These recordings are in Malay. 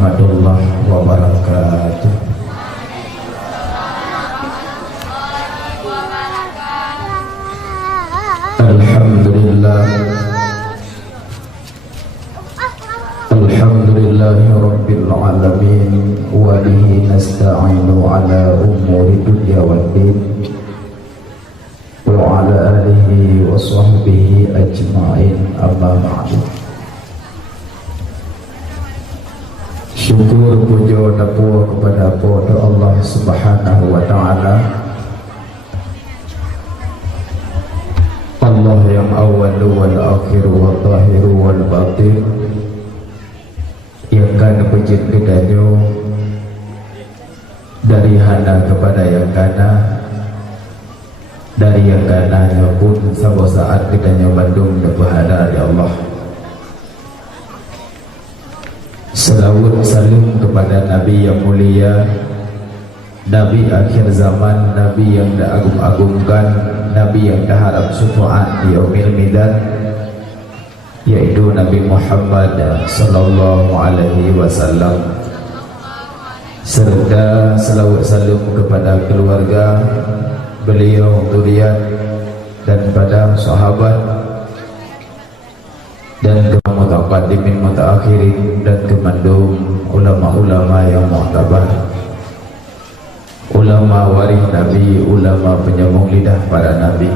warahmatullahi wabarakatuh. Alhamdulillah, alhamdulillahi rabbil alamin, wa bihi nasta'inu ala umuri dunya waddin, wa ala alihi wa sahbihi ajma'in, amma ba'du. Syukur puja dapur kepada Allah Subhanahu wa ta'ala, Allah yang awal wal akhir wal zahir wal batin, yang kana pejit kedanyo dari hana kepada yang kana, dari yang kananya pun sampai saat kedanyo Bandung berhadap ya Allah. Salawat salam kepada Nabi yang mulia, Nabi akhir zaman, Nabi yang diagung-agungkan, Nabi yang diharap syafaat di yaumil midad, yaitu Nabi Muhammad sallallahu alaihi wasallam, serta salawat salam kepada keluarga beliau, zuriat dan pada sahabat dan mutaqaddimin mutaakhirin dan kemandum ulama-ulama yang mu'tabar, ulama waris Nabi, ulama penyambung lidah para Nabi,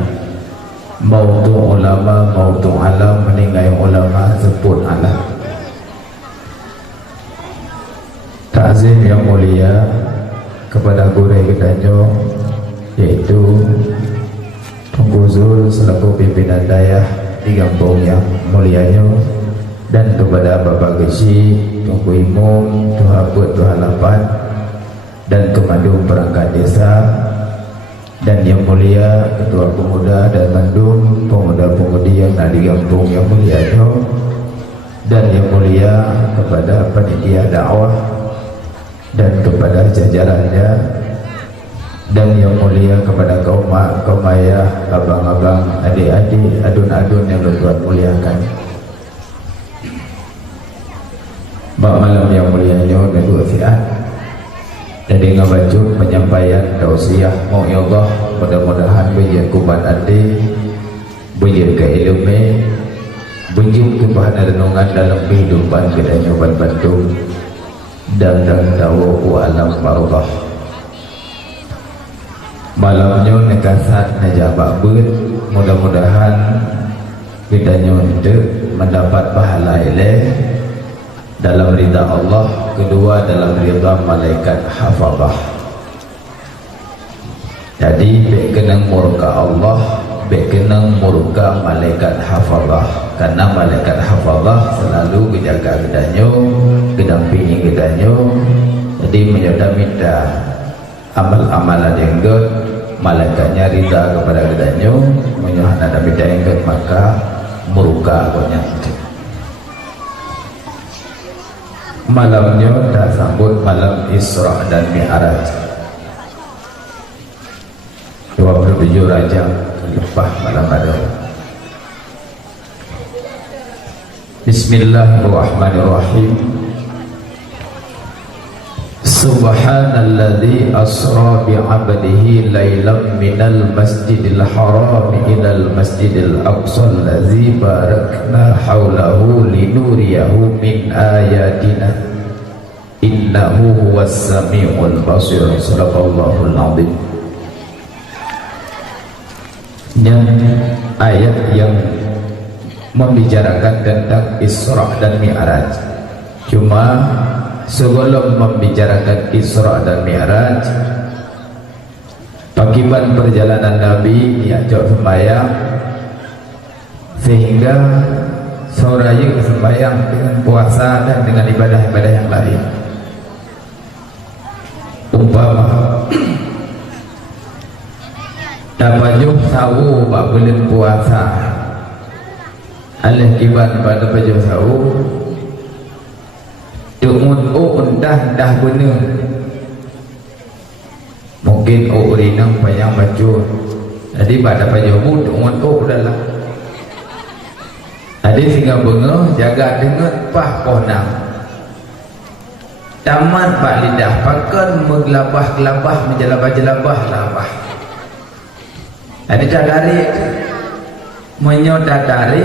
mautu ulama, mautu alam, meninggal ulama, sebut alam. Ta'zim yang mulia kepada Gurih Kedanyo, yaitu Tunggu Zul selaku pimpinan dayah di kampung yang mulianya, dan kepada Bapak Gesi, Tunggu Imum, Tuhan Bud, Tuhan Lapan, dan kemandung perangkat desa, dan yang mulia Ketua Pemuda dan Bandung, pemuda-pemudi yang ada di kampung yang mulianya, dan yang mulia kepada panitia dakwah dan kepada jajarannya, dan yang mulia kepada kaum mak, kaum ayah, abang-abang, adik-adik, adun-adun yang Tuhan muliakan. Malam yang mulianya dan dua fiat. Jadi ngabacu penyampaian tausiah mau ya Allah, mudah-mudahan bejir kubat ati, bejir ke ilmu, bejir ke bahan renungan dalam kehidupan kita nyoban Bandung, dan tahu alam barokah. Malamnya nekasat najabak ber, mudah-mudahan kita nyontek mendapat pahala ileh dalam ridha Allah, kedua dalam ridha malaikat hafazah. Jadi bek kenang murka Allah, bek kenang murka malaikat hafazah, karena malaikat hafazah selalu menjaga kedanyo, kedampingi kedanyo. Jadi minta amal-amalan yang good, malaikatnya ridha kepada kedanyo, menyohan ada beda yang good, maka murka banyak. Malamnya dah sambut malam Isra dan Mi'raj 27 Rajab lepas malam ada. Bismillahirrahmanirrahim. Subhanalladzi asra bi'abdihi laylan minal masjidil haram ilal masjidil aqsa allazi barakna haulahu linuriyahu min ayatina innahu huwas sami'ul basir. Sadaqallahul azim. Ayat yang membicarakan tentang Isra dan Mi'raj. Cuma sebelum membicarakan Isra dan Mi'raj, akibat perjalanan Nabi diajak sembahyang, sehingga soraya sembahyang dengan puasa dan dengan ibadah-ibadah yang lain. Umpama dapat sawu bak bulan puasa, alih kibat pada baju sawu Tumun dah guna. Mungkin urinang payang baju. Jadi pada pajamu tumun dalam. Jadi sehingga bunga jaga dengan pah ponang. tamat bak lidah pakan menggelabah-gelabah menjelabah-jelabah labah. Ada dari menyodari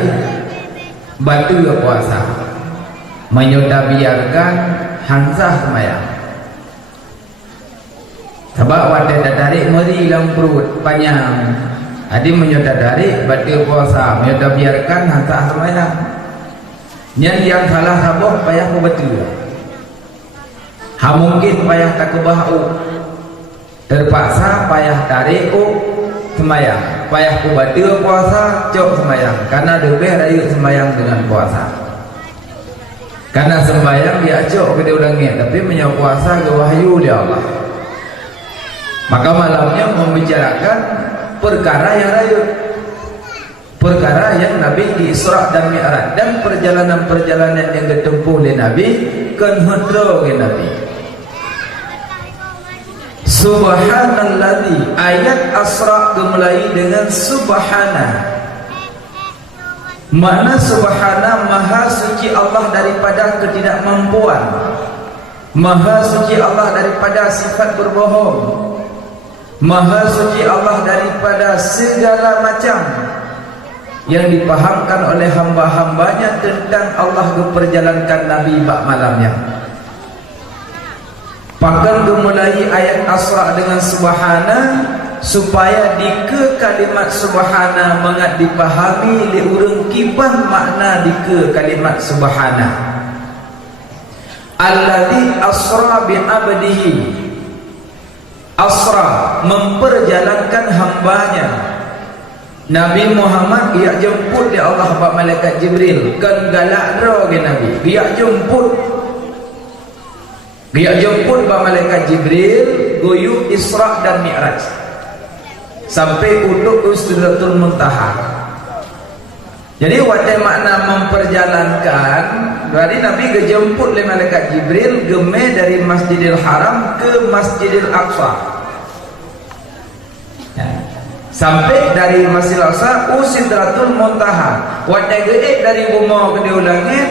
batu ya puasa, menyodabiarkan hansah semayang. Sebab wadah dadari meri dalam perut panjang. Adi menyodari batu puasa, menyodabiarkan hansah semayang. Yang salah sabuh payah ku betul. Ha mungkin payah tak kebahau. Terpaksa payah tarik semayang, payah ku batal puasa cok semayang, karena lebih rayu semayang dengan puasa. Karena sembayang dia cok ke ulangnya, tapi punya puasa ke wahyu dia Allah. Maka malamnya membicarakan perkara yang rayu, perkara yang Nabi di Isra dan Mi'raj, dan perjalanan-perjalanan yang ditempuh oleh Nabi kan hendro ke Nabi. Subhanalladzi, ayat Asra dimulai dengan subhana. Makna subhana, maha suci Allah daripada ketidakmampuan, maha suci Allah daripada sifat berbohong, maha suci Allah daripada segala macam yang dipahamkan oleh hamba-hambanya tentang Allah keperjalankan Nabi bak malamnya. Pakar dimulai ayat Asra dengan subhana, supaya dike kalimat subhana mengat dipahami li urang kiban makna dike kalimat subhana. Alladzi asra bi abdihi, asra memperjalankan hambanya. Nabi Muhammad dia jemput di Allah bak malaikat Jibril kan galak ro ke Nabi dia jemput bak malaikat Jibril goyu Isra dan Mi'raj sampai untuk Sidratul Muntaha. Jadi wajah makna memperjalankan dari Nabi dijemput oleh malaikat Jibril geme dari Masjidil Haram ke Masjidil Aqsa. Sampai dari Masjidil Aqsa Sidratul Muntaha. Wajah gede dari bumi ke diulangnya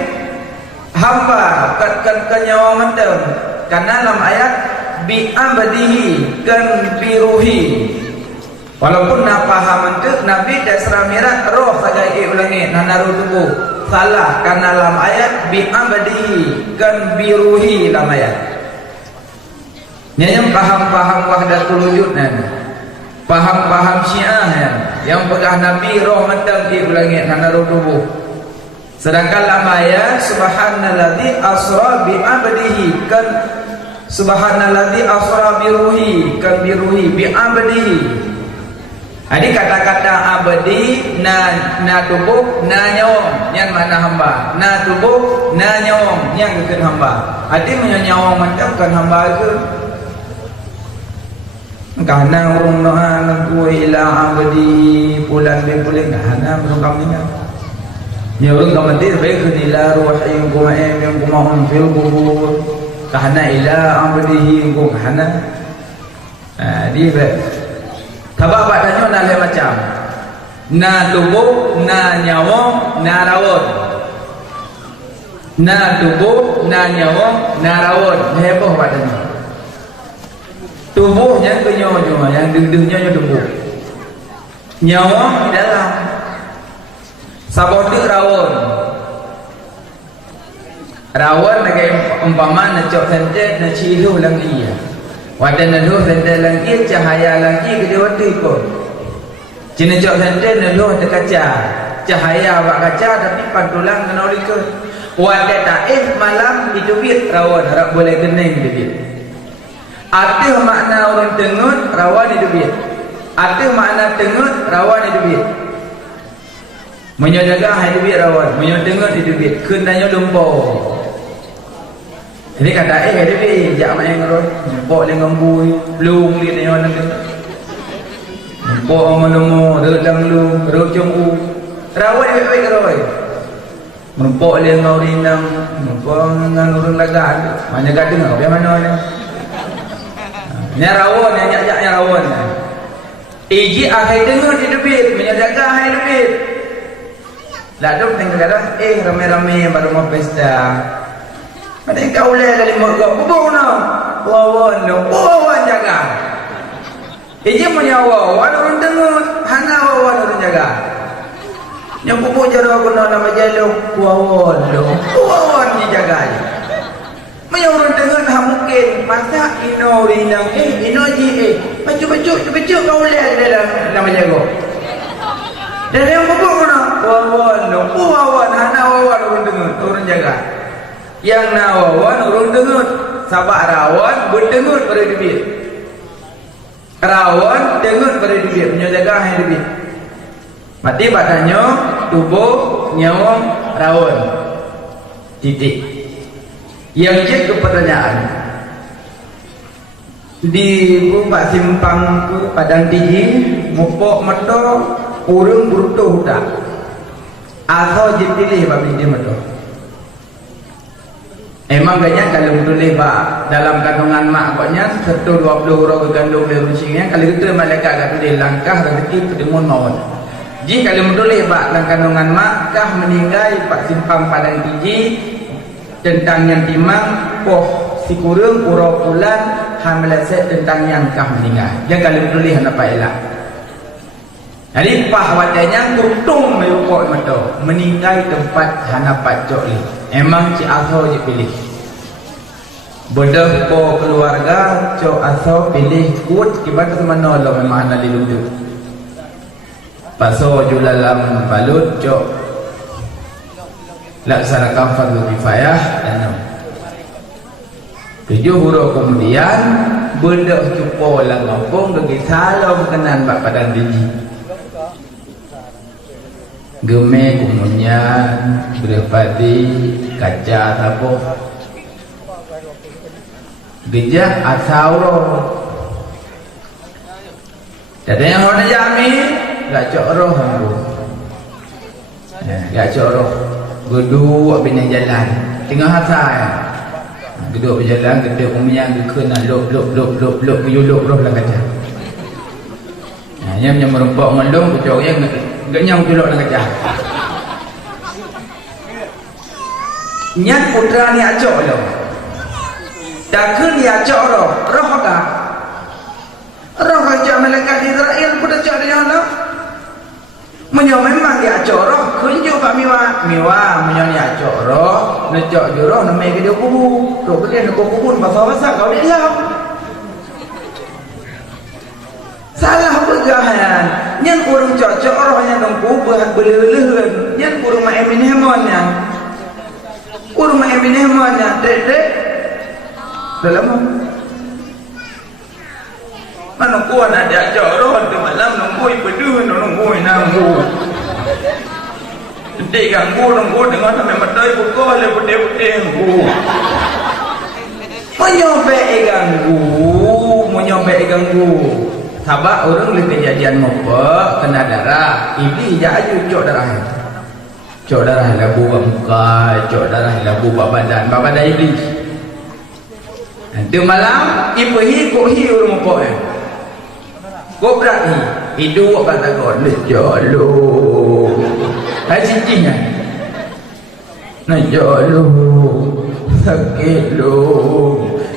hamba kan nyawa mendem. Karena dalam ayat bi abdihi kan biruhi. Walaupun nak paham itu Nabi Isra Mi'raj roh sagai ulangi nanaru tubuh. Salah karena dalam ayat bi abdihi kan biruhi dalam ayat. Yang paham-paham wahdatul wujud nan. Paham-paham Syiah yang pegang Nabi roh mendem ulangi nanaru tubuh. Sedangkan dalam ayat subhanalladzi asra bi abdihi kan subhanalladzi asra bi ruhi kan bi ruhi bi abdihi. Jadi kata-kata abdi na tubuh na nyawang yang mana hamba, na tubuh na nyawang yang bukan hamba. Jadi menyawang macam kan hamba ke karena urung doa ku ila abdi pulan bin pulan karena belum kami ya orang kementir baik ila ruhi kumaim yang kumahun fil kubur kahana ila amrihi ku kahana di baik tabak badanya na le macam na tubuh na nyawang na rawon, na tubuh na nyawang na rawon heboh badanya tubuhnya kenyo-nyo yang deng-dengnya tubuh nyawang di dalam sabotik rawon lagi umpama nak cok sente nak ciluh lagi wadah nak sente lagi cahaya lagi ke waktu itu cina cok sente nak kaca cahaya wak kaca tapi pantulang kena ke wadah taif malam hidupit rawon harap boleh kening hidupit arti makna orang tengut rawan hidupit arti makna tengut rawan hidupit menjaga hidup rawan, mendengar hidup kenanya lumpur. Jadi kata hidup jak main ngoro, lumpur dengan bui, belum li dia orang tu. Lumpur menemu dalam lu, rojong u. Rawan baik rawan. Lumpur dia ngau rinang, lumpur dengan urang laga. Mana gading ngau, biar mana ni? Ni rawan, ni rawan. Iji akhir dengar hidup, menjaga hidup. Lalu tengah kadang ramai-ramai baru mau pesta. Mereka ulai dari mereka bubuk no. Wawan no. Wawan jaga. Ia punya wawan orang tengok. Hana wawan orang jaga. Yang bubuk jarak aku nama jalur. Wawan no. Wawan ni jaga. Macam orang tengok dah mungkin. Masa ino rinang. Ino je. Baju kau ulai dalam nama jaga. Dan yang bubuk no. Wawan no. Wawan. Hana wawan orang tengok. Orang jaga. Yang nawawan orang dengut, sabak rawan berdengut pada bibir. Rawan dengut pada bibir, punya jaga yang bibir. Mati badannya tubuh nyawang rawan. Titik. Yang je ke pertanyaan. Di rumah simpang ke Padang Tinggi, mupok meto urung berutuh hutan. Atau dipilih babi dia meto. Emang gaknya kalau tulis bak dalam kandungan mak buatnya 120 orang kegandung dari rusinya kalau kita malaikat kat tulis langkah rezeki pertemuan maut. Jika kalau tulis bak dalam kandungan mak kah meninggal pak simpang Padang Tinggi tentang yang timang poh si kurung pura pulan hamlaset tentang yang kah meninggal. Jangan kalau tulis apa elak. Jadi pah wajahnya kutung merukuk mata meninggal tempat hanapat jok li. Emang cik aso je pilih. Bedah po keluarga cik aso pilih kut kibat semana lo memang nak diluduk. Paso julalam balut cik laksanakan fardu kifayah dan 7 huruf kemudian bedah cupo lang ngopong bagi salam kenan bak Padang Tinggi. Gemeh kemunyan berpadi kaca tapo gejak asauro ada yang mau jami gak coroh gak coroh geduk bina jalan tengah hasai geduk berjalan geduk kemunyan kena lop yuluk roh lah kaca yang merempok ngelung kecok yang gak nyam tulok nak kacang. Nyat putra ni acok lo. Dak ni acok lo. Roh ka. Roh acok malaikat Israel pun acok dia lo. Menyo memang dia acok roh. Kunjuk pak miwa menyo ni acok roh. Necok je roh namai ke dia kubu. Tok dia nak kubu pasal kau dia diam. Salah pegahan yang kurang cocok rohnya dongku berlelehan yang kurang maemin hemonnya kurang maemin hemonnya dek dalam mana kuat ada cocok di malam nunggu berdua nunggu nanggu dek ganggu nunggu dengan sampai matai pukul le putih nunggu menyobek ganggu sabak orang lebih kejadian ngopo kena darah iblis jaju cok darah labu muka cok darah labu badan iblis nanti malam ibu hi orang ngopo kau berani hidup kata kau nejalo cincin nejalo sakit lo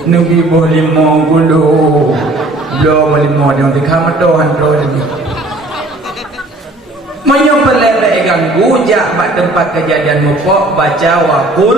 nugi boleh mau gulu belum boleh mau dia nanti kamu dohan ni menyumpah lebih ganggu jak mak tempat kejadian mupok baca wakul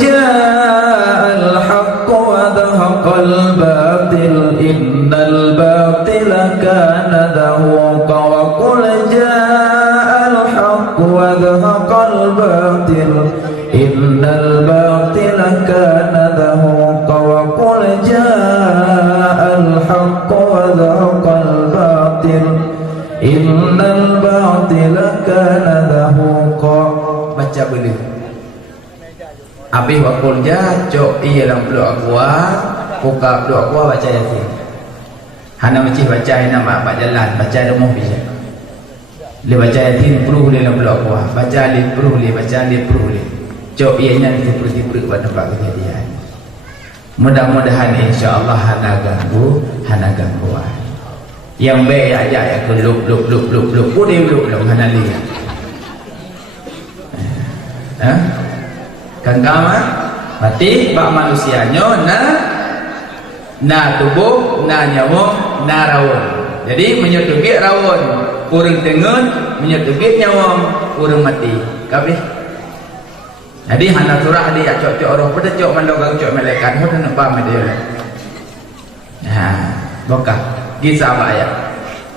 ja'al haqq wa dhaqal batil innal batila kana dhahuqa wakul ja'al haqq wa dhaqal batil innal batila kana dhahuqa wa qul ja'al haqq wa dhaqal batil innal batila kana dhahuqa. Baca boleh habis wa qul ja'cok iya dalam peluk akuat buka peluk akuat baca yasin hana macam baca nama pak jalan baca rumah bisa dia baca yasin perlu dia dalam peluk akuat baca dia perlu dia baca dia perlu dia cok ianya seperti pada tempat kejadian. Mudah-mudahan insya-Allah hana ganggu. Yang baik aja ya keluk. Boleh belum hana lihat. Kangkang mati bak manusianyo na tubuh na nyawa na rawon. Jadi menyetugik rawon urang tengen, menyetugik nyawa urang mati kabeh. Jadi hana surah dia cok-cok roh pada cok mandang cok malaikat hodan apa dia. Nah, bokah kisah ayat.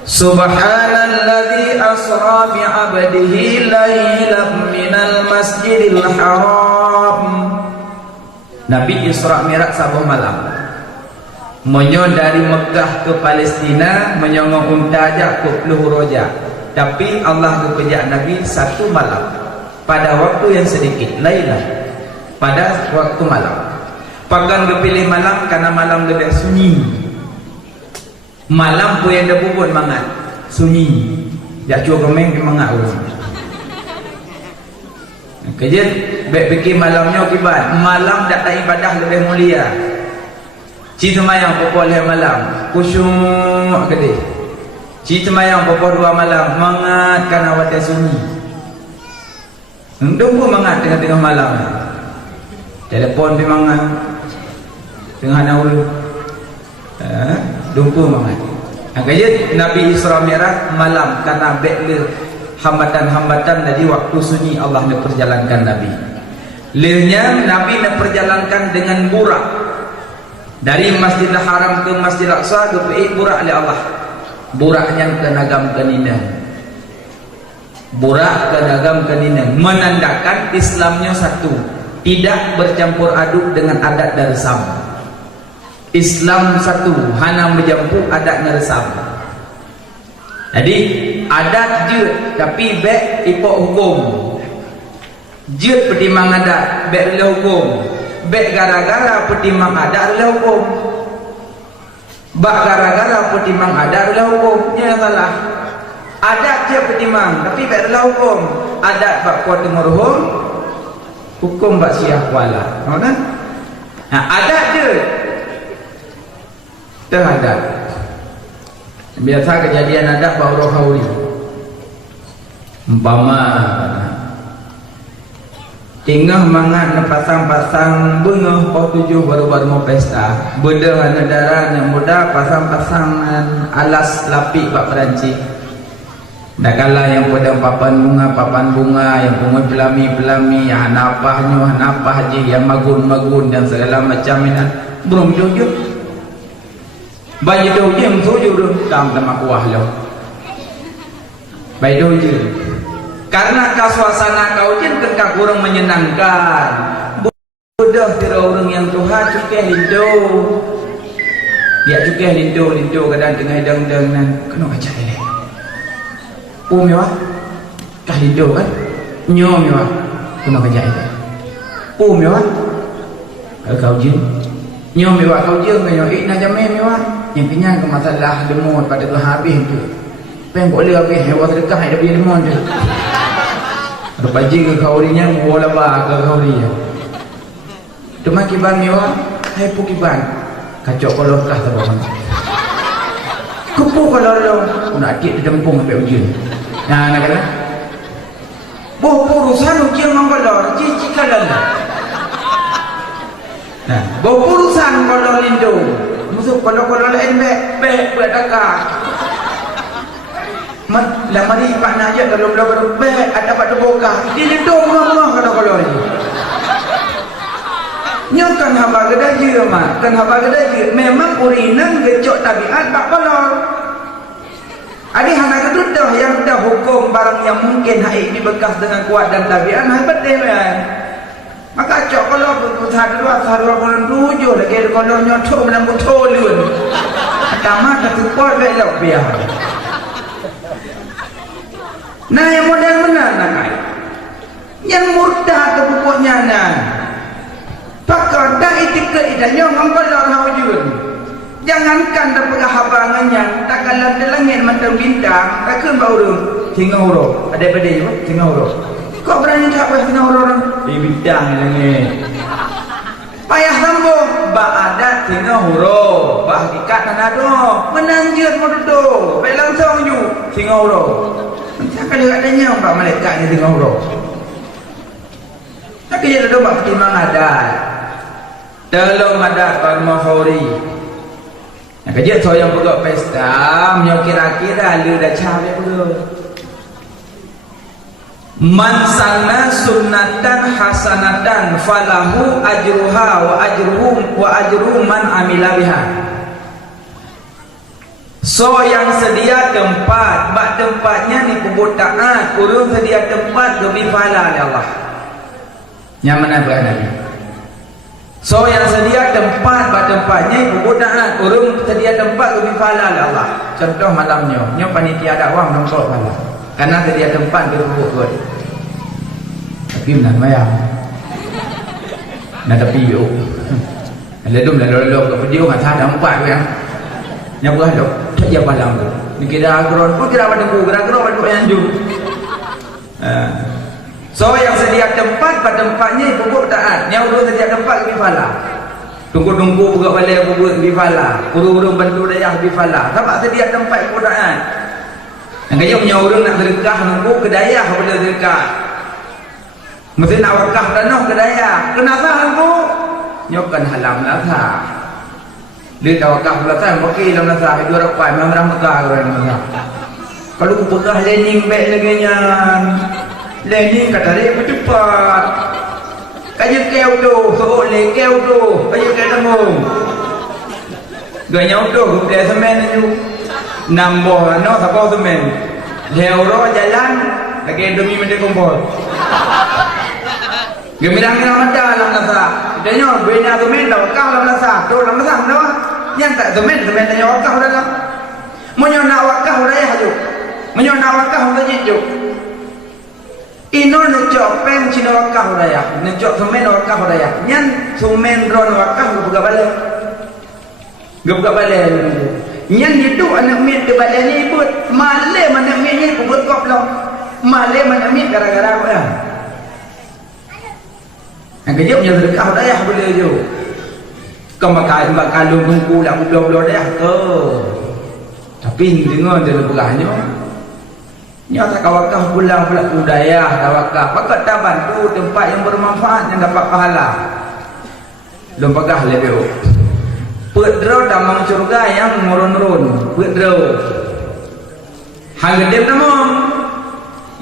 Subhanalladzi asra bi 'abdihi lailan minal masjidil haram. Nabi Isra Mi'raj sabuh malam. Menyo dari Mekah ke Palestina menyongong unta aja ke Luhuroja. Tapi Allah kepejak Nabi satu malam pada waktu yang sedikit, lailan, pada waktu malam. Pagang dipilih malam karena malam lebih sunyi. Malam pun yang dapupun mangat sunyi. Dak cuba kemeng ke mangat urang. Kejut baik fikir malamnya kibat. Malam dak tak ibadah lebih mulia. Ci semayang pukul 2 malam kusyuk gede. Ci semayang pukul 2 malam mangat karena wajah sunyi. Endung pun mangat tengah-tengah malam. Telepon pergi mangat tengah naul. Dumpu mangat. Kajit Nabi Isra Mi'raj malam karena bekle hambatan-hambatan dari waktu sunyi Allah nak perjalankan Nabi. Lehnya Nabi nak perjalankan dengan burak dari Masjidil Haram ke Masjidil Aqsa ke burak oleh Allah. Buraknya ke Nagam Keninang. Burak ke Nagam Keninang menandakan Islamnya satu, tidak bercampur aduk dengan adat dari Sam. Islam satu, hana menjampu adat ngeresam. Jadi adat je tapi bek ipok hukum. Je pertimang adat, bek rela hukum. Bek gara-gara pertimang adat rela hukum. Bak gara-gara pertimang adat rela hukum. Ini yang salah. Adat je pertimang tapi bek rela hukum. Adat bak kuat murhum, hukum bak siah kuala. Kan? Nah, adat je terhadap biasa kejadian adat baru hauri umpama tinggal mangan pasang-pasang bunga pau 7 baru-baru mau pesta beda negara yang muda pasang-pasangan alas lapik bak Perancis dah kala yang pada papan bunga yang bunga pelami-pelami yang hanapah haji yang magun-magun dan segala macam ini belum jujur. Bayi tu je tuju tu tam kuah lo. Bayi tu je. Karena suasana kau je kan kurang menyenangkan. Budak kira orang yang Tuhan cukai lindu. Dia cukai lindu kadang tengah dang nan kena baca ni. Mewah. Kah lindu kan? Nyo mewah. Kena baca ni. Mewah. Kau je. Nyo mewah kau je nyo nak jamai mewah. Yang kenyang ke masalah lemon pada tu habis tu. Peng boleh habis hewan sedekah dia punya lemon tu. Ada paji ke kaurinya bola ba ke kaurinya. Cuma kiban mewah, hai pu kiban. Kacok kolor kah tak apa. Kupu kolor lo, nak adik dempung sampai ujian. Nah, nak kata. Boh urusan ujian mangkolor, cici kalan. Nah, boh urusan kolor lindo. Musuh kalau lain bek buat dakar. Lama ni pak nak je kalau belum bek ada pada boka. Dia ledong murah kalau ni. Nyokan haba gedaji mah, kan haba gedaji memang urinan gecok tabiat bak kolor. Adi hana gedut dah yang dah hukum barang yang mungkin haik dibekas dengan kuat dan tabiat hai betul kan. Maka cok kalau sahadua bulan 7 lagi kalau nyoto menambut tolun. Pertama ketupot baik lok biar. Nah yang modern benar nak. Yang murtad ke pupuknya nah. Pakar dah itikad idanya ngangkolor hawajun. Jangankan dapat habangannya tak kalah di langit macam bintang tak kan bauru tinggal huruf. Ada pada dia tinggal huruf. Kau berani tak boleh tengah orang di bintang lagi. Payah sambung. Bak adat tengah huruf. Bak hakikat tak ada. Menanjut mododo. Baik langsung you tengah huruf. Nanti akan dia katanya bak malaikatnya tengah huruf. Akhirnya ada buat pertimbangan adat. Dalam adat Bani Mahori. Yang kerja so yang berbuat pesta, yang kira-kira lu dah cawe pula. Man sanna sunnatan hasanatan falahu ajruha wa ajru man amila biha. So yang sedia tempat, bak tempatnya ni kubur taat, urung sedia tempat lebih pahala oleh Allah. Yang mana Nabi? So yang sedia tempat, bak tempatnya kubur taat, urung sedia tempat lebih pahala oleh Allah. Contoh malamnya, nyo panitia dakwah nongkrong pahala. Karena sedia tempat di kubur. Tapi benar bayar. Nak tapi yuk. Ledum lalu ke video ngan ada empat yang. Yang buah dok. Ya balang tu. Ni kira agron pun kira pada ku, kira agron pada yang ju. So yang sedia tempat pada tempatnya pupuk taat. Yang urus sedia tempat lebih pahala. Tunggu-tunggu buka balik pupuk lebih pahala. Urus-urus bantu daya lebih pahala. Sebab sedia tempat pupuk taat. Yang kaya punya urus nak sedekah nunggu ke daya boleh sedekah. Mesti nak wakaf tanah ke daya. Kenapa nunggu? Nyokan halam lazah. Dia dah wakaf belakang, bagi dalam nasa, itu rapai, memang megah orang nasa. Kalau aku pegah lening baik lagi nyan, lening kata dia bercepat. Kaji kau tu, seoleh kau tu, kaji kau tanggung. Gaya tu, dia semen tu, nambah, no sabau semen. Leoro jalan, lagi demi menjadi kompor. Gemirang-gemirang ada dalam nasa. Dia nyor bina semen dah wakaf dalam nasa, tu dalam nasa, no. Yang tak semen tanya wakaf dalam. Menyo nak wakaf dah ya haju. Menyo nak wakaf dah jitu. Ino necok pen cina wakaf dah ya. Necok semen wakaf dah ya. Nyan semen ron wakaf buka balik. Buka balik. Nyan itu anak mit ke balik ni ibut. Male mana mit ni ibut kop lo. Male mana mit gara-gara apa ya? Yang kejap punya sedekah dah ya boleh je. Kau makan kalung tunggu lah bulan-bulan dah ke. Tapi dengar dia berahnya. Nya tak wakaf pulang pula budaya dah wakaf. Pakat tak bantu tempat yang bermanfaat yang dapat pahala. Belum pegah lebih. Pedro damang surga yang murun-run. Pedro. Hal gede nama.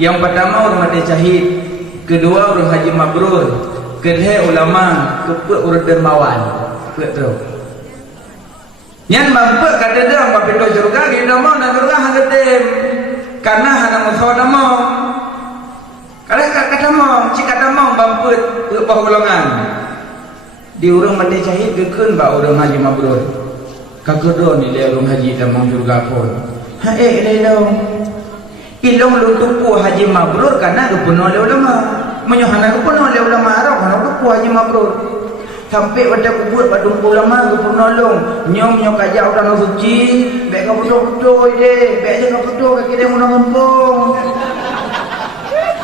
Yang pertama orang mati syahid. Kedua orang haji mabrur. Kedua ulama. Kepuk orang dermawan. Pedro. Yang mampu kata dia mampu pintu surga kita mau nak surga hang gede. Karena hana musuh mau. Kalau kata mau, cik kata mau mampu pergolongan. Di urang mati syahid keun ba urang haji mabrur. Kagedo ni le urang haji damang surga pun. Ha le dong. Ilong lu tupu haji mabrur karena kepenuh oleh ulama. Menyohana kepenuh oleh ulama Arab hana tupu haji mabrur. Sampai pada kubur pada ulama ke penolong nyom kajak orang suci baik kau betul-betul je baik je kau betul kaki dia munang kampung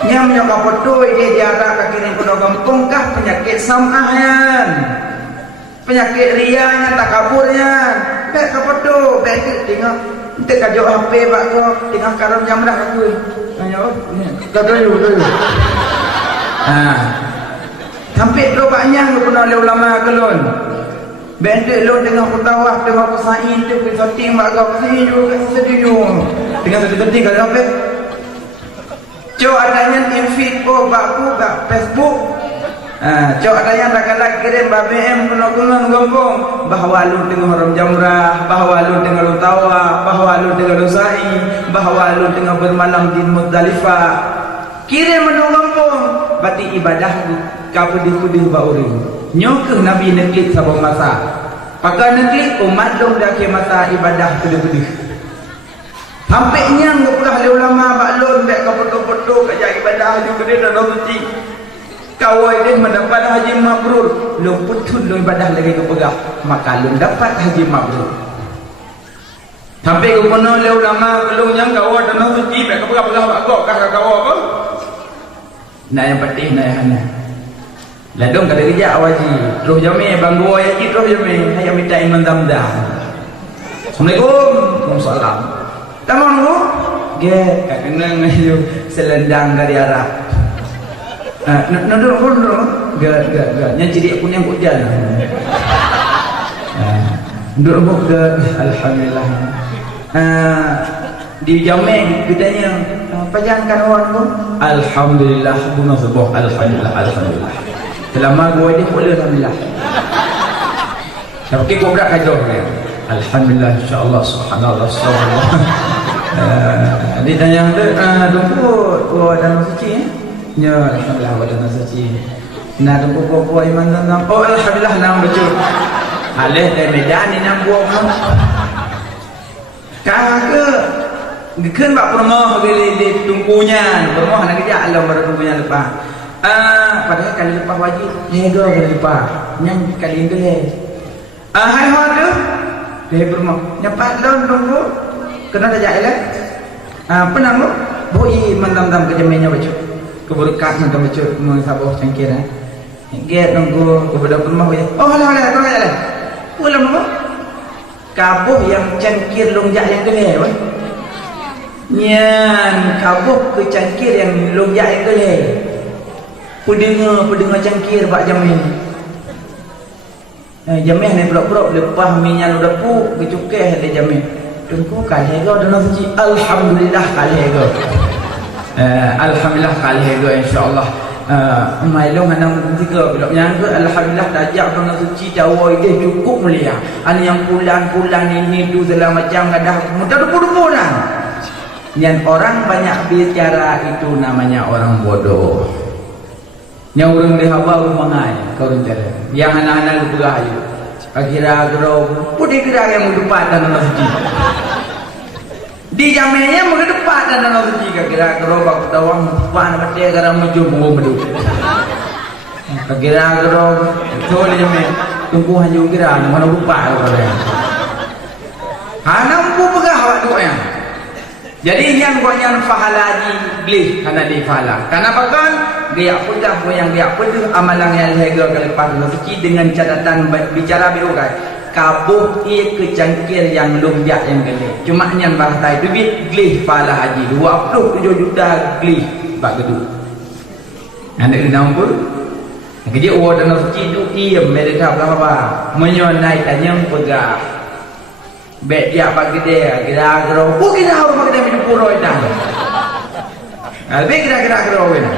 nyom kau betul je diarah kaki dia munang kampung kah penyakit samahan penyakit rianya takaburnya baik kau betul baik je tengok kita kajak HP bak kau tengok karam jam dah aku kau tahu sampai berubahnya guna oleh ulama kelon. Bendek lo dengan kutawah, dengan kusain tu, kusain makau kusain juga sedih. Dengan sedih-sedih kalau apa? Cok adanya info baku bak Facebook. Cok adanya laki-laki kirim BBM kena gombong bahawa lu tengah haram jamrah, bahawa lu tengah lutawah, bahawa lu tengah lusai, bahawa lu tengah bermalam di Muzdalifah. Kirim menunggompong, berarti ibadah kau pedih-pedih ba orang. Nyokeh Nabi neklik sabang masa. Pakai neklik umat dong dah ke masa ibadah pedih-pedih. Sampai nyang geplah le ulama baklon dak kau foto-foto kerja ibadah haji gede dan suci. Kau dia mendapat haji mabrur, lu putun lu ibadah lagi kau pegah, maka lu dapat haji mabrur. Sampai kau penuh le ulama belum nyang kau dan suci, dak kau pegah kau kau apa? Nah yang penting nah yang ladong kada kerja awaji terus jame banggo ayat terus jame hayam minta iman damdah. Assalamualaikum. Waalaikumsalam. Tamang lu? Ge, kenang ayo selendang dari Arab. Nunduk gak yang jadi aku yang hujan. Nunduk gak alhamdulillah. Di Jameng katanya pajankan orang tu alhamdulillah bunga sebuah alhamdulillah. Selama gua ni boleh alhamdulillah. Tapi kau berak ajar dia. Alhamdulillah insyaallah subhanallah subhanallah. Dia tanya tunggu dan suci ya alhamdulillah dan suci. Nah tunggu kau iman dan oh alhamdulillah nam baca. Alih dari Medan ni nam buat pun. Kagak kan bak permoh di tungkunya permoh nak kerja alam pada tungkunya lepas padahal kali lepas wajib nego kali lepas yang kali itu hai hot tu dia permoh nyapat lon tunggu kena tajak lah penang lu boi mentam-tam ke jaminya baca keberkat mentam baca mensabah cangkir get tunggu kepada permoh oh lah kau jalan ulang lu kabuh yang cangkir longjak yang gede nyan kabuh ke cangkir yang longjak yang gede pendengar cangkir pak jamin jamin ni pura-pura lepas minyak udah pu kecukeh dia jamin tunggu kali ego dan suci alhamdulillah kali ego alhamdulillah kali ego insyaallah mai long anang tiga bila nyangka alhamdulillah tajak dengan suci jawai dia cukup mulia an yang pulan ini tu segala macam ada mudah dupu dah yang orang banyak bicara itu namanya orang bodoh yang orang dihawa rumangai kau rencana yang anak-anak berayu akhirnya gerau putih kira yang depan dan suci di jaminnya muka depan dan dalam suci kira gerobak tawang pan mati gara maju medu kira gerobak tu dia jamin tunggu hanya kira mana lupa orang hanam pu pegah awak doa jadi yang kau yang fahalaji beli karena di fahala karena bahkan dia pun dah yang dia pun amalan yang lega kelepas suci dengan catatan bicara biru kan kabuh ia kecangkir yang longjak yang gede cuma yang bahasa itu glih fahala haji 27 juta glih bak geduk anda kenal pun kerja orang dalam suci itu diam mereka apa menyonai tanya pegah bet dia bagi dia kira-kira kira orang bagi dia minum puroi dah lebih kira-kira ini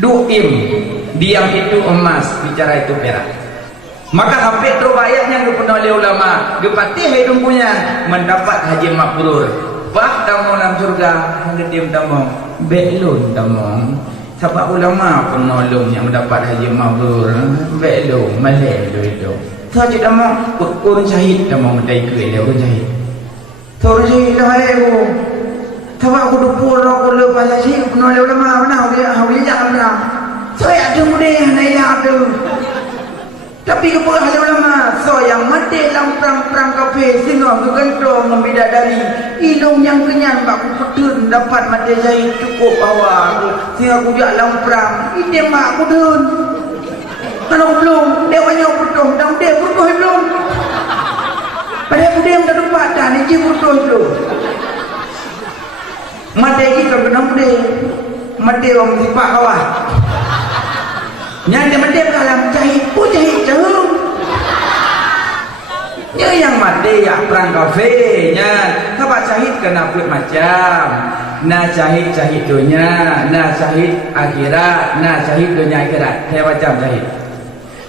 duim diam itu emas bicara itu perak maka sampai terbayar yang dipenuhi oleh ulama dipatih hidup punya mendapat haji mabrur bah tamu dalam surga hanya diam tamu belum tamu sebab ulama penolong yang mendapat haji mabrur belum malih itu tak cakap tamu kurun syahid tamu mentai ke dia kurun syahid kurun syahid dah aku sebab aku dupur aku lepas syahid penolong oleh ulama mana dia jangan bilang saya ada mudah naik tu tapi kepada ahli ulama so yang mati dalam perang kafir sehingga bergantung membidadari ilung yang kenyang aku pedun dapat mati jahit cukup bawa aku sehingga aku jak dalam perang ini mak aku dun kalau belum dia banyak butuh dan dia butuh belum pada aku dia dah dapat dah ni je butuh belum mati kita kena mudah mati orang sifat kawah yang dia mati dalam jahit pun jahit jauh yang mati ya perang kafirnya sebab jahit kena buat macam na jahit dunia na jahit akhirat na jahit dunia akhirat saya macam jahit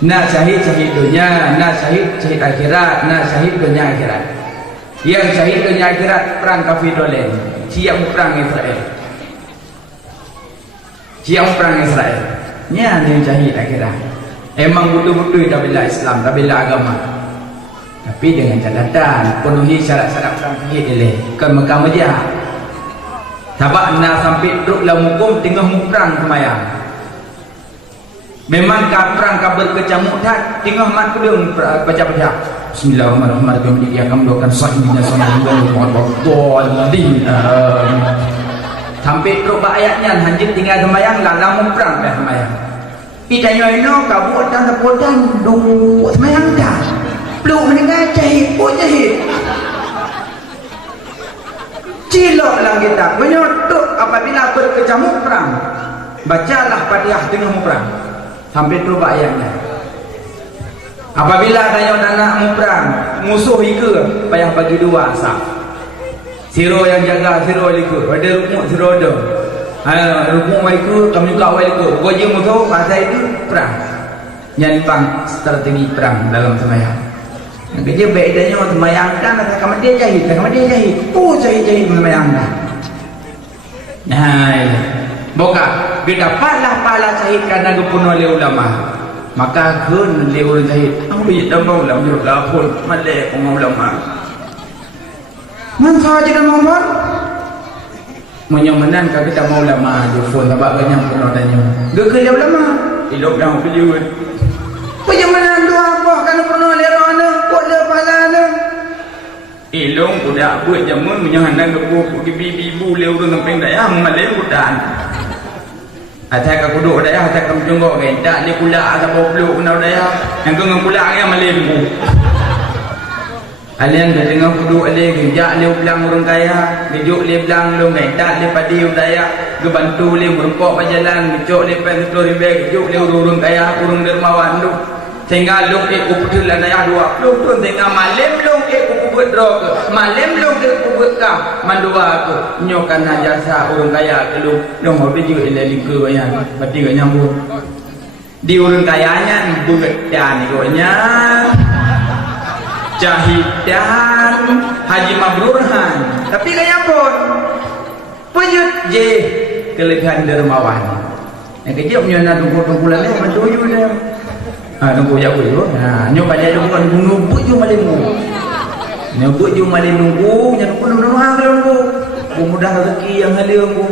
na jahit dunia na jahit akhirat na jahit dunia akhirat yang jahit dunia akhirat perang kafir dolen siap perang Israel nya yang jahit akhirat emang betul-betul dah bela Islam dah bela agama tapi dengan catatan penuhi syarat-syarat perang jahit dia kan Mekah Mejah sebab nak sampai duduk dalam hukum tengah perang semayang memang perang kabar kecamuk tak tengah mat kudung baca-baca Bismillahirrahmanirrahim dia akan mendoakan sahihnya sampai teruk ayatnya hanjit tinggal semayang lalang perang dah semayang pitanya ino kabut dan tepotan duk semayang dah peluk mendengar jahit pun jahit cilok lah kita menyotok apabila berkecamuk perang bacalah Fatihah tengah muprang sampai tu ayatnya. Apabila adanya anak muprang musuh ika payah bagi dua saf. Siro yang jaga siro liku, ada rukuk siro ada. Rukuk waiku kami kau waiku. Goje musuh pasal itu perang. Nyanpang strategi perang dalam sembahyang. Yang kerja bedanya orang sembahyangkan atau kamu dia jahit, kamu dia jahit. Oh jahit sembahyangkan. Nah, boka dapatlah pahala jahit karena dipunuh oleh ulama. Maka kun oleh orang jahit. Aku tidak mau ulama juga pun malek ulama. Man sahaja dan mohon menyomanan kalau kita mau ulama jufun sebab banyak penodanya. Gak ulama hidup dah berjewit. Penyomanan tu apa kalau pernah lihat orang kok dia pahala ilung budak buat jamun menyohanan gebuk ibu leu tu samping daya malem budan. Atai ka kuduk daya atai ka menjongok kan tak le kula ada boblok nau daya yang kau ngkula yang malem bu. Alian dah dengar kuduk ale gejak le belang orang kaya, gejuk le belang lu tak le padi daya, gebantu le merempok berjalan, gejok le pen tu ribe gejuk le orang kaya, orang dermawan lu. Sehingga lu ke kubutul daya dua. Lu tu sehingga malam lu ke kubut drog, malam lu ke kubut ka mandua ke. Nyokan jasa orang kaya ke lu mau biju ile lingku yang pati gak nyambung. Di orang kayanya buat dan gonya. Jahidan Haji Mabrurhan tapi kaya pun pejut je kelebihan dermawan yang kecil punya nak tunggu lagi bantuju dia tunggu jauh dulu nyoba dia bukan nubuk je malam nubuk je malam nunggu jangan pun nunggu mudah rezeki yang hadir nunggu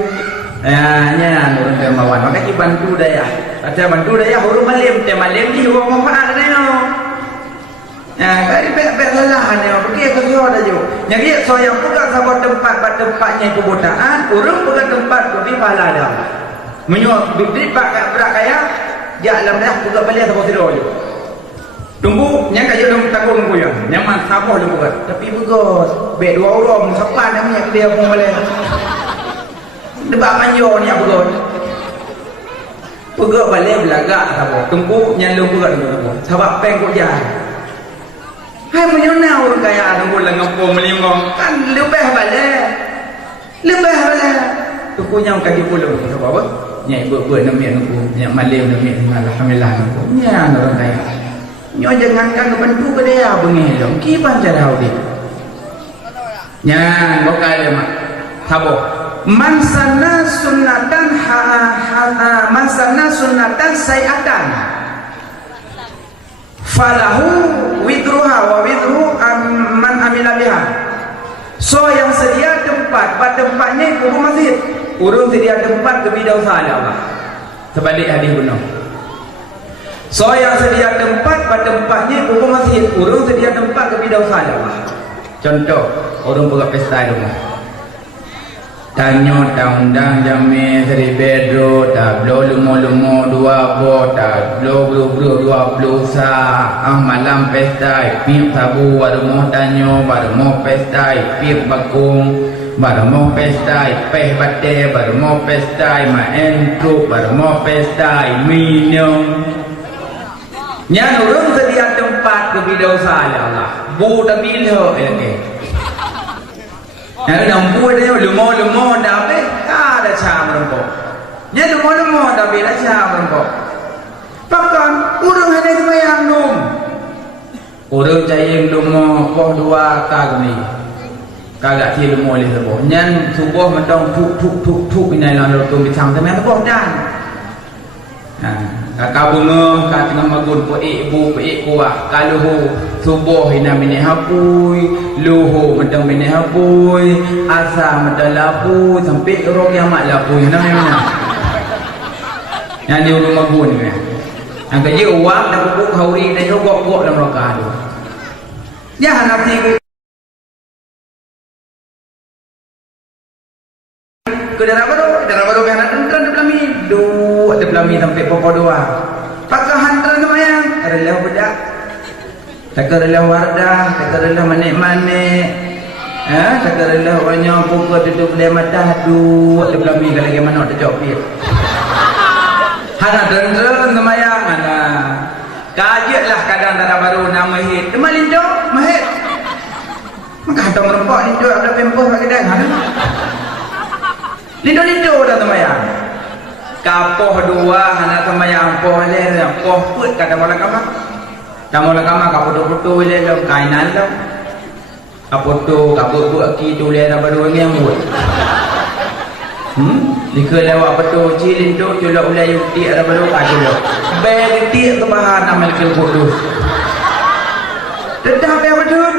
nya orang dermawan maka bantu daya ada bantu daya huruf malam di orang manfaat ada kali bek salah ni pergi ke siapa dah jauh. Jadi so yang pegang sahabat tempatnya kebutaan, orang pegang tempat pergi pahala dah. Menyuap bibit pak berak kaya, jalan dah pegang balik sahabat tidur je. Tunggu, yang kaya dalam takut tunggu yang, nyaman sabar lu pegang. Tapi pegang, bek dua orang sepan namanya dia pun balik. Debat panjang ni apa pegang. Pegang balik belagak sahabat. Tunggu, yang lu pegang tunggu. Sahabat peng kok jalan. Hai menyonau orang kaya tunggu lah ngepung melingong kan lebih balik tukunya orang kaji pulau sebab apa nyai ber namik aku nyai malim namik alhamdulillah aku nya orang kaya nyo jangan kan bantu ke dia bengi dong kiban cara dia nya bokal dia mak sabo man sanna sunnatan sayatan falahu widruha wa widru man amila biha. So yang sedia tempat pada tempatnya kubur masjid urung sedia tempat ke bidau salah Allah sebalik hadis benar. So yang sedia tempat pada tempatnya kubur masjid urung sedia tempat ke bidau salah Allah. Contoh orang buat pesta di rumah tanyo undang jami seri bedro tak blo lumo dua bot tak blo dua blusa malam pesta pip sabu baru tanyo baru pesta pip bakung baru pesta peh bate baru pesta main truk baru pesta minum nyan urung sedia tempat ke bidau salah Allah bu tak bila yang nampu dia lumo dah be ada cam rempok. Nya lumo dah be ada cam rempok. Pakan urang ada sembahyang num. Urang cayeng lumo poh dua kagni. Kagak ti lumo le sebo. Nyan subuh mendong tuk inai lalu tu bicam temen sebo dan. Kakak bunga kat tengah magun ibu kuah kalau subuh hina mini hapui luhu mendang mini hapui asa mendang lapui sampai orang yang mak lapui hina mana yang di rumah magun ni yang kerja uang dan bubuk hauri dan gok dalam rokah tu ya nanti ke darah baru kan ada belami dua ada belami sampai pokok dua pakai hantaran semayang ada lelah bedak tak ada wardah tak ada manik-manik tak ada banyak pokok tutup boleh mata dua ada belami kalau lagi mana ada jawab dia Hana dendren semayang hana. Kajetlah kadang darah baru nama hit. Teman lindo, mahit. Maka hantar merempak lindo ada pempoh kat kedai. Lindo dah semayang. Kapoh dua hana semayang poh le, poh put kata mola kamar. Tamola kamar kapoh-poh le dalam kainan dah. Kapoh kabut ki tu le dah baru yang buat. Jika lewat betul cilin tu julak ulai yuti ada baru ajulak begitu tu bahan amal kelbodoh tetap yang betul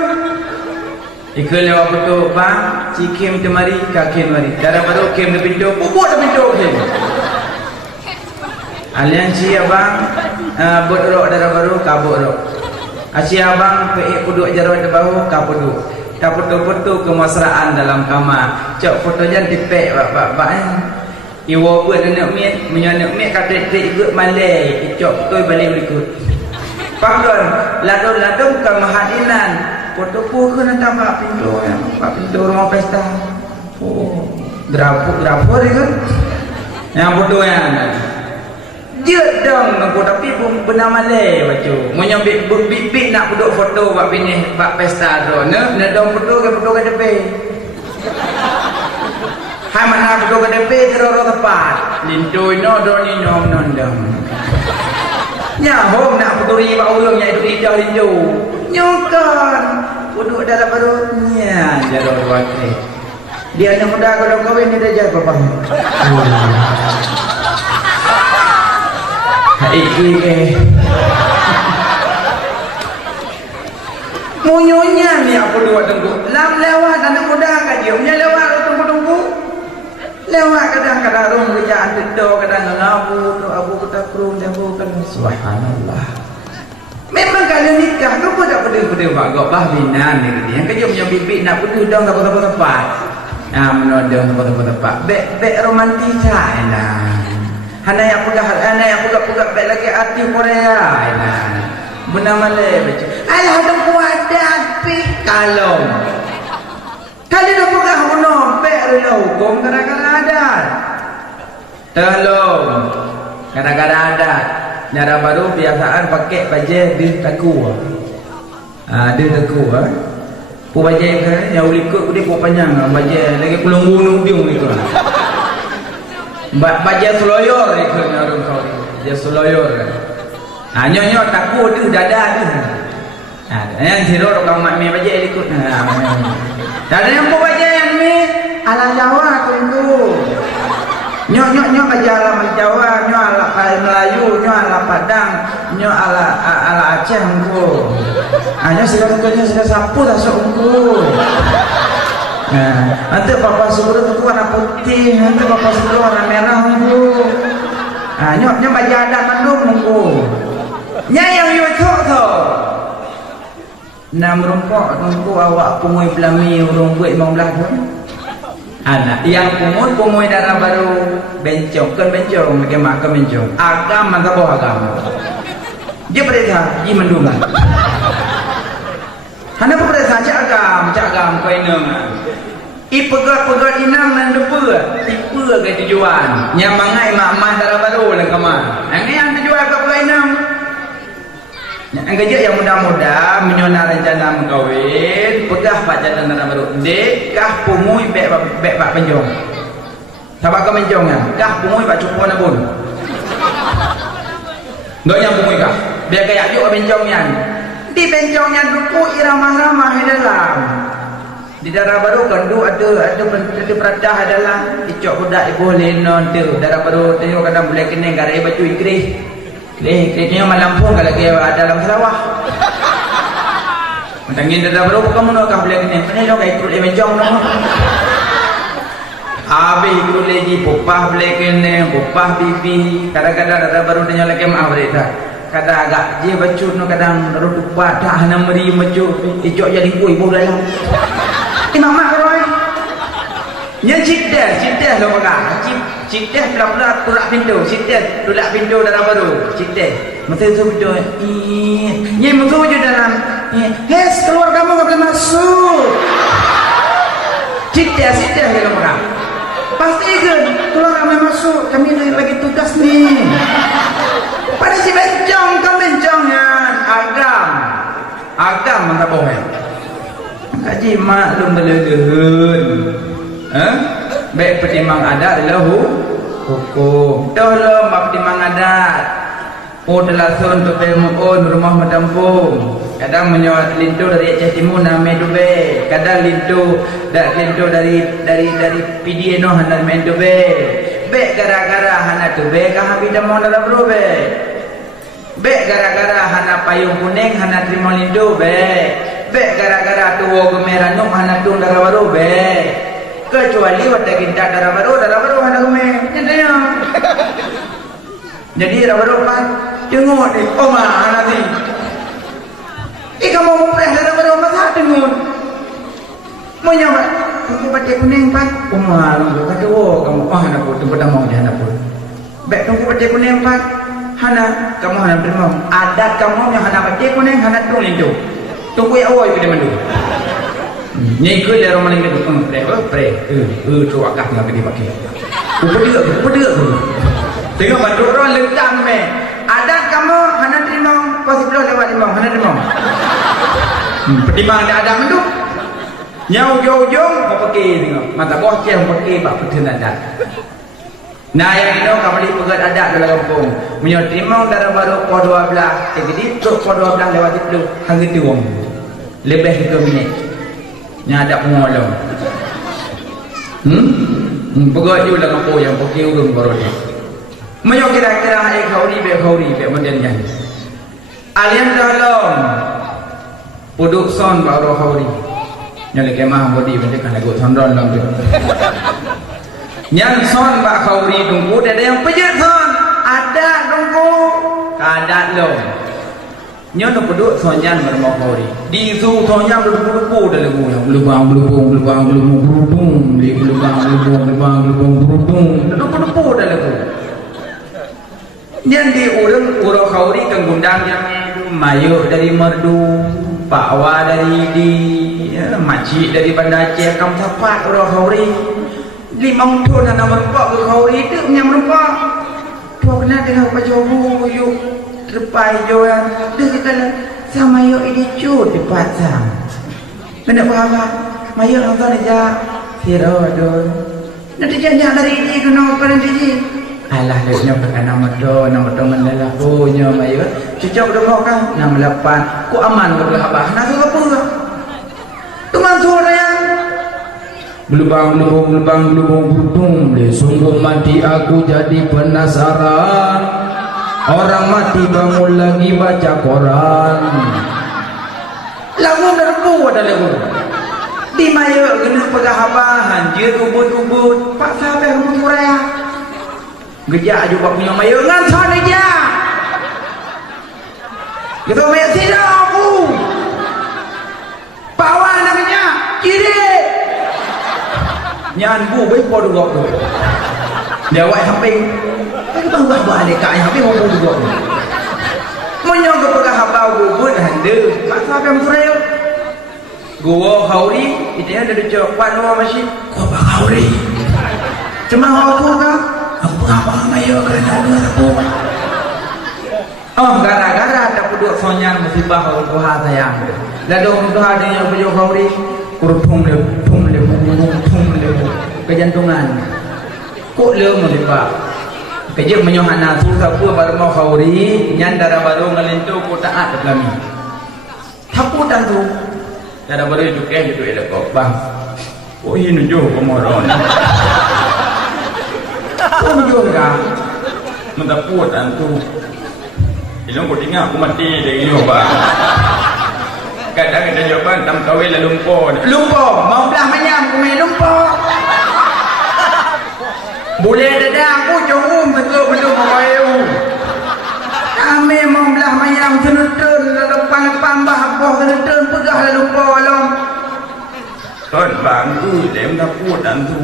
jika lewat betul bang cikim temari kakin mari darah baru kem de pintu bubuk de pintu kem aliansi abang buat rok darah baru kabut rok asyik abang peik puduk jarang de bawah kabut tak foto-foto kemesraan dalam kamar. Cok foto jangan dipek bak-bak Iwo buat anak miat, menyanak miat kata ikut malai. Cok foto balik berikut. Pakon, ladung-ladung kemahadinan. Foto pun kena tambah pintu rumah pesta. Oh, grafur dia kan? Yang foto yang dia dong aku tapi pun benar malai baca. Munyo big nak duduk foto bab bini bab pesta tu. Ne dong foto ke depan. Hai mana foto ke depan terus tepat. Lintoi no do ni nyom nondam. Nya hom nak foto ri bak urang nya itu ida lindu. Nyokan duduk dalam barunya jaro wakil. Dia nak muda kalau kahwin ni dah jadi apa? Iki ke munyonya ni apa dua tunggu lam lewat anak muda kat dia punya lewat tunggu lewat kadang-kadang rong kerjaan tidur kadang ngabu tu abu kita kurung jabu kan subhanallah memang kalau nikah tu pun tak pedih-pedih bagak bahlinan ni yang kerja punya bibik nak pedih dong tak tempat menodong tempat bek romantis lah Hana yang pegang baik lagi hati Korea. Benar malai baca. Ayah ada kuat api kalong. Kali dah pegang hono baik rela hukum kadang-kadang ada. Tolong. Kadang-kadang ada. Nyara baru biasaan pakai baju di taku. Di taku Pu baju kan yang ulikut dia pu panjang baju lagi pelung gunung biung itu. Baja seloyor ikut orang kau baja seloyor nyonya takut tu dada tu yang siro orang mak me baja ikut ada yang buat baja yang me ala Jawa tu itu nyok baja ala Jawa nyok ala Melayu nyok ala Padang nyok ala Aceh tu nyok sudah sapu dah sok tu nanti papa suruh tu warna putih, nanti papa suruh warna merah tu. Nyok baca adat mandung tu. Yang YouTube tu. Nam rumpok tu awak pumui pelami urung buat 15 tu. Anak yang pumui darah baru bencong makan bencong. Agam mantap agam. Dia perintah, dia mendungan. Hana perintah cak agam kau inang. Pegat inang dan depa tipe ke tujuan yang mangai mak-mak darah baru lah kamar yang tujuan ke inang yang kerja yang muda-muda menyona rencana mengkawin pegah pak jalan darah baru dek kah pumui bek pak penjong sabak ke penjong kah pumui pak cukup na pun gak yang pumui kah biar kayak yuk penjongnya di penjongnya duku iramah-ramah dalam di darah baru kandu ada peradah adalah icok budak ibu lenon tu darah baru tengok kadang boleh kena garai baju ikris ikrisnya Lampung kalau ke dalam Sarawak mentangin darah baru kamu nak boleh kena mana lo kai ikut mencong no habis ikut lagi popah boleh kena popah pipi kadang-kadang darah baru tengok lagi maaf berita kadang agak dia baju no kadang baru tupat dah nak meri baju icok jadi ibu dalam mama koroi yang cidah lo makan cidah pula turak pintu cidah turak pintu dalam baru cidah mesti tu pintu ni mesti je dalam hes keluar kamu enggak boleh masuk cidah lo makan pastikan tolong kami masuk, kami lagi tugas nih. Pada si bencong, kau bencongnya agam mana boleh. Kaji maklum belehun, baik pertimang adat adalah hukum. Tolong pertimang adat. Adalah sun tu pemuun rumah matampung. Kadang menyawat lintu dari Aceh Timur namai Dubai. Kadang lintu dari PDN hana main Dubai. Bek gara-gara hana Dubai kah habis dah mau dalam Dubai. Bek gara-gara hana payung kuning hana terima lintu bek gara-gara tuwo gemerah nuk hana tung darah baru bek. Kecuali wadah kita darah baru hana gemer. Jadi darah kan tengok ni omah nanti. Kamu mau perah darah baru masa tengok. Mau nyawa tunggu batik kuning pan. Omah lu kata kamu hana pun tempat mau dia hana pun. Bek tunggu batik kuning pan. Hana kamu hana terima. Adat kamu yang hana batik kuning hana tung lintu. Tunggu ya awal kita mandu. Nyekul dia orang maling itu pre. Tu agak ngap dipakai. Udah. Tengok bantu orang lentang me. Adat kamu hana terima, pasti belum lewat terima, hana terima. Pertimbangan ada adat mandu. Nyau ujung kau pakai tengok. Mata bawah yang pakai bak pertun adat. Nah yang ini kembali pegat adat dalam kampung. Menyau terima darah baru po 12. Jadi tok po 12 lewat itu hang itu wong. Lebih 3 minit. Nya ada pengolong. Pegat juga kampung yang pakai urung baru dia. Menyau kira-kira khauri be modern yang. Alian dalam puduk son baru khauri. Nyale kemah bodi mendekan lagu sondron lang dia. Yang son bak khauri tunggu ada yang pejat son. Ada tunggu. Kadat lo. Nyon puduk sonjan bermau khauri. Di su sonjan berlupu dah lagu yang belubang berlubung dah lagu. Yang di urang khauri kenggundang yang mayu dari merdu, pakwa dari di makcik dari Banda Aceh kamu sapat urang khauri. 5 tahun anak merempak ke khauri itu punya merempak. Tuan kena tengok pajobu yuk terpai joan. Dia kita sama yuk ini cut di pasang. Kena apa? Mayu nonton aja. Hero don. Nanti jangan dari ini kena apa nanti. Alah leknya nama tu mendalah punya mayu. Cocok dah kan? 68. Ku aman ke abah? Nak apa? Teman suara yang belubang sungguh mati aku jadi penasaran. Orang mati bangun lagi baca koran. Lagu nerbu ada lagu. Di mayu kena pegah abahan dia ubud pak sampai kamu suara. Gejak juga punya mayu ngan sana dia. Kita mayu tidak aku. Bawa namanya kiri. Nyan bu baik podo gok tu. Dia awak samping. Tapi bang dekat yang samping mau podo gok. Menyong ke pegah habau gubut hande. Mak sampai murai. Gua khauri itu ada di Japan nama masih. Gua khauri. Cuma aku kan. Aku apa mayo kerana dua aku. Oh gara-gara tak puduk sonyan musibah Tuhan sayang. Lalu Tuhan dia punya khauri. Kurung le kejantungan. Kok le musibah. Kerja menyohana susah pun baru mau khauri. Nyandara baru ngelintu ku taat belami. Taputan tu. Cara baru itu elok kok bang. Oh ini nunjuk komoron. Nunjuk kan. Mentaputan tu. Ilmu ku tinggal aku mati dari ini bang. Kadang kita jawapan tam kawin lah lumpur. Mau belah menyam ku main lumpur. Boleh dadah aku jauh betul mawayu. Kami mau belah menyam senutun lepan bah senutun pegah lah lumpur alam. Tuan bang tu lem dah putan tu.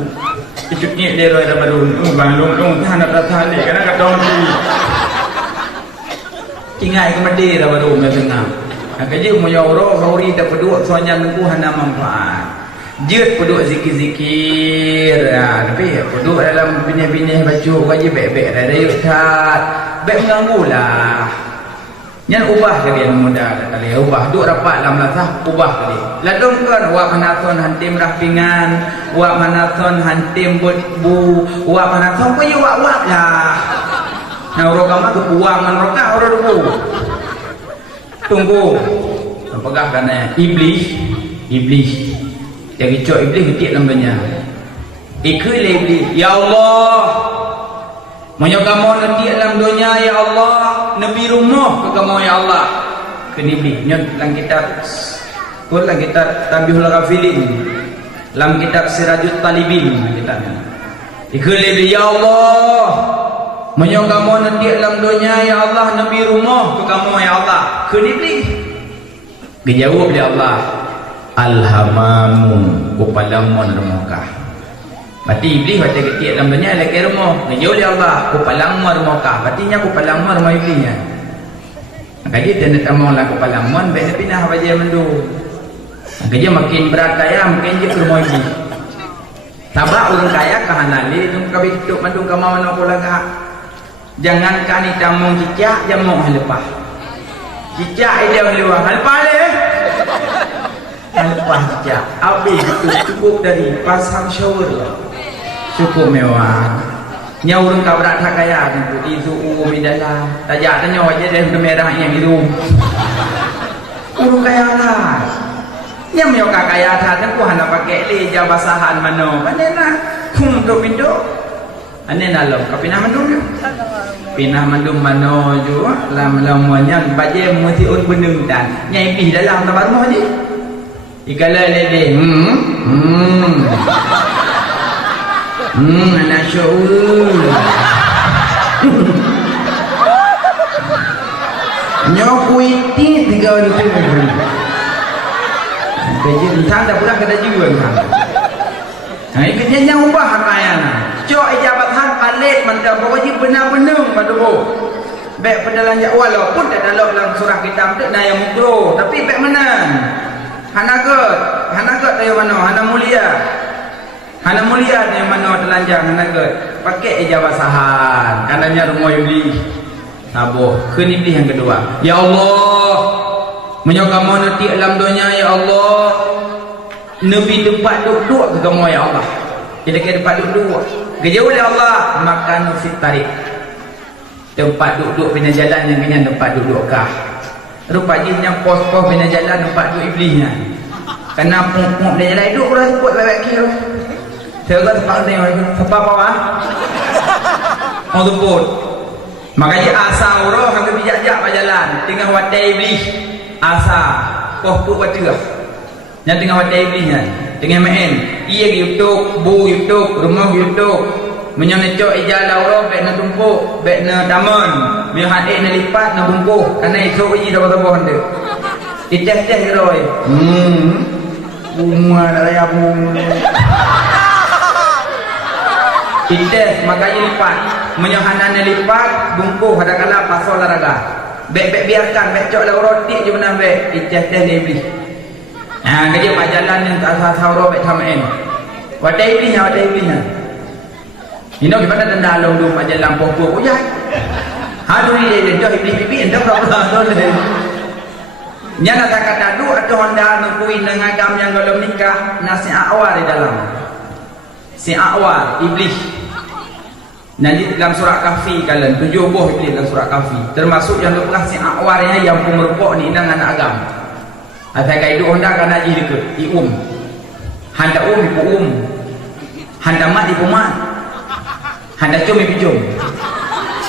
Ikut ni dia roi dah baru. Bang long tahan rasa ni kadang kadang ni. Kingai ke medi dah baru macam tengah. Kerja menyoro khauri tak peduk soalnya nunggu hana manfaat. Jut peduk zikir-zikir. Tapi peduk dalam binih-binih baju wajib baik-baik dah yuk tat. Baik mengganggulah. Nyan ubah kali yang muda kali ubah duk rapat dalam lasah ubah kali. Ladungkan wa manaton hantim rahpingan, wa manaton hantim bu, wa manaton ko yu wa lah. Nah rokama tu buang man roka ora dulu. Tunggu. Apakah kana iblis. Jadi cok iblis ketik namanya. Ikut iblis. Ya Allah. Moyo kamu nanti dalam dunia ya Allah, nabi rumah ke kamu ya Allah. Kini iblis nyot dalam kitab dalam kitab Tabihul Ghafilin. Dalam kitab Sirajut Talibin kitabnya. Ikut iblis ya Allah. Moyo kamu nanti dalam dunia ya Allah, nabi rumah ke kamu ya Allah. Kini iblis. Dijawab dia Allah. Alhamamu kupalamun rumahkah. Berarti iblis baca ketiak dalam dunia lagi rumah. Ngejauh oleh Allah kupalamun rumahkah. Berarti nya kupalamun rumah iblisnya. Kaji tanda tamang lah kupalamun baik pindah baca mendu. Kaji makin berat kaya makin je ke rumah iblis. Tabak orang kaya kahanali tu kabi hidup mandu kamau mana kulaga. Jangankan ni tamang cicak jamong halepah. Cicak dia lewa halepah le. Lepas cicak habis itu cukup dari pasang shower cukup mewah nya urang ka berat hak kaya tu izu midala tajak tanya aja dari merah yang itu urang kaya lah nya meo ka kaya tha kan ku hana pakai le jabasahan mano panena kum do pindo anena lo kapinah mandum pinah mandum mano ju lam lamunya baje muti un benung dan nyai pi dalam tabar mo je ikala lele anak syuur nyokuiti 3 orang tu kaji entah dah pulang kata jiwa nah ikutnya yang ubah hakayana cok ijabatan palit mantap wajib benar-benar pada bu baik pedalannya walaupun tak dalam surah kitab tu nah yang mukro tapi baik menang Hanagot tayo mano, hana mulia tayo mano telanjang hanagot. Pakai ijabasahan, kananya rumah iblis. Tabuh, kun iblis yang kedua. Ya Allah, menyokamo nanti alam dunia ya Allah. Nabi tempat duduk ke kamu ya Allah. Jadi ke tempat duduk. Kejauh oleh Allah, makan fit tarik. Tempat duduk punya jalan yang punya tempat duduk kah? Rupanya pos-pos bina jalan nampak tu iblisnya. Kena puk-puk dia jalan hidup orang sebut baik-baik kira. Saya kata tempat ni sebab apa? Orang sebut. Makanya asa orang hampir bijak-jak pada jalan. Tengah wadah iblis. Asa. Pos-puk wadah. Yang tengah wadah iblisnya. Tengah main. Ia YouTube, bu YouTube, rumah YouTube. Menyonecok ijala orang baik nak tumpuk, baik nak taman. Melihat nak lipat, nak bungkuh. Kerana esok iji dah dia. Dites-tes roy. Bunga nak raya bunga. Dites, makanya lipat. Menyohanan lipat, bungkuh ada kala pasal olahraga. Baik-baik biarkan, baik cok lah roti je benar baik. Dites-tes ni iblis. Kerja pak jalan yang tak sah-sah orang baik samain. Wadah iblisnya. Ini gimana tanda long dulu macam lampau pun ya. Aduh ni dia dah iblis entah berapa tahun. Nyana tak kata dulu ada honda nungguin dengan agam yang belum nikah nasi awal di dalam. Si awal iblis. Nanti dalam surah Kahfi kalian 7 buah iblis dalam surah Kahfi. Termasuk yang lepas si awalnya yang pemerupok ni dengan agam. Ada kaidu honda kan aji dekat ium. Handa ipu Handa mat ipu mat. Handa cum ibu cum.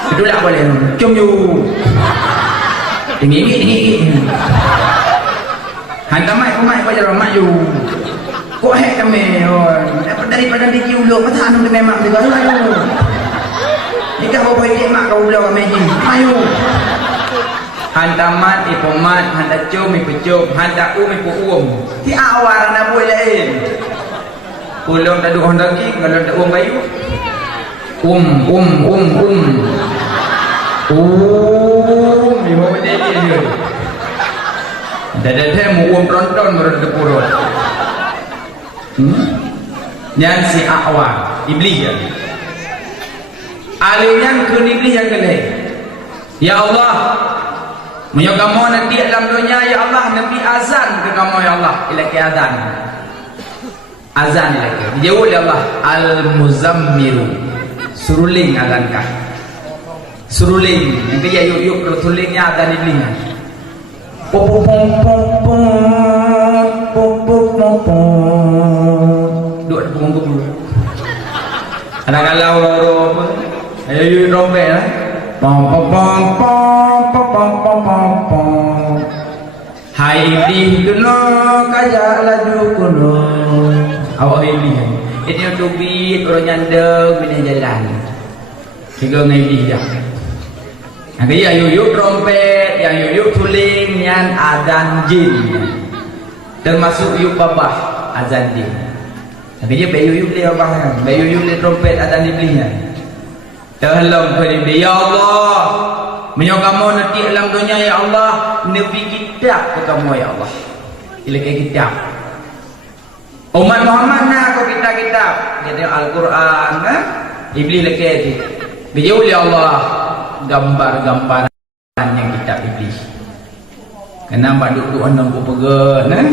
Betul tak boleh? Cum you. Tinggi. Handa mai kau jalan mak you. Kau hek kami. Daripada dikiuluk masa anu memang juga ayo. Jika kau pergi mak kau ulang kami ni. Ayo. Handa mat ibu mat, handa cum ibu cum, handa ibu Ti awal nak boleh lain. Ulang tak ada lagi kalau tak bayu. Di bawah dia je. Dah temu ronton berada purut. Nyan si Awan iblis ya. Alihnya ke iblis yang kelih. Ya Allah, punya kamu nanti dalam dunia ya Allah, Nabi azan ke kamu ya Allah, ilaki azan. Azan ilaki. Dijawab oleh Allah, Al-Muzammiru. Suruling azankah? Suruling. Yang dia yuk surulingnya azan iblis. Pom pom pom pom pom pom pom pom. Duk ada punggung dulu. Ada kalau apa? Ayo yuk rombek lah. Pom pom pom pom pom pom pom pom pom. Hai iblis kuno kaya laju kuno. Awak iblis. Ini untuk beat orang nyandeng bina jalan. Tiga dengan iblis dah. Yang dia yuk trompet, yang yuk suling, yang azan jin. Termasuk yuk babah azan jin. Yang dia yuk le babah, yuk le trompet azan iblisnya. Terhalang kepada iblis. Ya Allah, menyok kamu nanti dalam dunia ya Allah, Nabi kitab ke kamu ya Allah. Ilakai kitab. Umat Muhammad nak kau kitab. Jadi Al-Quran kan? Iblis lekeh itu. Dijauh oleh Allah gambar-gambaran yang kitab iblis. Kenapa duduk anak ku pegat nah?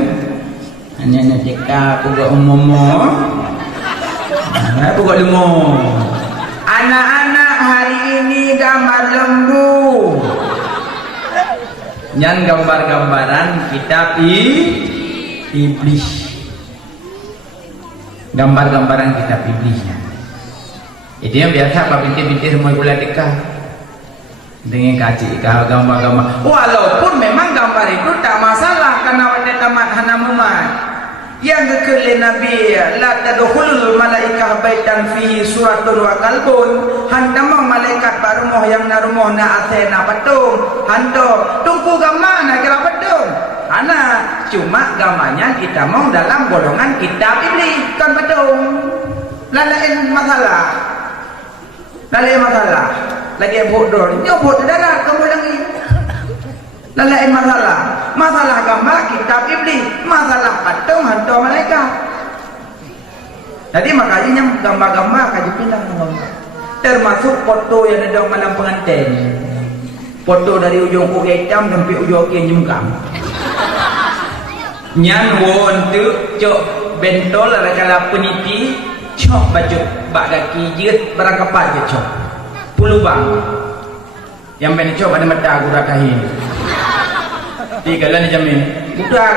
Hanya cakap pegat umum-umum. Nah, pegat lemah. Anak-anak hari ini gambar lembu. Yang gambar-gambaran kitab iblis. Gambar-gambaran kitab iblisnya. Itu yang biasa apa binti-binti semua gula dekah dengan kacik kah gambar-gambar. Walaupun memang gambar itu tak masalah karena wanita tamat hana mumat. Yang kekele Nabi la tadkhulul malaikah baitan fihi suratun wa qalbun. Handamang malaikat barumoh yang narumoh na asena patung. Hando tungku gambar na kira patung. Ana cuma gamanya kita mau dalam golongan kitab iblis kan patung. Lalain masalah. Lalain masalah. Lagi bodoh. Nyobot darat kamu lagi. Lalain masalah. Masalah gambar kitab iblis, masalah patung hantu malaikat. Jadi makanya gambar-gambar kaji pindah gambar. Termasuk foto yang ada malam pengantin. Foto dari ujung kuku hitam sampai ujung kaki jemkam. Nyan won tu cok bentol kala peniti cok baju bak kaki jeut berangkapat je cok. Puluh bang. Yang ben cok ada mata gura kahin. Tiga lah ni jamin. Budak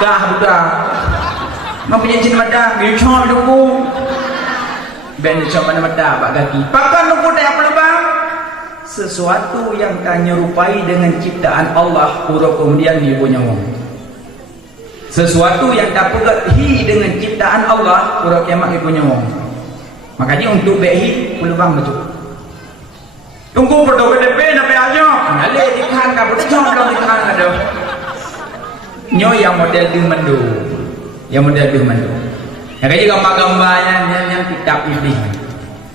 kah budak. Mau punya cin mata, dia cok duku. Ben cok ada mata bak kaki. Pakan duku dah apa bang? Sesuatu yang tak nyerupai dengan ciptaan Allah pura kemudian ibunya wong. Sesuatu yang tak pergi dengan ciptaan Allah pura kiamat ibunya wong. Makanya untuk behi perlu bang betul. Tunggu berdoa KTP sampai aja. Ngalih ikan ka berdoa dalam ikan ada. Nyo yang model di mendu. Yang model di mendu. Yang kayak gambar-gambarnya yang kitab iblis.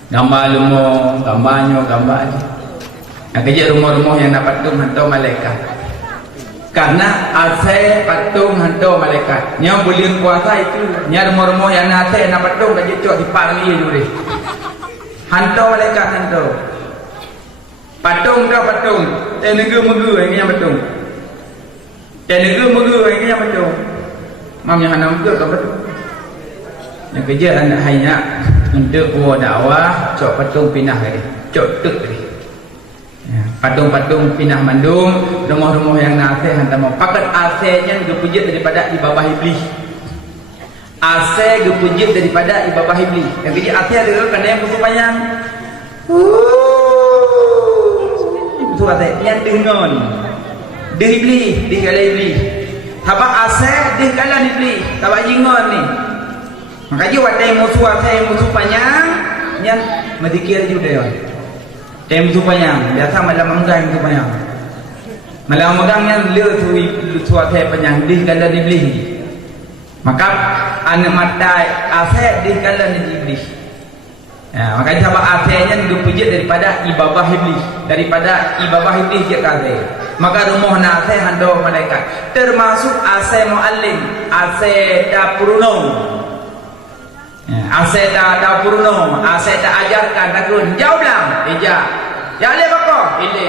Gambar lumo, gambarnya, gambar aja. Yang kayak rumah-rumah yang dapat patung hantu malaikat. Karena asal patung hantu malaikat. Nyo boleh kuasa itu. Nya rumah-rumah yang asal nak patung kaje cok dipanggil dulu. Hantu malaikat hantu. Patung dah patung. Negeri-negeri ini yang patung. Negeri-negeri ini yang patung. Mamnya hanam ke patung. Yang kerja anak hanya untuk buat dakwah, cok patung pindah lagi. Cok tek lagi. Ya, patung-patung pindah mandum, rumah-rumah yang nasih hantar mau. Pakat asenya gepujit daripada ibabah iblis. Asy gepujit daripada ibabah iblis. Yang kerja asy adalah kena yang musuh panjang. Itu katanya dengan deh iblis, deh kala iblis. Habaq asal deh kala iblis, tabak jingon ni. Makanya watai musuh panjang, yang medikir juga. Tem musuh panjang, biasa malam menggang musuh panjang. Malam megangnya le tu watai panjang deh kala iblis. Maka anak mata asal deh kala iblis. Ya, makanya sahabat asalnya dipujit daripada ibabah iblis, daripada ibabah iblis je kata. Maka rumah nasih handau malaikat, termasuk asal muallim, asal dapurunong. Asyik dah purno, asyik dah ajarkan takun. Jauh belang, ijak. Ya le bakok, ile.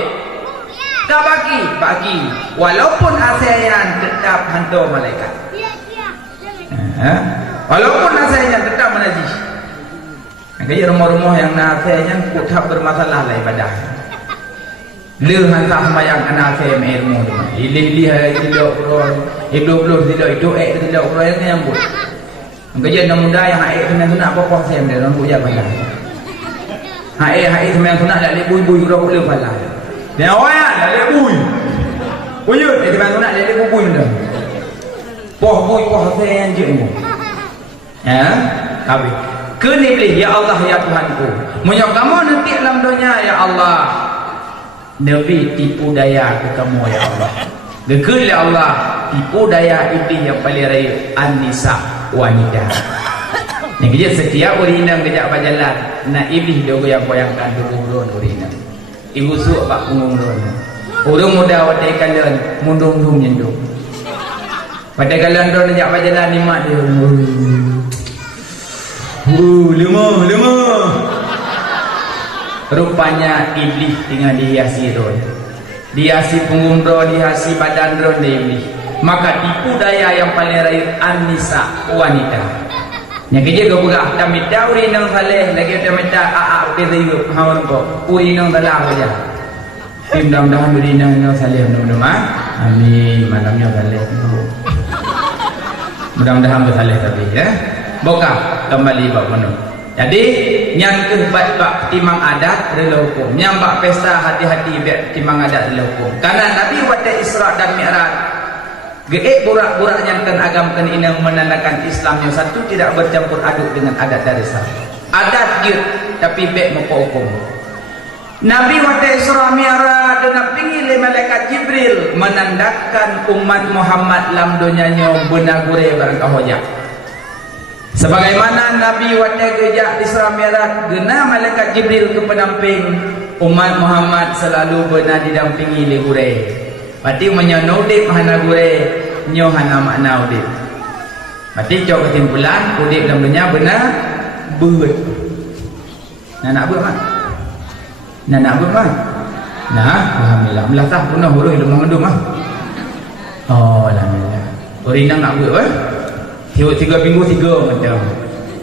Tak bagi. Walaupun asyik yang tetap hantu malaikat. Walaupun asyik yang tetap menajis. Kaya rumah-rumah yang nasihatnya kutab bermasalah lah ibadah. Leh hantar sembahyang anak saya ilmu tu. Ilih tidak kurang, hidup tidak tidak kurang yang pun. Kaya nak muda yang haid tu nak apa saya dia orang buat pandai. Haid sembahyang tu nak lek bui kurang boleh pandai. Dia awak lek bui. Buyut dia sembahyang tu nak lek bui dah. Poh saya yang je ni. Habis. Kini pilih, ya Allah ya Tuhanku. Menyok kamu nanti dalam dunia ya Allah. Nabi tipu daya ke kamu ya Allah. Gekul ya Allah tipu daya itu yang paling raya An-Nisa wanita. Yang kerja setiap urina kejap berjalan. Nak iblis dia goyang-goyangkan dulu urina. Ibu suak pak punggung dulu. Urung muda watai kalian mundung nyendung. Pada kalian dulu kejap berjalan ni mak dia. Lemah. Rupanya iblis tinggal dihiasi roh. Dihiasi punggung roh, dihiasi badan roh iblis. Maka tipu daya yang paling raya An-Nisa wanita. Yang kerja kau buka tamita urinang saleh lagi tamita ke riu hawan ko urinang dalam aja. Mudah-mudahan urinang saleh mudah-mudahan. Amin. Malamnya saleh. Mudah-mudahan bersaleh tapi ya. Boka kembali bab penuh. Jadi yang bab timang adat adalah hukum. Yang bab pesta hati-hati biar timang adat adalah hukum. Karena Nabi waktu Isra dan Mi'raj geek burak-burak yang agamkan ini menandakan Islam yang satu tidak bercampur aduk dengan adat dari sana. Adat je tapi baik muka hukum. Nabi waktu Isra Mi'raj dan pinggil malaikat Jibril menandakan umat Muhammad dalam dunianya benar gure barang kahojak. Sebagaimana Nabi waktu gejak Isra Mi'raj gena malaikat Jibril ke pendamping umat Muhammad selalu benar didampingi oleh gure. Berarti menyono udip hana gure, nyo hana makna udip. Berarti cok kesimpulan udip dalam dunia benar beut. Nak beut mak? Nak beut mak? Nah, alhamdulillah. Melatah punah huruf hidup mengandung mah. Oh, alhamdulillah. Urinang nak beut apa? 3 minggu 3 macam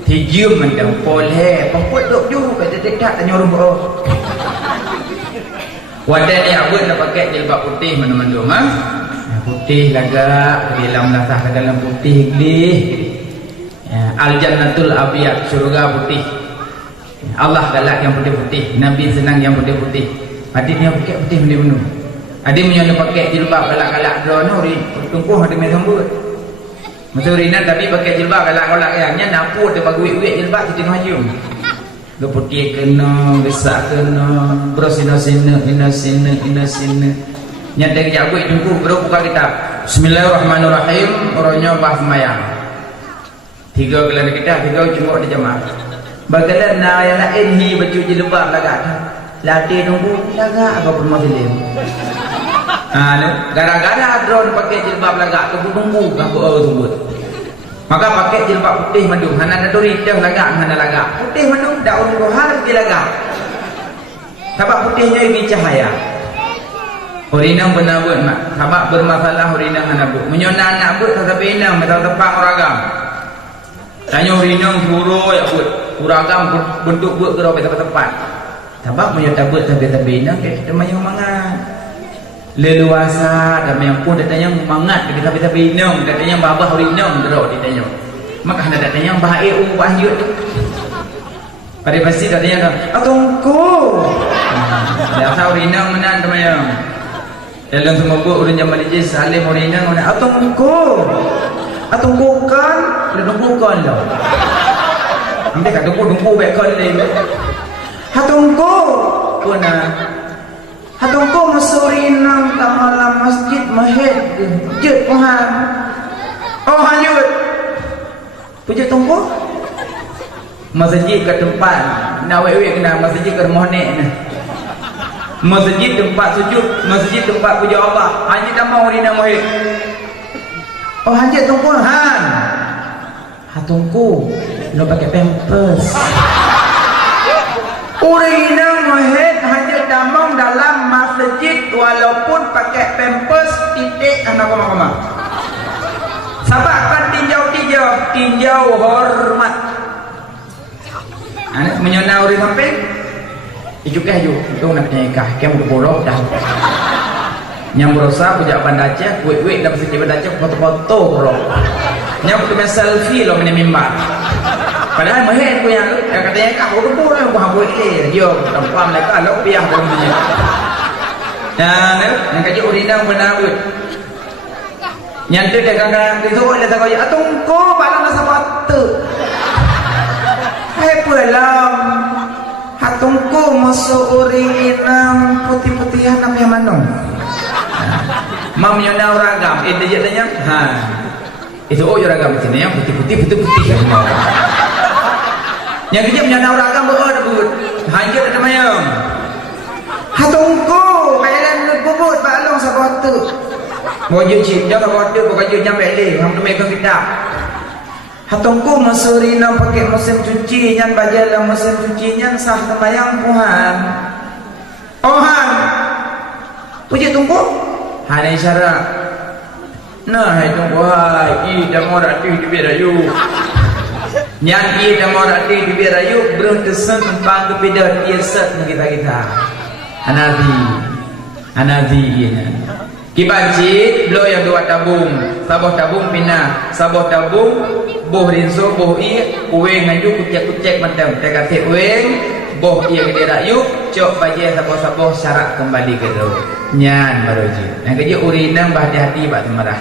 3 macam boleh pemput duk juga dekat tanya orang bro. Wadah ni abang nak pakai jilbab putih mana-mana mah. Putih lagak di dalam lasah ke dalam putih gilih. Al-Jannatul Abiyad, syurga putih. Allah galak yang putih-putih, Nabi senang yang putih-putih. Adik dia pakai putih benar-benar. Adik punya pakai jilbab galak-galak drone ni tungkuh ada mai sambut. Masa urina tapi pakai jilbab galak-galak yang napur tu bagi wik jilbab kita hajum. Dia putih kena, besar kena, berosina-sina, ina-sina. Nyata kejap wik tungkuh baru buka kitab. Bismillahirrahmanirrahim, orangnya bahas mayang. 3 gelar kita, 3 cuma ada jemaah. Bagaimana nak yang lain ni baju jilbab lagak. Latih tunggu lagak apa pun muslim. Gara-gara drone pakai jilbab lagak tunggu apa sebut. Maka pakai jilbab putih mandung. Hana ada duri dah lagak, hana lagak. Putih mandung dak urung rohar di lagak. Sebab putihnya ini cahaya. Urinang benar buat mak. Sebab bermasalah urinang hana buat. Menyona anak buat tetapi inang betul tepak oragam. Tanya urinang suruh ya buat. Uragam bentuk buat gerau tepat-tepat. Sebab menyota buat tapi inang kita mayang mangat. Leluasa dan yang pun datanya mangat kita tapi inang datanya babah urinang gerau ditanya. Maka hendak datanya bahaik wahyu tu. Pada pasti datanya atungku. Biasa urinang menan temayang. Dalam semua buat urang zaman ini salim urinang mana atungku. Atunggukan, dah tunggukan dah. Ambil kat tunggu baik kali. Hatungku puna. Hatungku masurinang tak malam masjid mahid. Jut Tuhan. Oh hanyut. Pujut tunggu. Masjid ke tempat. Nak wek-wek kena masjid ke rumah nek ni. Masjid tempat sujud, masjid tempat puja Allah. Hanya nama urinang mahid. Oh hanyut tunggu han. Hatungku. lo pakai pampers. Urina muhid hanya damang dalam masjid walaupun pakai pampers titik anak koma-koma. Sebab kan tinjau hormat. Anak menyona uri sampai juga itu nak nikah kamu bolok dah. Yang berusaha punya bandaca, wait dapat sedikit bandaca foto-foto bro. Yang punya selfie lo menimba. Padahal mahir ku yang katanya kau tu pun aku habis yo tempat mereka lo piah pun punya. Dan yang kaji urina benar tu. Nyantai kadang-kadang itu ada tak kau atungko pada masa waktu. Hai pulang. Hatungku masuk urina putih-putihan apa yang mana? Mam nyona ragam, itu jadinya. Itu ragam sini yang putih-putih. Yang kejap nyona ragam berebut. Hancur ada mayang. Hatungku kayak bubut balong sabatu. Bojo cip dia sabatu bukan je nyampe leh, hang tu megang kita. Hatungku masurina pakai mesin cuci nyan bajal mesin cuci nyan sah temayang puhan. Han. Puji tunggu. Hari syarat. Nah, hai tunggu hai, ida morati di berayu. Nyan ida morati di berayu beruntusan pang kepada dia set kita. Anabi ini. Kibanci blo yang dua tabung, sabah tabung pinah, sabah tabung boh rinso boh i, ueng ngayu kucek macam tekati ueng boh ia ke rayu, cok baje sabah syarat kembali ke tu. Nyan baru je. Yang kerja urina berhati-hati bak temerah.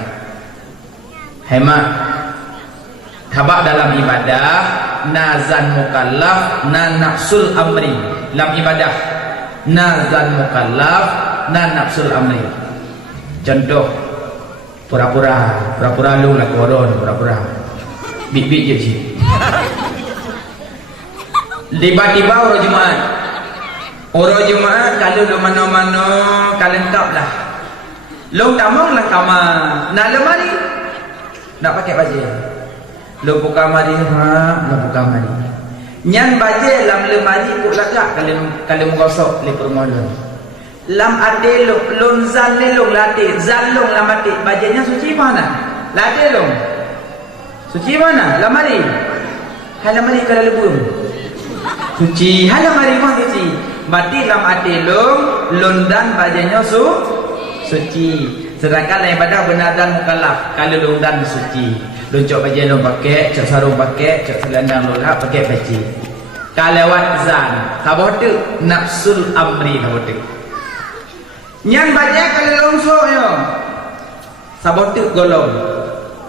Hemat. Habaq dalam ibadah nazan mukallaf na nafsul amri. Dalam ibadah nazan mukallaf na nafsul amri. Contoh pura-pura lu lah koron pura-pura. Bik-bik je sih. Tiba-tiba orang Jumaat kalau lu mana-mana kalian tak lah. Lu tamang lah kamar. Nak lemari nak pakai baju. Lu buka mari buka mari. Nyan baju lam lemari kok lagak kalau menggosok li permohon. Lam ade lun zan lelong lati zan long lam ade bajunya suci mana? Lati long. Suci mana? Lamari. Halamari kalau lebur. Suci halamari mah suci. Berarti lam ade lun dan bajunya suci. Sedangkan lain pada benar dan mukallaf kalau lun dan suci. Lun cok baju lun pakai, cok sarung pakai, cok selendang lun pakai baju. Kalawat zan, kabah tu nafsul amri kabah tu. Nyan baca kalau longsok yo. Sabotik golong.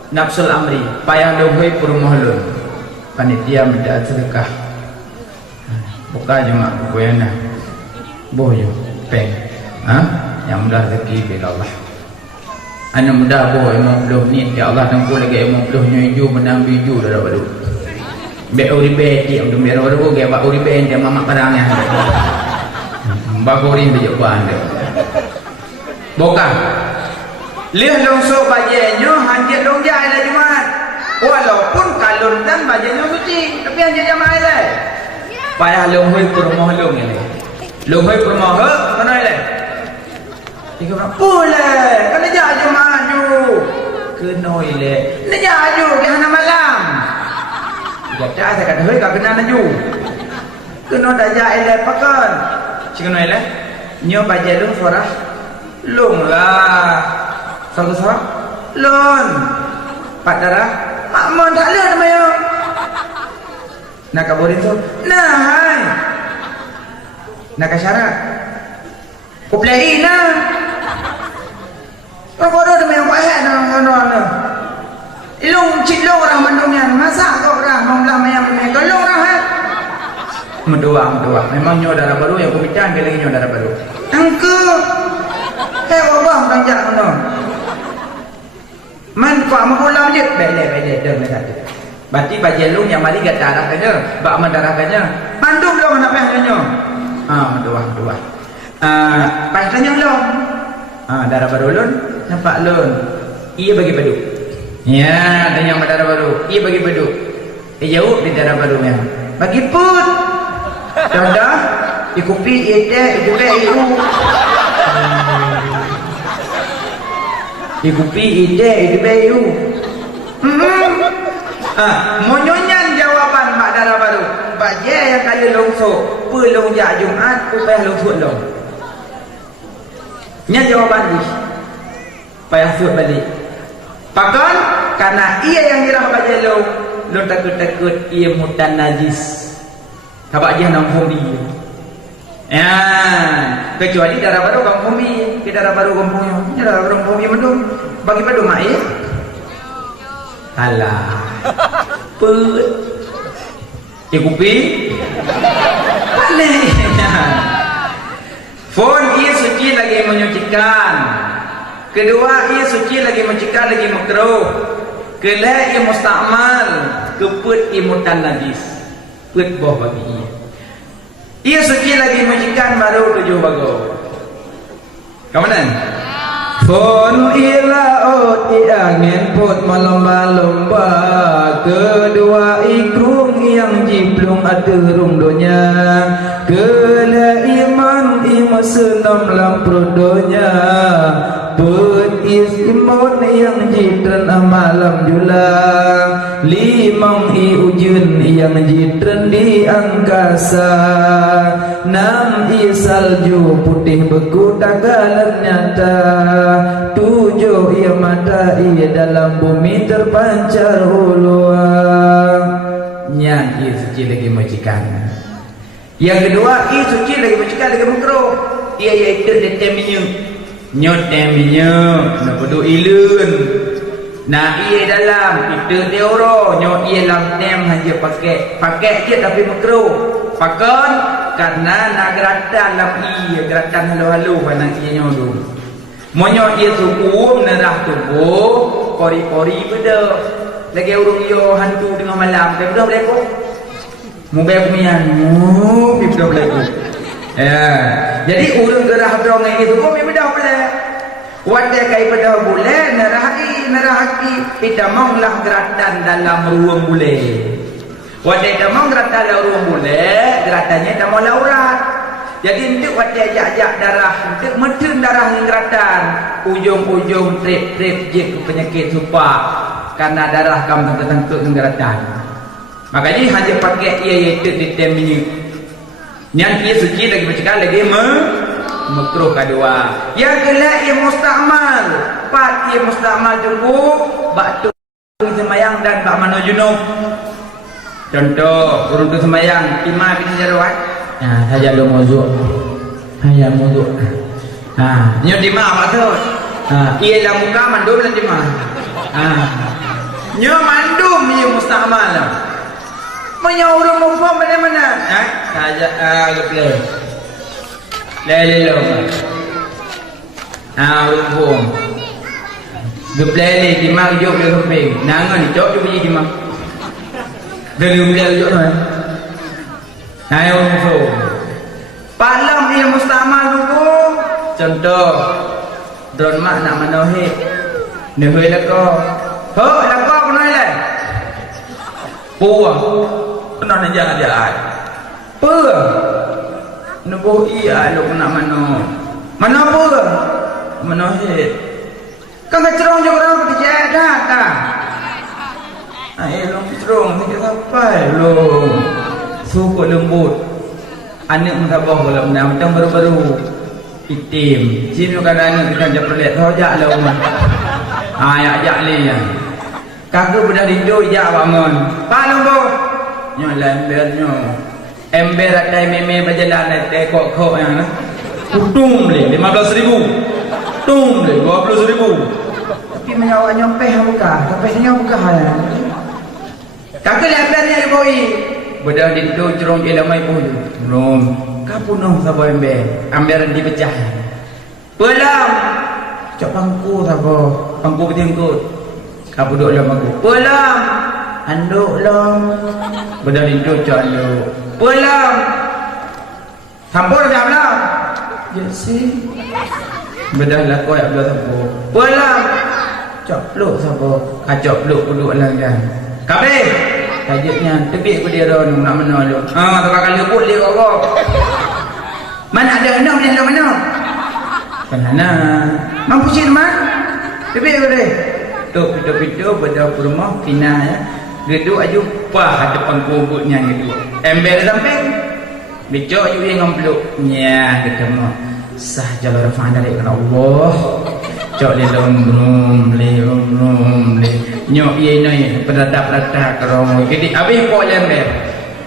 Nafsul amri, payah lohoi permohon. Panitia minta sedekah. Buka jemaah koyana. Boyo peng. Yang mudah rezeki bila Allah. Ana mudah boh imam belum ni ya Allah dan pula lagi imam belum nyoju menang biju dah baru. Be uri be ti am dum bero baru ge ba uri be dia mamak barangnya. Bagorin dia buan dia. Bukan. Lihat longsok bajenyo hanjit dong jai lah Jumat. Walaupun kalun dan bajenyo suci, tapi hanjit jamaah lah. Payah longhoi permoh long ni. Longhoi permoh mana le? Tiga orang pula. Kena jaju maju. Kenoi le. Kena jaju ke hana malam. Kata saya kata hoi kau kena maju. Kena dah jai le pakan. Cikenoi le. Nyo bajen long suara. Long lah. Sama-sama lon Pak Darah Makmon tak ada nama yo nak kaburin tu nah hai nak syarat kuplai na apa dah nama yang baik na long cik long orang mandungnya masa kau orang menglah mayam mereka long orang hai mendua memang nyo darah baru yang kubican ke lagi nyo darah baru angku wabah banyak mana manfaat mengulang je bele dah satu. Berarti bajelung yang mari gat darah kanya, bak mendarah kanya. Mandum lo nak pahanya. Dua. Pahanya lo. Darah baru lon, nampak lon. Ia bagi baduk. Ya, ada yang darah baru. Ia bagi baduk. jauh di darah barunya bagi put dah ikupi ide ikupi iu ikupi ide ikupi iu monyonya jawaban mak darah baru mak je yang kaya longsor pelong jak Jumat upaya longsor long nya jawaban ni payah suat balik pakon karena ia yang dirah baca lo takut-takut ia mutan najis kabak dia nampung dia ya kecuali darah baru kampung dia ke darah baru kampungnya ini darah baru kampung dia mendung bagi padu mak ya alah put ikupi balik phone ia suci lagi menyucikan kedua ia suci lagi mencegah lagi makruh kelak ia mustakmal keput ia mutan najis put boh bagi ia suci lagi mencegah baru 7 bago kamanan fon ila ot angin put melomba-lomba kedua ikrung yang jiplung aterung donya kelak iman ima senam lamprut donya put is imun yang jitren amalam julang limang i ujun yang jitren di angkasa nam i salju putih beku tagalan nyata 7 ia mata ia dalam bumi terpancar uluang yang ia suci lagi majikan yang kedua ia suci lagi majikan lagi makruh ia iaitu determinnya nyotemnya nak pedu ilun nah ia dalam kita teoro nyot ia lam hanya pakai je tapi makruh pakon karena nak geratan lam ia geratan halu-halu panang ia nyodu monyo ia tukum nerah tubuh pori-pori beda lagi urung yo hantu dengan malam ke beda boleh ko mubay kumian beda boleh ko ya jadi urung gerah dong itu ko beda boleh wadah kai beda boleh nerahaki tidak maulah geratan dalam ruang boleh wadah tidak mau geratan dalam ruang boleh geratannya tidak mau laurat jadi untuk wadah ajak darah untuk medun darah yang geratan ujung-ujung trip je ke penyakit supak karena darah kamu tertentu geratan makanya hanya pakai ia iaitu determinate yang ia suci lagi mencegah lagi makruh kedua yang kelak ia mustakmal pat ia mustakmal tunggu batu semayang dan bak mano junub contoh urut semayang imam bin jarwat nah saja lu muzuk hanya muzuk nyo di ma maksud ia dah muka mandum dan di ma nyo mandum ia mustakmal menyuruh mufam mana-mana saja gepleh lele mufam gepleh ni di ma jok le keping nangan jok tu pergi di ma dari umlah jok tu ayo mufam palam ia mustakmal dulu contoh drone mak nak manohi nehui lako ho lako punoi lai puang pernah nak jalan apa nubuh iya lu nak mana apa mana hit kan kecerong juga orang berjaya dah lu kecerong ni sampai lu suku lembut anak mentabah kalau macam baru-baru itim sini kan anak kita ajak perlihat hojak lah umar ajak ni kagak sudah rindu ya bangun palung bo nyo lembernya ember ada meme berjalan ada kok yang na tum le 15,000 tum le 20,000 tapi menyawa nyampe buka sampai nya buka ya kagak lembernya boy bedah rindu cerong ilamai pun belum kapunuh sabo ember dipecah pelam cok pangku sabo pangku betingkut kapu duk lam aku pelam anduk lam bedah rindu cok anduk pelam sampur jam lam ya si bedah lakoi abdul sampur pelam cok peluk sabo kacok peluk duduk lang kan kabeh Tajuknya tebik ke dia ron nak menolong. Tak kali pun dia kok. Mana ada enam ni mana? Mana? Mampu sih mah? Tebik ke dia. Tu pintu pada rumah pinah ya. Geduk aju pah depan kubuknya gitu. Ember samping. Becok aju yang ngampluk. Nya ketemu. Sah jalan rafah dari Allah. Cok li lom nyok ye noi pedadak kerong jadi habis kok ember.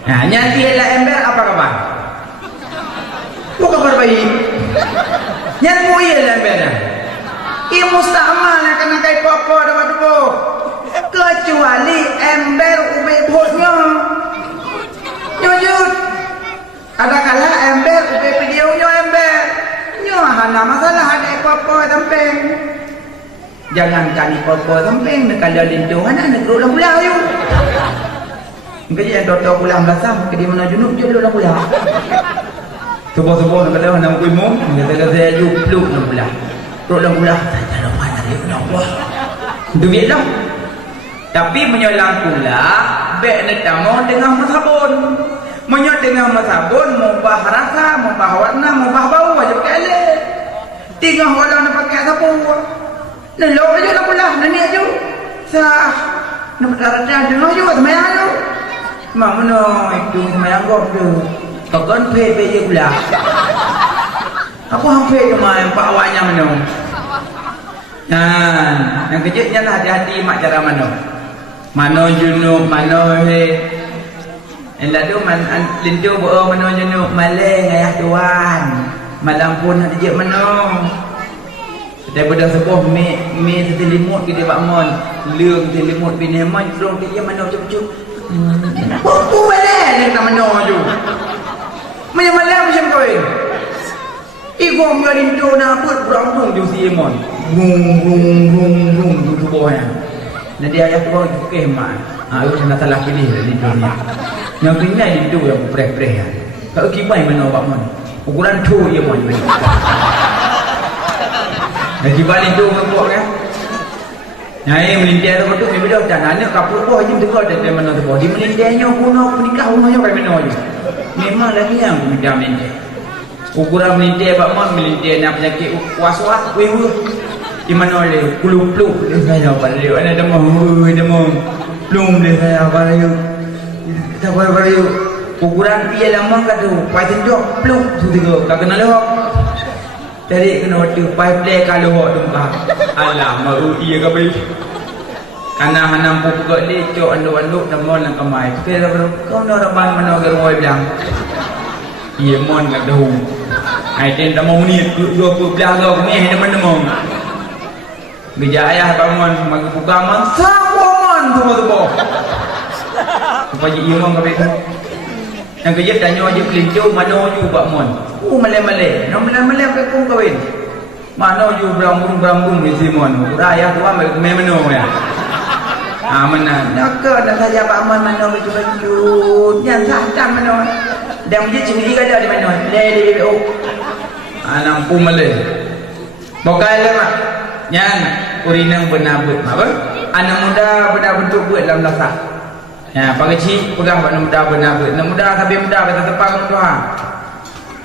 Nah nyati lah ember apa kabar? Apa kabar baik? Nyat mu ye ember dah. I mustamal nak kena kai popo dapat tu. Kecuali ember ube bosnya. Nyojut. Ada kala ember ube videonya ember. Hana masalah ada apa-apa samping. Jangan kali apa-apa samping kalau lintu hana nak keluar pula you. Engkau yang toto pula belasam ke di mana junub je keluar pula. Subuh-subuh nak kata nak kuimu, kata-kata you peluk nak pula. Keluar pula. Tak ada mana dia Allah. Tu biarlah. Tapi menyolang pula baik nak tamu dengan masabun. Menyot dengan masabun, mubah rasa, mubah warna, mubah bau aja pakai air. Tinggal orang nak pakai sapu. Nelok aja nak pula, nani aja. Sah, nak berdarah dengar juga semayang tu. Mak mana itu semayang kau tu. Takkan pay je pula. Apa hampir tu mai pak awaknya mana? Yang kejutnya lah hati-hati mak cara mana. Mana junub, mana he. Lalu lintu buat mana junub maleng ayah tuan. Malam pun ada je mana. Daripada sebuah mi selimut kita pak mon. Leung selimut bini mon terong dia mana cup-cup. Apa boleh dia tak mana tu. Malam macam kau ni. Iku ambil lintu nak buat berambung tu si mon. Rung tu bawah. Nanti ayah tu bawa ke mak. Aku nak salah pilih lintu ni. Yang kena lintu yang preh-preh. Kalau kibai mana pak mon. Ukuran tu je mon. Dah kibai lintu kau kan. Nyai melintai tu betul bila dah anak kapur bawah je dekat dari mana tu bawah. Di melintainya kuno menikah rumahnya kayak mana je. Memang lagi yang minta melintai. Ukuran melintai pak mon melintai nak penyakit was-was wewe. Di mana le kulu-kulu dia saya balik ana demam belum dia saya balik. Kita balik ukuran dia lama kata pai tunjuk pluk tu tiga tak kenal lohok. Dari kena waktu pai play kalau lohok tu bah. Alah mau iya ke baik. Karena hanam puk ke lecok anduk-anduk demon nak kemai. Kira kau nak rabang mana ke rumah bilang. Iya mon kat dah. Ai ten demon ni 20 belas ke ni demon. Bija ayah bangun magi buka man samon tu. Supaya imam kabeh tu. Yang kerja tanya je kelincu mana ju pak mon. Malai-malai. Nak malai-malai ke kong kahwin. Mana ju berambung di Simon. Raya tu am memeno ya. Mana nak dah saja pak mon mana baju-baju. Yang sahkan mana. Dan dia ciri ada di mana. Le BBO. Nampu malai. Bokai lemak. Yang urinang benar buat apa? Anak muda benar bentuk buat dalam dasar. Ya, pagi cik pegang anak muda benar buat. Anak muda tapi muda kata tepang Tuhan.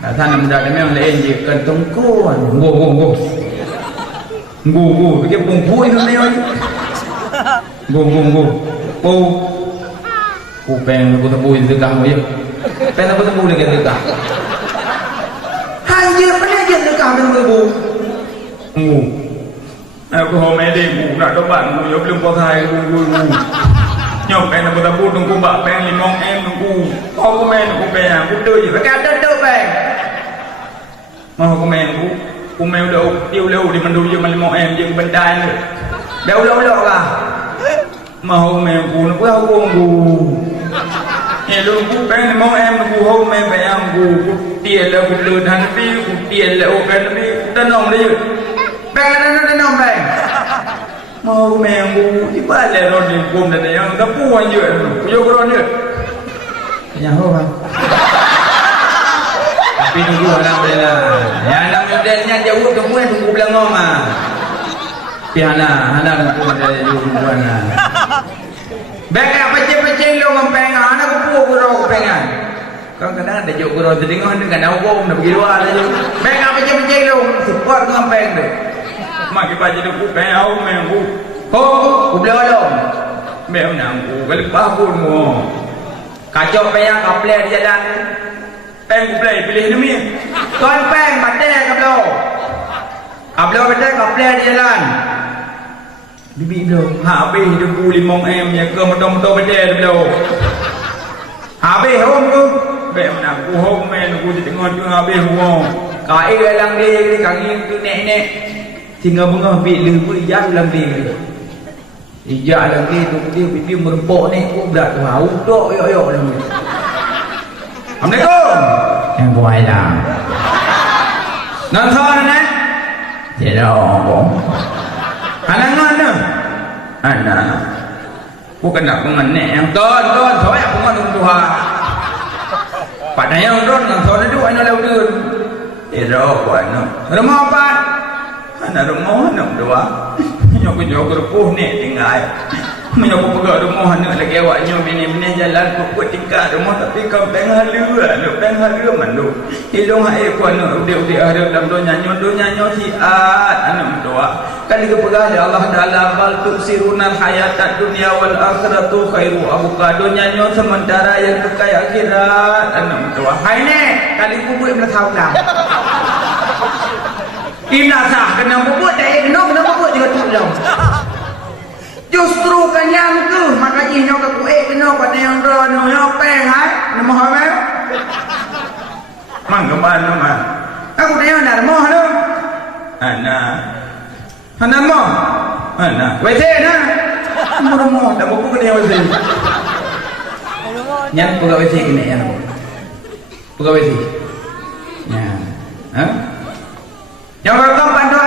Dasar anak muda dia memang lain je kantong kuan. Go. Dia bumbu itu memang. Go. Peng aku tebu itu dekah mo ye. Peng aku tebu dekat dekah. Hanya pernah je dekah dengan tebu. Aku hôm nay ngủ lại các bạn ngủ giống lưng có thai ngủ nhom em là một tập bút đừng cùng bạn em thì mong em đừng cùng không có mẹ đừng cùng bè cũng tươi chỉ phải cá tơ về mà không có mẹ cùng mèo đâu yêu lâu thì mình đuổi cho mình mong em nhưng bên tai nữa béo lâu à mà hôm mèo cù nó cứ không cù nghe luôn cù bé thì mong em cù hôm mẹ phải em cù tiền là cù lừa thằng nó đi cù tiền là ok nó đi tân hồng đi bang nó nong bang mau mengu di balik ron di bom dan yang tapu aja yo ron ni nyaho bang tapi tunggu orang bela yang nak modelnya jauh tunggu belang ngoma piana hana tunggu dari buana Baik apa pecing lo ngempengan aku guru pengan. Kadang-kadang ada jok guru teringat dengan hukum nak pergi luar aja. Baik apa pecing lo support ngempeng deh. Mak kita jadi ku pengen mengku. Ku belum. Memang aku kalau pun mu. Kacau pengen kapler di jalan. Peng play pilih demi. Tuan peng batai kablo. Kablo batai kapler di jalan. Bibi belum. Habis hidup 5M ya ke motor-motor batai belum. Habis hom tu. Memang aku hom men aku tengok tu habis hom. Kai dalam dia ni kaki tu nek-nek. Tinggal bunga bila pun ijaz dalam dia. Ijaz dalam dia tu dia bibi merempok ni aku berat tu. Udok yok-yok dalam dia. Assalamualaikum. Yang buai lah. Nonton ni? Tidak orang. Anak mana? Anak. Bukan nak mengenek yang ton. Saya aku mengenung Tuhan. Padahal yang ton nonton itu anak laudun. Tidak apa. Rumah apa? Anak rumah anak dua. Nyok kerupuh ni tinggal. Menyokong pegawai rumah anak lagi awaknya bini-bini jalan pokok tingkat rumah tapi kau pengen halu mandu. Hidung hai ku anak udik-udik ada dalam donya hiat anak doa. Kali ke pegawai Allah Taala bal tusirunal hayatad dunya wal akhiratu khairu abuka donya sementara yang kekal akhirat anak doa. Hai ne kali kubur menathau dah. Inasah kena bubut tak kena bubut juga tu dah. Justru kenyang tu makanya nyok aku kena pada yang rono nyok peng hai nama apa? Mang keban nama. Aku tanya nak mau tu. Anak mau. Anak. WC nah. Mau tak mau kena WC. Nyat pegawai WC kena ya. Pegawai WC. Ya. Ha? Yang rekam pandu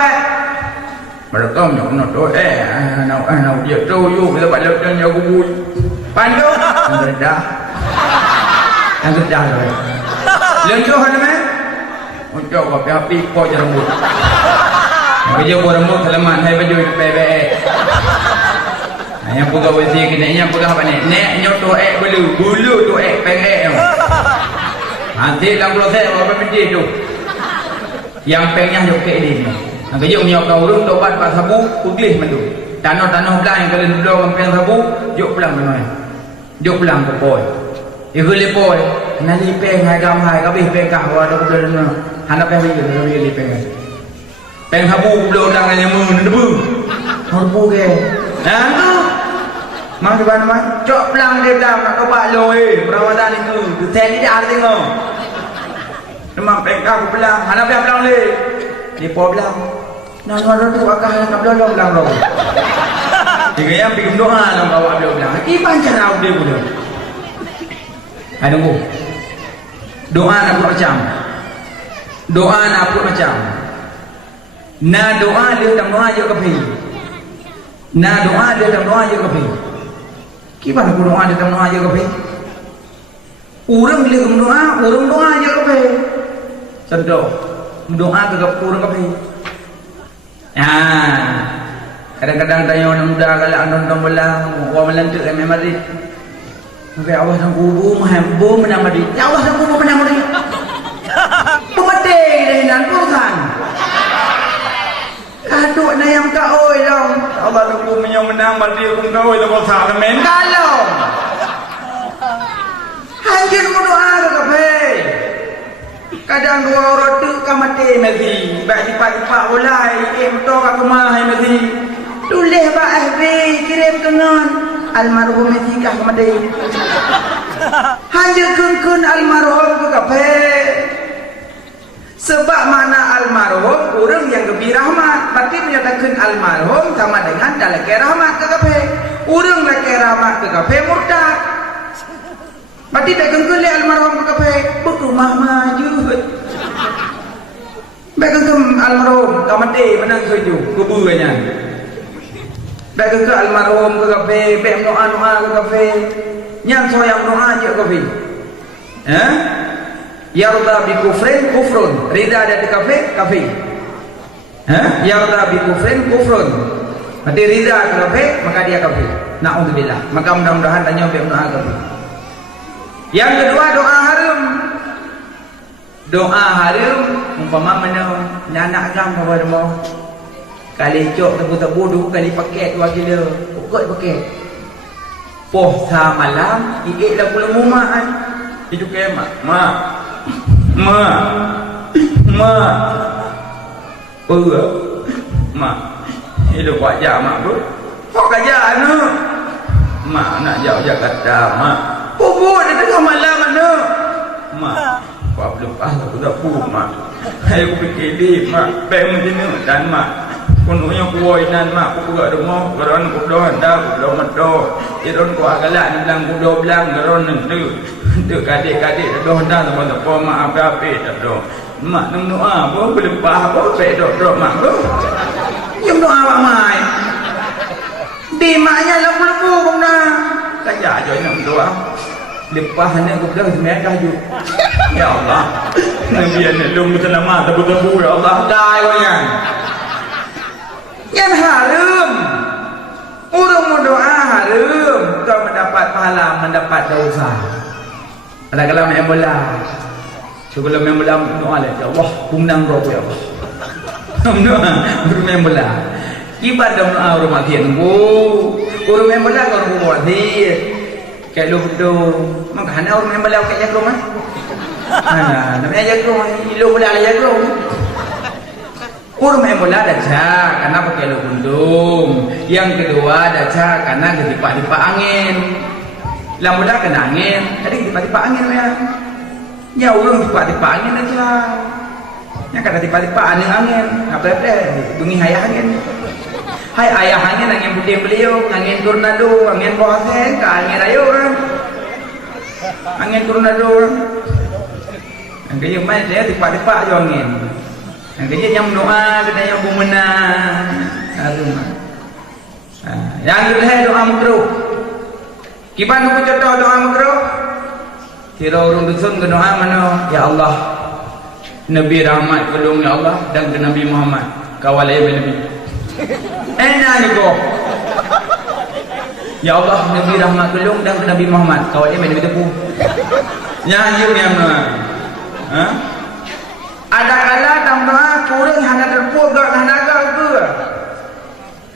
mereka nak nak dia tu you kita balik dan jago bui pandu yang sudahเลยlencoh kan meh untuk apa api kau rambut kerja rambut selamat hai baju PBE yang pegawai si kena yang pegawai apa ni nek nyok tu bulu tu peng nanti dalam proses apa benda tu yang pengnya nyok ke ini. Nak kerja punya kau urung tobat pak sabu puglih mandu. Tanah-tanah belah yang kalian dulu ngampeng sabu, jok pulang memang. Jok pulang ke poi. Iku lepoi, nanti peng agam hai kabeh peng kah wa dak belah. Hanap peng ni peng. Peng sabu belum dak yang mun debu. Horbu ke. Nah tu. Mang di mana mang? Jok pulang dia belah nak kebak loi. Perawatan itu. Tu tadi dah tengok. Memang peng kah belah, hanap peng belah le. Di po belah. Nak orang tu akak nak belong belang roh. Tiga yang pergi doa nak bawa belang. Gimana cara dia pula? Ada bu. Doa nak buat macam. Doa nak buat macam. Na doa dia tang doa je kepi. Na doa dia tang doa je kepi. Gimana aku doa dia tang doa je kepi? Urang dia doa, urang doa je kepi. Contoh, doa ke urang kepi. Kadang-kadang tanya orang muda kalau nonton bola, orang melantik Real Madrid. Okey, Allah sang kubu mahbu menang Madrid. Ya Allah sang kubu menang Madrid. Pemati dah nan pusan. Kaduk na yang ka oi long. Allah sang kubu menang Madrid pun ka oi tak bosan men kalau. Hanjin mu doa ke kafe. Kadang dua orang tu kamati mesti baik lipat-lipat bolai motor kat rumah hai mesti tulis ba FB kirim kengan almarhum mesti kah kamati hanya kun almarhum ke kafe sebab mana almarhum orang yang lebih rahmat berarti menyatakan almarhum sama dengan dalam rahmat ke kafe orang laki rahmat ke kafe murtad. Berarti tak kengkul almarhum ke kafe berumah maju. Baik kengkul almarhum kamati menang setuju kuburannya. Baik kengkul almarhum ke kafe, baik doa ke kafe. Yang soyang doa je ke kafe. Yarda bi kufrun, rida ada di kafe. Yarda bi kufrun. Berarti rida ke kafe, maka dia kafe. Na'udzubillah. Maka mudah-mudahan tanya doa kabul. Yang kedua doa harum. Doa harum umpama mana anak agam kepada mau kali cok tebu-tebu dulu kali paket dua gila pokok paket poh sa malam ikik lah pula mumaan itu kayak mak itu buat jam mak bro kok kerja anu mak nak jauh Jakarta mak pokok dia tengah malam anu mak apa lupa aku dah pun mak saya fikir di mak bang macam ni dan mak kununya kuoi nan mak aku juga rumah geron aku dah dah aku dah medo iron ku agalak bilang ku dah bilang geron tu kadik-kadik dah dah apa mak apa-apa dah mak nang doa apa berlepas apa pek dok mak bro jom doa mak mai di maknya lebu-lebu bang dah kerja aja nak doa lepas ni aku dah semedah ju ya Allah nabi nak lum selamat tebu-tebu ya Allah dai wayan yang harum urung doa harum kau mendapat pahala mendapat dosa ada kalau main bola sebelum main bola doa lah ya Allah punang kau ya Allah doa bermain bola ibadah doa urung mati nunggu urung main bola kau nunggu mati kayak lu tu maka hana orang main bola kayak jagung hana namanya jagung lu bola lah jagung orang main bola daca karena pakai lu gundung yang kedua daca karena ketipak-tipak angin lah bola kena angin tadi ketipak-tipak angin ya orang tipak-tipak angin aja yang kata tipak-tipak angin apa-apa dungi hayah angin hai ayah angin putih beliau angin tornado angin bosen ke angin ayo kan angin tornado yang kaya main dia tipak-tipak je angin yang kaya yang doa kena yang bumenang yang kedua doa makruh kipan aku contoh doa makruh kira orang dusun ke doa mana ya Allah Nabi rahmat pelung ya Allah dan ke Nabi Muhammad kawal Nabi enak ni kau ya Allah Nabi rahmat kelung dan Nabi Muhammad kau ini Nabi tepu nyanyi yang mana ada kala dalam doa kurang hanya terpuak ke hanya agak ke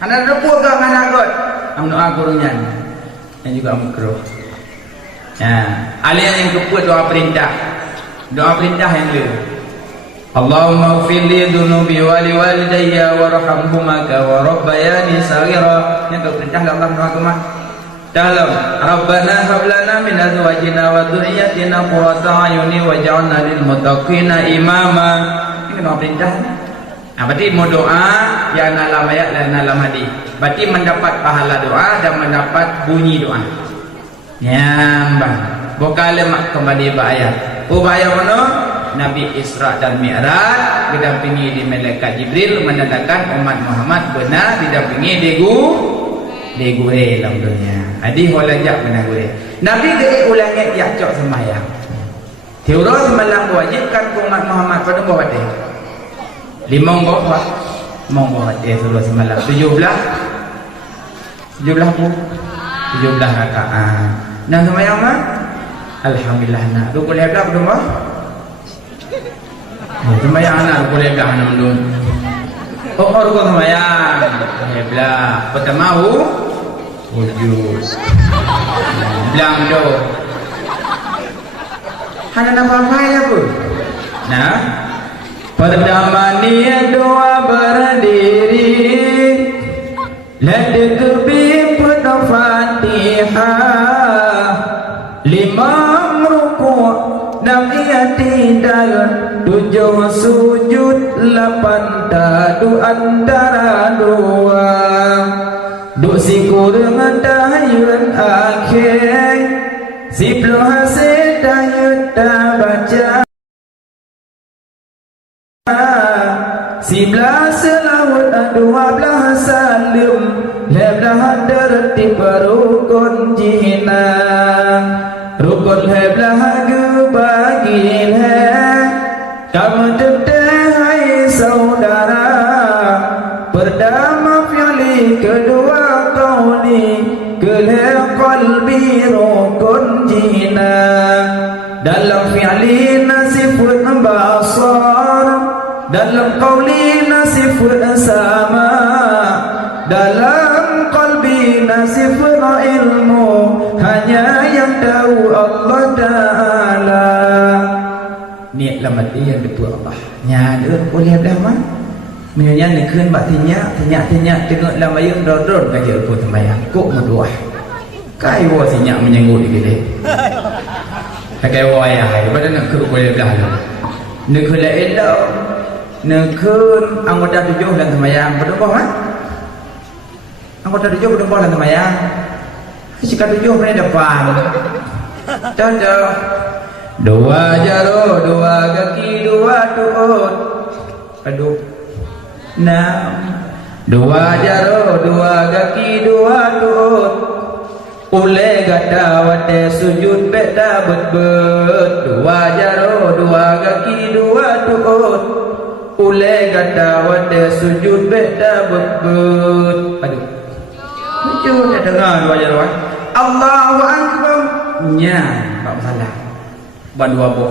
hanya terpuak ke hanya agak dalam doa kurang nyanyi yang juga makruh alian yang kepuak doa perintah yang dia Allahumma ighfir li dhunubi wa li walidayya warhamhuma kama rabbayani shaghira. Yang perintah Allah Muhammad dalam Rabbana hab lana min azwajina wa dhurriyyatina qurrata a'yuni waj'alna lil muttaqina imama. Ini doa perintah. Berarti mau doa yang dalam ayat dan dalam hadis. Berarti mendapat pahala doa dan mendapat bunyi doa. Nyambang. Bukan lemak kembali ayat. Ayat mana? Nabi Isra dan Mi'raj didampingi di malaikat Jibril mendatangkan umat Muhammad benar didampingi di gure dalam dunia. Hadis walajak benar gure. Nabi ke ulangnya tiap cok sembahyang. Teori semalam wajibkan umat Muhammad pada buat dia. 5 buat. Monggo dia suruh semalam 17 bu 17 rakaat. Nah sembahyang mah alhamdulillah nak rukun heblah berapa? Sembahyang anak boleh dah anak mendung. Orang sembahyang heblah pertama wujud bilang do hana apa ya bu nah pertama niat doa berdiri ladekbi penuh Fatihah 5 rukuk 6 i'tidal 7 sujud 8 tadu antara dua duk sikur tahayun akhir 10 hasil tahayun tak baca 11 selawat 12 salim 11 tertib rukun jina rukun heblah bagi kamu teteh hai saudara berdama pilih kedua kauli Gelap qalbi rukun jinan. Dalam fi'li nasifut basar, dalam qawli nasifut sama, dalam qalbi nasifut ilmu, hanya yang tahu Allah Ta'ala. Niat lama dia yang dibuat Allah. Nyada boleh dah mah. Menyanyi ni keun bak tinyak tengok lama yang dodon kerja pun sembahyang. Kok berdoa. Kai wo tinyak menyenggut dikit. Kai wo ayah, pada nak keun boleh dah. Nak keun la elok. Nak keun anggota 7 dalam sembahyang berdoa kan? Anggota 7 berdoa dalam sembahyang. Jika 7 pernah depan. Dah. Dua jaro, dua kaki, dua tuut. Aduh. 6. Dua jaro, dua kaki, dua tuut. Ule gata wate sujud beta bet-bet. Dua jaro, dua kaki, dua tuut. Ule gata wate sujud beta bet-bet. Aduh. Sujud dah dengar dua jaro. Allahu Akbar. Nya, tak salah. Dua boh.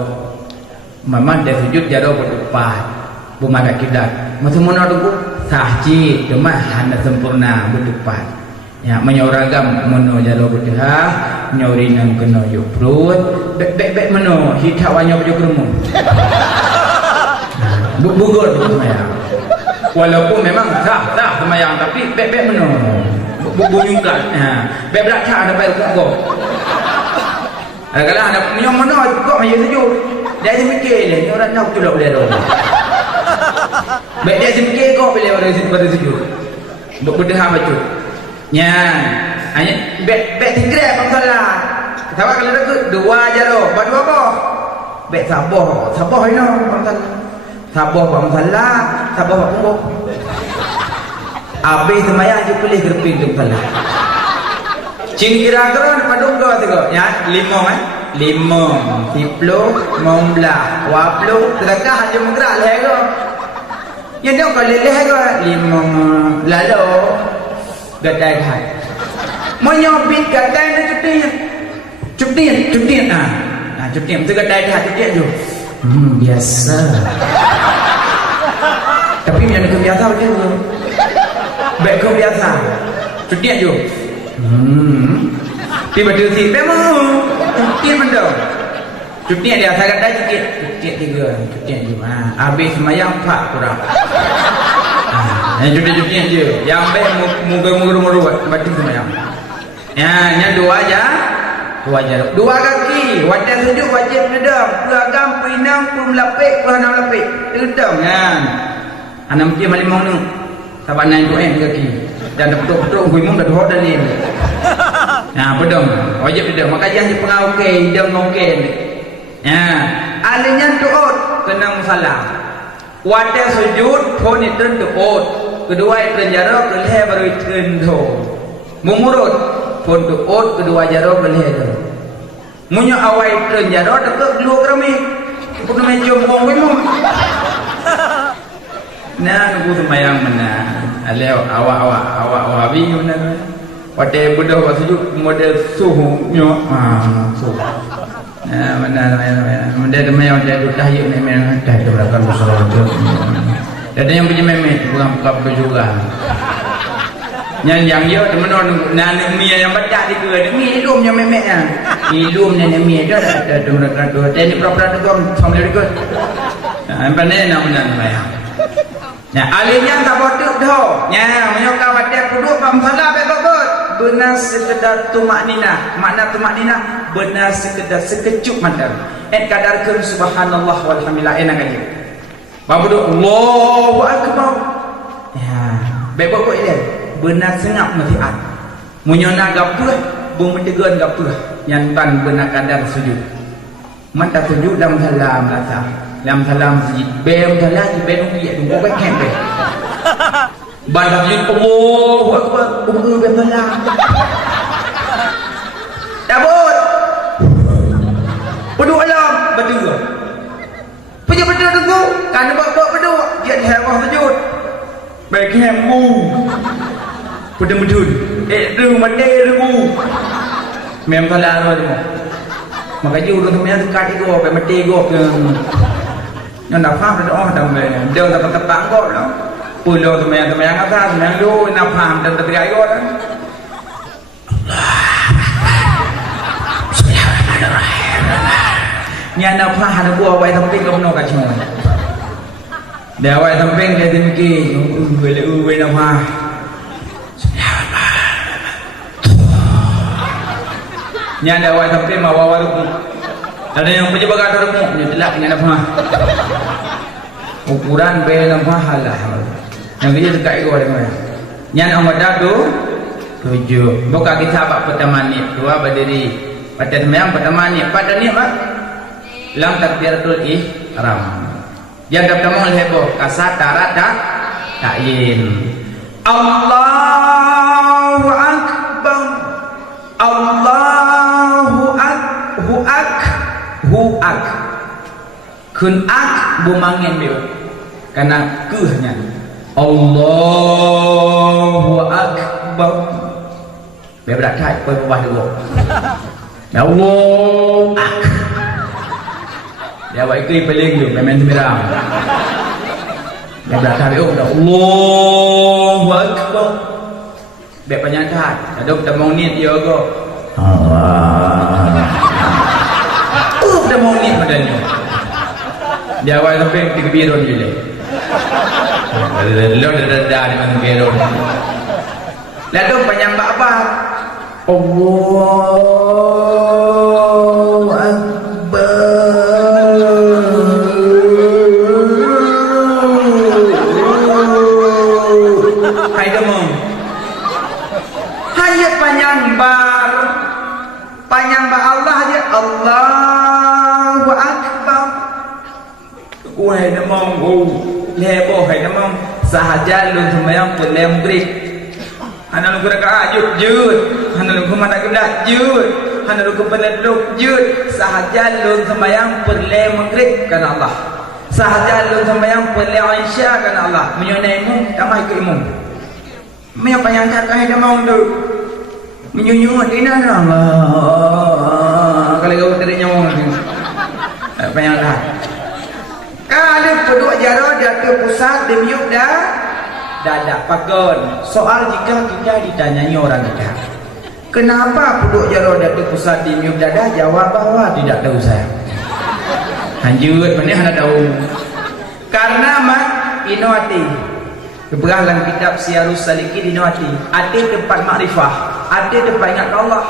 Mama dia sujud jaro berdepan. Bumadak kiblat. Masa mana dulu tahjid cuma hanya sempurna berdepan. Ya menyoragam meno jaro berdah, nyorinam kena yuk perut, bek meno hitawanya baju kerumung. Bugur semayang. Walaupun memang sah semayang tapi bek meno. Bunyungkan. Bek berat tak ada baik kok. Kalau ada yang mana kok macam sejuk. Dia mikir ni orang nak tulak boleh dah. Baik dia mikir kok boleh pada sejuk. Berdeha baca. Nya, hanya bek tinggal apa salah. Tahu kalau dekat dua jaro, berdua apa? Bek sabar ini apa salah. Sabar apa salah, sabar apa pun. Habis semayang je pilih gerping tu salah. Cing kira-kira padung dua tiga, ya 5 kan? 5, 10, 15, 20, sedekah aja menggerak leh ke? Ya dia kalau leh ke 5 lalu gadai dah. Menyobit gadai na cutian ah. Nah cutian tu gadai dah cutian tu. Biasa. Tapi yang kebiasa macam tu. Baik kebiasa. Cutian tu. Tiba-tiba si memang cutian benda. Cutian dia saya kata cutian 3, cutian 5. Habis semayang 4 kurang. Yang cutian je. Yang baik muka baca semayang. Yang 2 aja. 2 aja. 2 kaki. Wajah sujud wajib nedam. Pelagam, pinang, pelapik, pelana lapik. Nedam kan. Anak mesti maling mau ni. Sabar naik tu kaki. Dan betul-betul huimung dah dohor dan ni. Nah, pedang. Wajib pedang. Maka jangan dipengau okey, dia ngokey. Alinya doot kena musalah. Wadah sujud pun itu doot. Kedua itu jaro kelih baru itu. Mumurut pun doot kedua jaro kelih itu. Munyo awal itu jaro dekat dua kerami. Pun mencium huimung. Nah, aku semayang mana? Aleo awak abi mana? Pada budak awak sujud model suhu nyo suhu. Nah, mana model semayang dia dah yuk memang dah berlakan besar tu. Ada yang punya memet bukan buka juga. Yang yo teman-teman nak mi yang baca di ke mi ilum yang memetnya. Ilum ni mi dah ada mereka tu. Jadi berapa tu sambil ikut. Apa ni nama semayang? Ya, alihnya tak bodoh dah. Ya, menyokap ada duduk pam salah baik-baik. Benar sekedar tumak nina. Makna tumak nina benar sekedar sekecup mata. Kadarkan subhanallah walhamdulillah enak aja. Bapak duduk Allahu akbar. Ya, baik-baik dia. Benar sengap nasihat. Munyona gapur, bung mentegan gapur. Yang tan benar kadar sujud. Mata sujud dalam salam rasa. Dalam salam sujud bem salah di bem dia tunggu baik kan be badak sujud Allahu akbar bem salah dabut berdoa alam berdua punya berdua tunggu kan buat berdua dia di hewah sujud baik hemu pedang bedun Rung mende rung. Mem kala ro mo. Maka ju ru thum kat go pe mate go ke. Nó nạp pháp nó đó đồng về đều là tập tạng gọi đó. Ui lo thum yang ngáp ra thum yang vô nạp phàm dan tập gai go đó. Nya nạp phàm nó bua vai thum ping no ka chong. Dia vai thum ping dia tin ki ui le ui nạp phàm. Nya dia vai thum ping ma wa ru. Ada yang punya bagat remuk ni telak dengan apa? Ukuran be nama halah. Yang dia dekat ego dengan. Yang amat dadu 7. Buka kita bab pertama ni, dua berdiri. Pada yang pertama ni, pada ni apa? Lam takbiratul ihram. Yang pertama heboh kasat darat ta'yin. Allahu akbar. Allahu akbar. Huak kun ak bumangin bio karena kuhnya Allahu akbar berat kai pai bawah dulu Allahu ak dia wai kui peling tu memang semirang berat kai bio Allahu akbar be penyantat ada temong ni dia go Allah mau ni padanya dia awal sampai 3 biron je lo dah di mana biron lalu penyambak apa Allahu akbar hai demong hayat penyambak Allah aja Allah Wahai namang lebo hai namang sahaja lu sembahyang pelem grid hana lu rakaat jud hana lu mana kedak jud hana lu peneluk jud sahaja lu sembahyang pelem grid karena Allah sahaja lu sembahyang pelem isya karena Allah menyunaimu tambah ke imam me apa yang tak hai namang tu menyunyut ina Allah kalau kau terinya apa yang dah kalau penduduk jara dia terpusat demiuk dah dah pagon soal jika kita ditanyai orang kita kenapa penduduk jara dia terpusat demiuk dah jawab bahwa tidak tahu saya lanjut mana hendak tahu karena mak inuati keberhalan kitab Syiarus Salikin inuati ada tempat makrifah ada tempat ingat Allah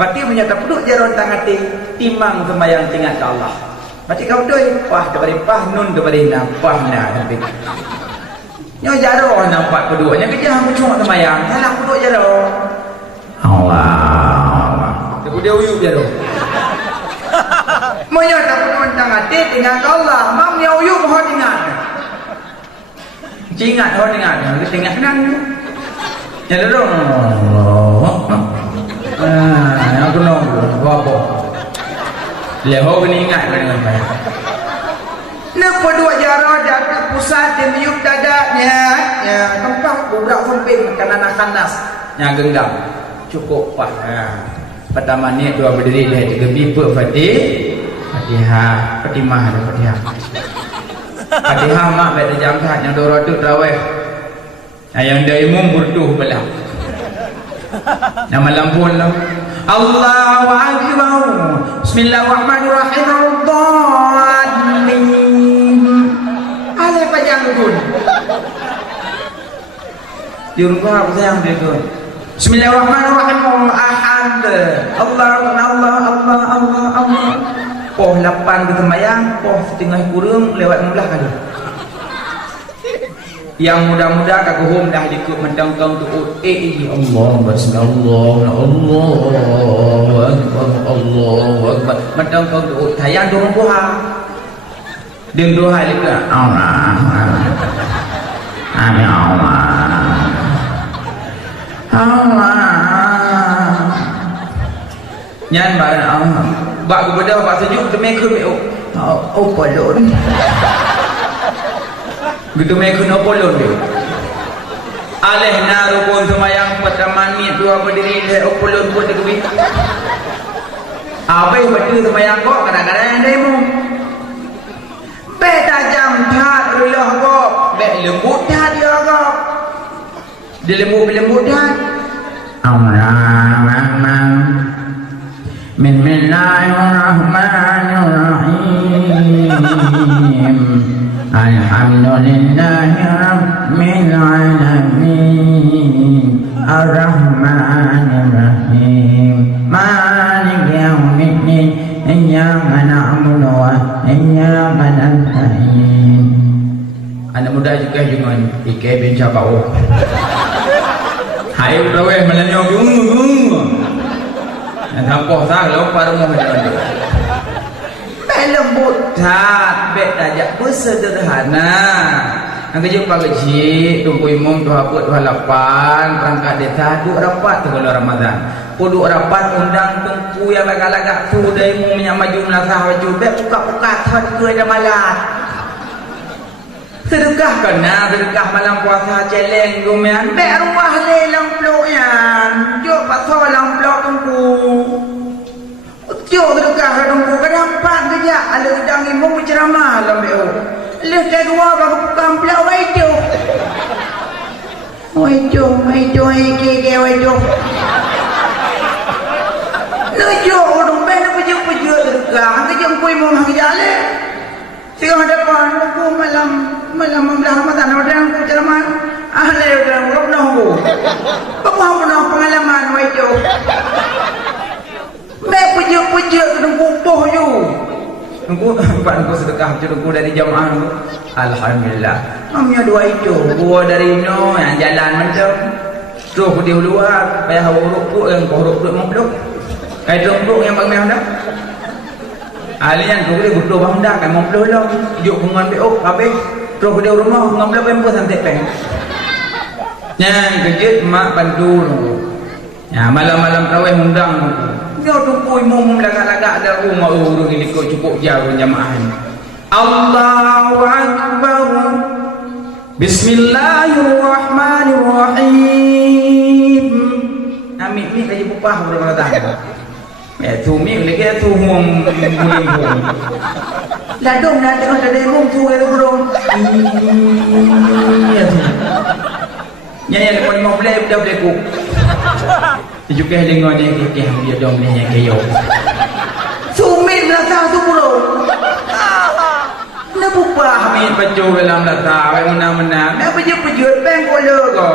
berarti menyata penduduk jara tang hati timang sembahyang ingat Allah berarti kau doi pah daripada pah nun daripada nampah nak tapi nyo jaro nampak kedua yang kerja hang cuma sembahyang salah kedua jaro Allah dia uyup jaro moyo tak pun tang hati dengan Allah mam dia uyup ho dengan ingat ho dengan kita ingat nang jaro Allah aku nong apa leho ni ingat dengan baik. Nak berdua jara dah pusat demiuk dadanya, ya tempat budak samping kanas-kanas, yang genggam cukup pak. Pertama ni dua berdiri dah tiga bipa Fatihah, Fatimah dan Fatihah. Fatihah mak pada jam saat yang dua ratus raweh, yang dari mum bertuh belah. Nama lampun lah. Allahu akbar. Bismillahirrahmanirrahim. Ad-dallin. Ala pajanggun. Di rumah apa sayang dia tu? Bismillahirrahmanirrahim. Ahad. Allah. Poh 8 bersembayang, poh setengah kurung lewat 16 kali. Yang muda-muda kaguhum dah dikut mentang-tang tu Allah Akbar mentang-tang tu tayang dorong doha dan doha juga Allah amin Allah nyan barang Allah bak kepada bak sejuk temekun polon gitu mereka nak polon dia alih narupun semayang pertama ni 2 dua berdiri dia opulun pun dia duit. Apa yang betul semayang kok kadang-kadang yang demo. Be tajam tat rulah kok, be lembut tat dia kok. Dia lembut tat. Bismillahirrahmanirrahim. Alhamdulillahi rabbil alamin. Ar-Rahmanir-Rahim. Maliki yaumiddin. Iyyaka na'budu wa iyyaka nasta'in. Anak muda juga dengan ikai bin Cabau. Hai raweh melanyo gung. Dan hampoh sah lo para muhajir. Lembut tat, bet dajak bersederhana. Ang kajong pagaji, tunggu imong tuha put tuha lapan, perangkat desa, duk rapat tu kalau Ramadan. Duk rapat undang tunggu yang lagak-lagak tu, dari imong yang maju melasah baju, bet buka-buka thot ke ada malat. Sedekah kena, sedekah malam puasa celeng gumian, bet rumah le lamplok yan, jok pasal lamplok tunggu. Jok sedekah tunggu, kadang-kadang kerja, ada gedang imong berceramah dalam beo. Leh kedua baru bukan pula wajah. Wajah, ke wajah. Wajah, orang benda pujuk-pujuk terdekat. Kejam kui mau hang jalan. Sekarang depan, aku malam 15 Ramadan, orang aku ceramah. Ahli orang nak aku. Bapak pernah pengalaman wajah. Mek pujuk-pujuk terdekat you. Nunggu sedekah nunggu dari jamaah nunggu. Alhamdulillah. Mamnya dua itu, gua dari no yang jalan macam. Terus dia luar, payah huruf tu yang huruf tu memblok. Kai dok yang bang meh dah. Alian tu dia butuh bang dah kan memblok lah. Juk pengan beok habis. Terus dia rumah ngambil pempo santai peng. Yang kejut mak bantu nunggu. Ya malam-malam tarawih undang nunggu. Dia tunggu imam lagak-lagak ada rumah urut ini kau cukup jauh jamaah. Allahu Akbar. Bismillahirrahmanirrahim. Amin ni kaji pupah berapa tahun. Tu mi lagi tu hum mulim hum. Ladong nanti kalau ada hum tu ada burung. Ya tu. Nyanyi lepas 15 dah boleh kuk. Juga dengar dia kekeh dia dong ni yang kayo. Sumit belakang tu bro. Nak bupa hamid baju dalam lata, ai menang-menang. Nak pejut-pejut beng kola ko.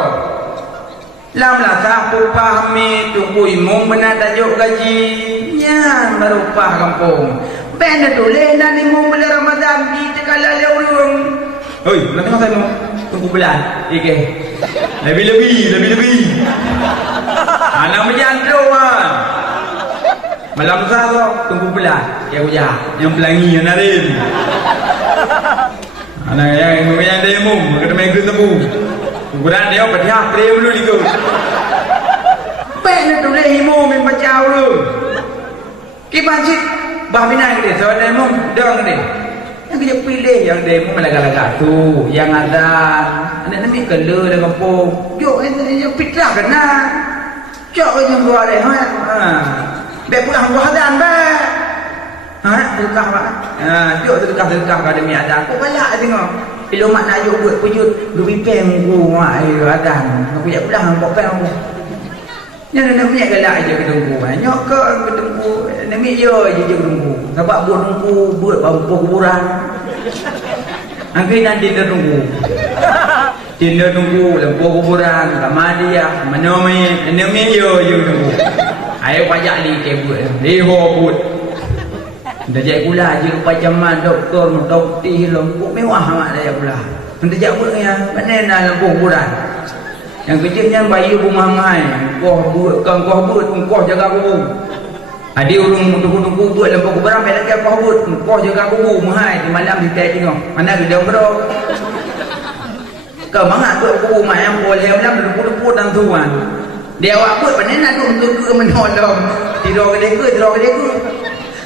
Lam lata bupa hamid tunggu imum benar tajuk gaji. Nya merupah kampung. Ben tu lena ni imum bulan Ramadan di tekala leurung. Oi, nanti kau saya tunggu bulan. Okey. Lebih. Anak menjantro ah. Malam satu tunggu bulan. Ya uja, yang pelangi yang narin. Anak yang demo, kena main ke tebu. Bulan dia pediah prem dulu ikut. Ben tu le himo men bacau lu. Ki banjit bah binai dia, so demo dong dia. Yang dia pilih yang demo melagak-lagak tu, yang ada anak nabi kela dengan kampung. Jok yang fitrah kena. Jok yang buat dia ha. Be pulang Ramadan be. Ha, sedekah pak. Jok sedekah pada mi ada. Kau galak tengok. Bila mak nak buat pejut, lebih peng ku mak adan. Aku nak pulang kau peng aku. Yang nak punya galak je ke tunggu. Nyok ke tunggu. Nak mi je tunggu. Sebab buat tunggu buat bampu kuburan. Angkai nanti dia tunggu. Dia tunggu lampu kuburan, kamadiah, menomi, enemi je tunggu. Ayo pajak li ke buat. Leho buat. Dah jadi pula je lupa zaman doktor lampu mewah amat dah pula. Dah jadi buat ya, mana nak lampu kuburan. Yang kecilnya bayi rumah mai, kau jaga kubur. Ada orang tunggu buat lampu kuburan, lagi kau buat, kau jaga kubur mahai di malam di tengok. Mana dia bro? Kau mana tu kubur mai yang boleh malam duduk dan tuan. Dia awak buat panen nak duduk ke menolong. Tidur ke deka.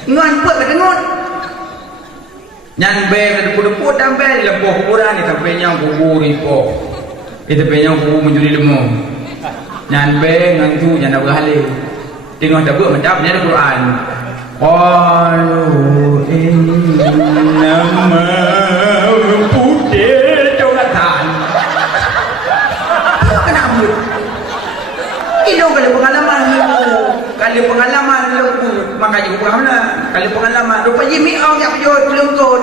Ngan buat ke dengut. Nyan be duduk dan be di lampu kuburan ni sampai nyang kubur ipo. Itu penyang kubur menjadi lemong. Nyan be ngan tu nyan dah berhalih. Tengok dah buat mendap ni ada Quran. Qalu innama putih Jonathan. Kenapa? Ini kali pengalaman lu. Kali pengalaman lu. Makanya aku faham lah. Kali pengalaman. Rupanya mi'ong yang pejot belum kot.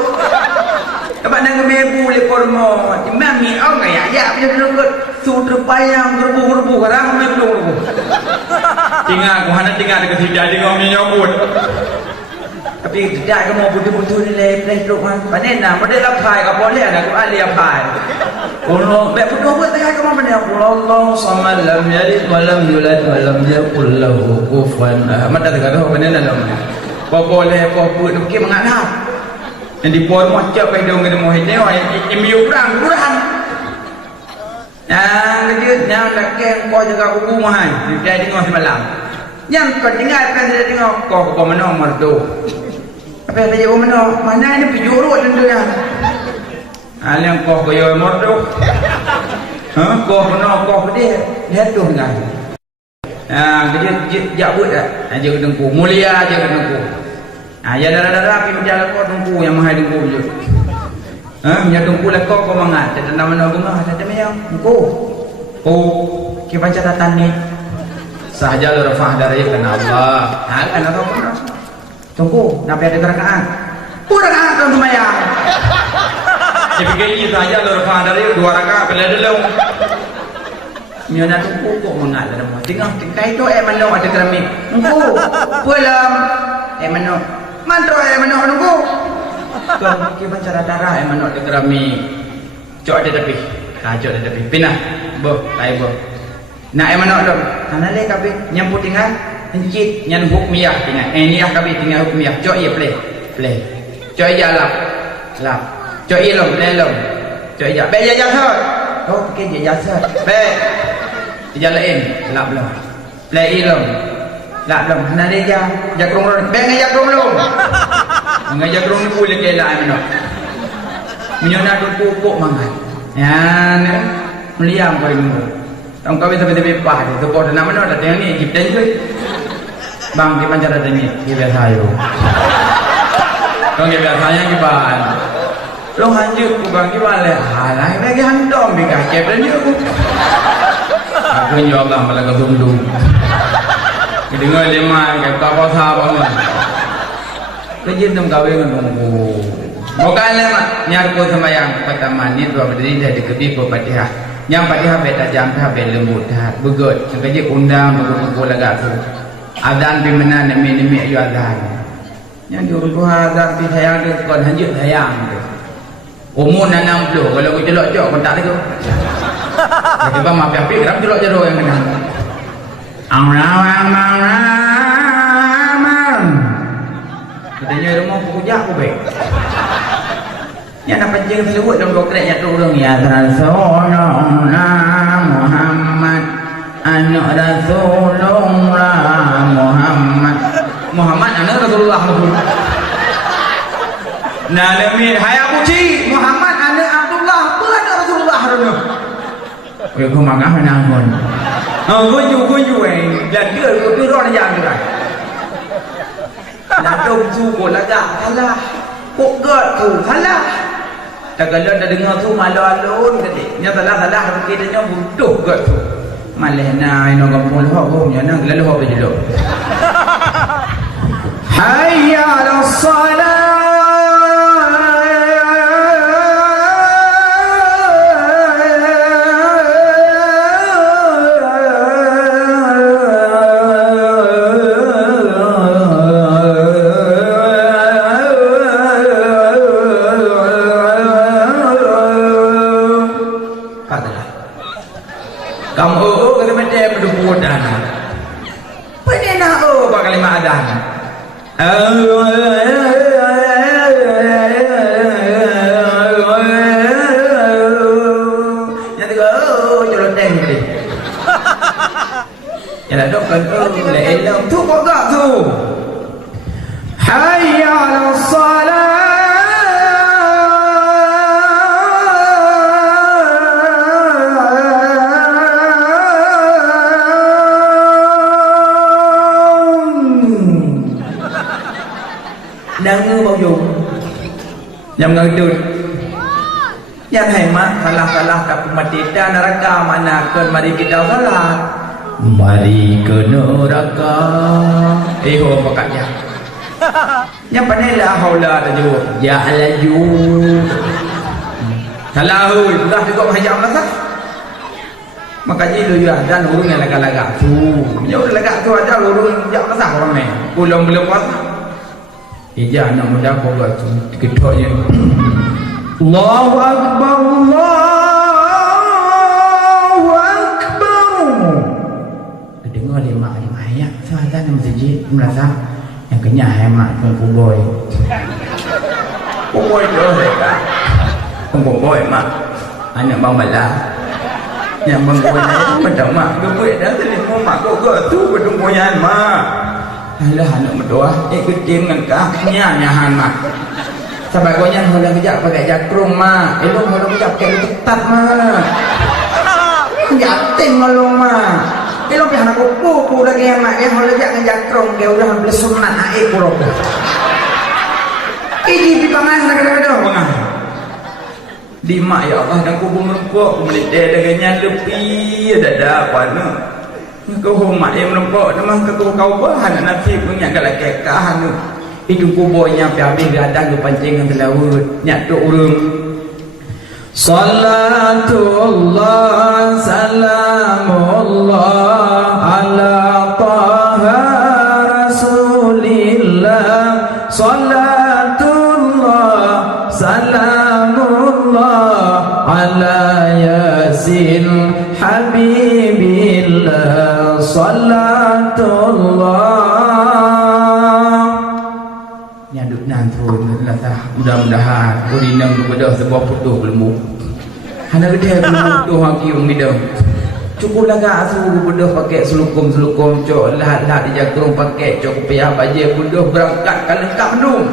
Dapat nak mebu lepor mo. Timang mi'ong kaya ya pejot belum kot. Sudah payang berbu-berbu. Karang belum berbu. Tinggal aku hendak tinggal dekat tidak dengan orang nyobot. Tapi tidak kamu betul-betul ni play dulu kan. Panen nak model lapai kau boleh ada aku ahli lapai. Kalau mek betul buat tengah kamu panen Allah samad lam yalid wa lam yulad wa lam yakul lahu kufuwan ahad. Mata dekat tu panen dalam. Kau boleh kau buat mungkin mengalah. Yang di pon macam pai dong ke mo hene oi imiu kurang. Yang nak keng kau jaga buku mahal. Dia tengok semalam. Yang kau tinggal kan dia tengok kau mana merdu. Apa yang dia mana? Mana ni pijurut tentu ya. Yang kau yo merdu. Kau mana kau dia. Lihat tu kan. Dia buat dah. Dia kedengku mulia dia kedengku. Ya darah-darah pergi berjalan kau dengku yang mahal dengku je. Minyak dengku lah kau mangat. Dia tanda mana guna. Dia mayang dengku. Kita baca catatan ni. Sahaja lu rafah dari karena Allah. Kan atau apa? Tunggu, nabi ada rakaat. Rakaat kan semayang. Jadi begini sahaja lu rafah dari 2 rakaat bila dulu. Miona tunggu kok mengalah nama. Tengok tingkai tu mana ada keramik. Tunggu. Pulang. Mana? Mantra mana tunggu. Kau kita baca darah mana ada keramik. Cok ada tepi. Kacau ada tepi. Pindah. Bo, tai bo. Nak mana dong? Karena le kabeh nyampu tinggal encit nyan hukmiyah tinggal. Niah kabeh tinggal hukmiyah. Cok ia play. Cok ia lap. Cok ia lom. Cok ia. Be ya jasad. Oh, ke je jasad. Be. Dijalain lap lom. Play ilom. Lap lom. Karena le ja krong. Be ngajak krong lom. Ngajak krong ni boleh ke lah mana. Menyona tu pokok mangan. Ya, meliam kau ini. Ông có biết sao bây giờ bà thì tôi bỏ ra nó là tiếng này kịp đến chứ bằng cái ban chara ini kita sayo kalau kita sayang kita lo hancur bukan kita le halai lagi hantom bika kepren juga aku jawab lah malah ketumdum dengar lima kayak apa sahabat kejin tem kawin nunggu bukan lama nyarko sama yang pertama ni dua berdiri dari kebi Fatihah. Yang Fatihah beta jam tha be lembut tha begot yang kaje undang begut laga tu azan bi mana nemi ayu azan yang diurut azan bi sayang tu kon hanjut sayang tu umur 60 kalau aku celok cok kon tak lagi jadi bang maaf api ram celok jero yang kena katanya rumah puja aku baik. Yang nak penjeng tersebut dalam dokter yang turun ya Rasulullah Muhammad anak Rasulullah Muhammad anak Rasulullah nah demi hayat puji Muhammad anak Abdullah bukan Rasulullah aku mangah menangon gue dan dia itu orang yang juga dan tu pun agak salah kok tu salah. Tak kalau dah dengar tu malu alun tadi. Nya salah kita nya butuh got tu. Malih na ino kampung lo ho nya nang lalu ho bejelo. Hayya 'alas salat. Kamu kata macam berdua dana. Penena bakal lima adan. Yang tiga jalan deng ni. Yang ada kan lelah tu kok gak tu. Hayya 'alas salat. nanggu bao dung yang ngerti yang hemat salah-salah tak mati dan neraka mana kan mari kita salat mari ke neraka ho pakatnya yang panela haula taju ya laju salah oi sudah juga hajam lah makanya lu ya dan urung yang laga-laga tu ya udah laga tu aja urung jak masak orang ni belum puas ija nak mudah kau tu kedoknya Allahu Akbar Allahu Akbar dengar lima ayat sahaja dalam masjid merasa yang kenyang hemat kuboi tu mereka kuboi mak anak bang bala yang kuboi ni macam mak kuboi dah telefon mak kau tu bertumpuan mak alah anak berdoa ikut tim dengan kakaknya nyahan mak sampai kau yang hendak kejap pakai jakrung mak elok hendak kejap pakai ketat mak yatim malung mak elok yang nak kupu lagi mak yang hendak kejap dengan jakrung dia udah beli sunat air purok ini pipangan kadang-kadang bang di mak ya Allah dan kubu merempuk melitih dengannya lebih ada apa ni kau hormat yang merempuk memang kau bahan nasi punya kalau kekahan tu itu kubonya habis gadang ke pancing yang terlaut nyak tok urung salatullah salamullah ala taha rasulillah salatullah salamullah ala yasin habibillah salatullah nyaduk nantu latah mudah-mudahan urinang kepada sebuah putuh belum hana gede belum putuh haki umidam cukup laga asu kepada pakai selukum cok lahat-lahat di jakrung pakai cok payah baje buduh berangkat kalengkap menung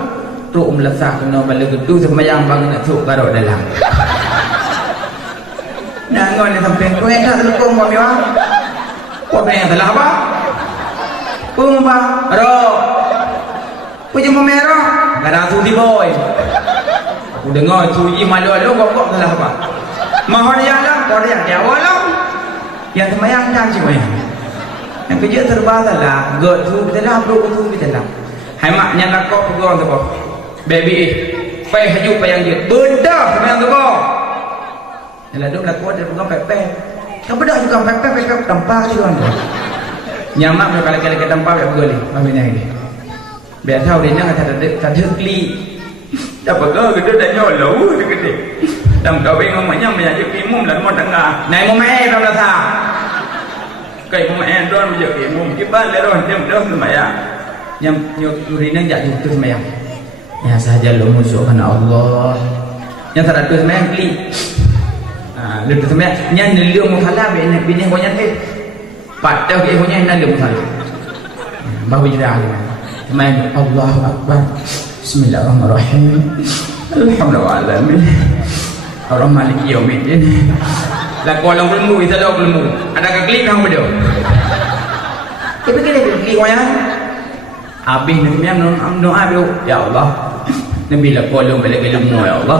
tuk melasah kena bala gedu semayang bang nak tuk garok dalam nangon ni sampai kau yang tak selukum kau mewah kau yang telah apa apa roh punya merah gak ada tu di boy aku dengar tu i malu-malu kok telah apa mahal yang lah kau yang dia walau yang semayang jangan cik yang kerja terbatas lah gak tu kita lah bro tu kita lah hai mak yang nak kau pegang tu kau baby pay haju pay yang dia benda semayang tu kau yang duduk lah kau dia pegang pepek kau benda juga pepek tampar juga nyamak kalau kita tampar ya boleh apa ni biar tahu dia nak ada kli apa kau kita dah nyolo gede tam kau bingung macam menjadi imam dan mau tengah naik mau main dalam rasa kai mau main don menjadi imam kita leron dem semaya yang urina jadi itu semaya ya saja lo musuh karena Allah yang tak ada semaya kli lu semaya yang nilai mau kalah bini kau yang patah ke kau yang nilai mau kalah bahu jelah main Allahu Akbar Bismillahirrahmanirrahim Alhamdulillah Orang Malik Yaumiddin lah kau orang belum kita dah belum ada keklik yang berdua tapi kita keklik kau yang habis ni yang doa ya Allah Nabi lah kau orang balik ilmu ya Allah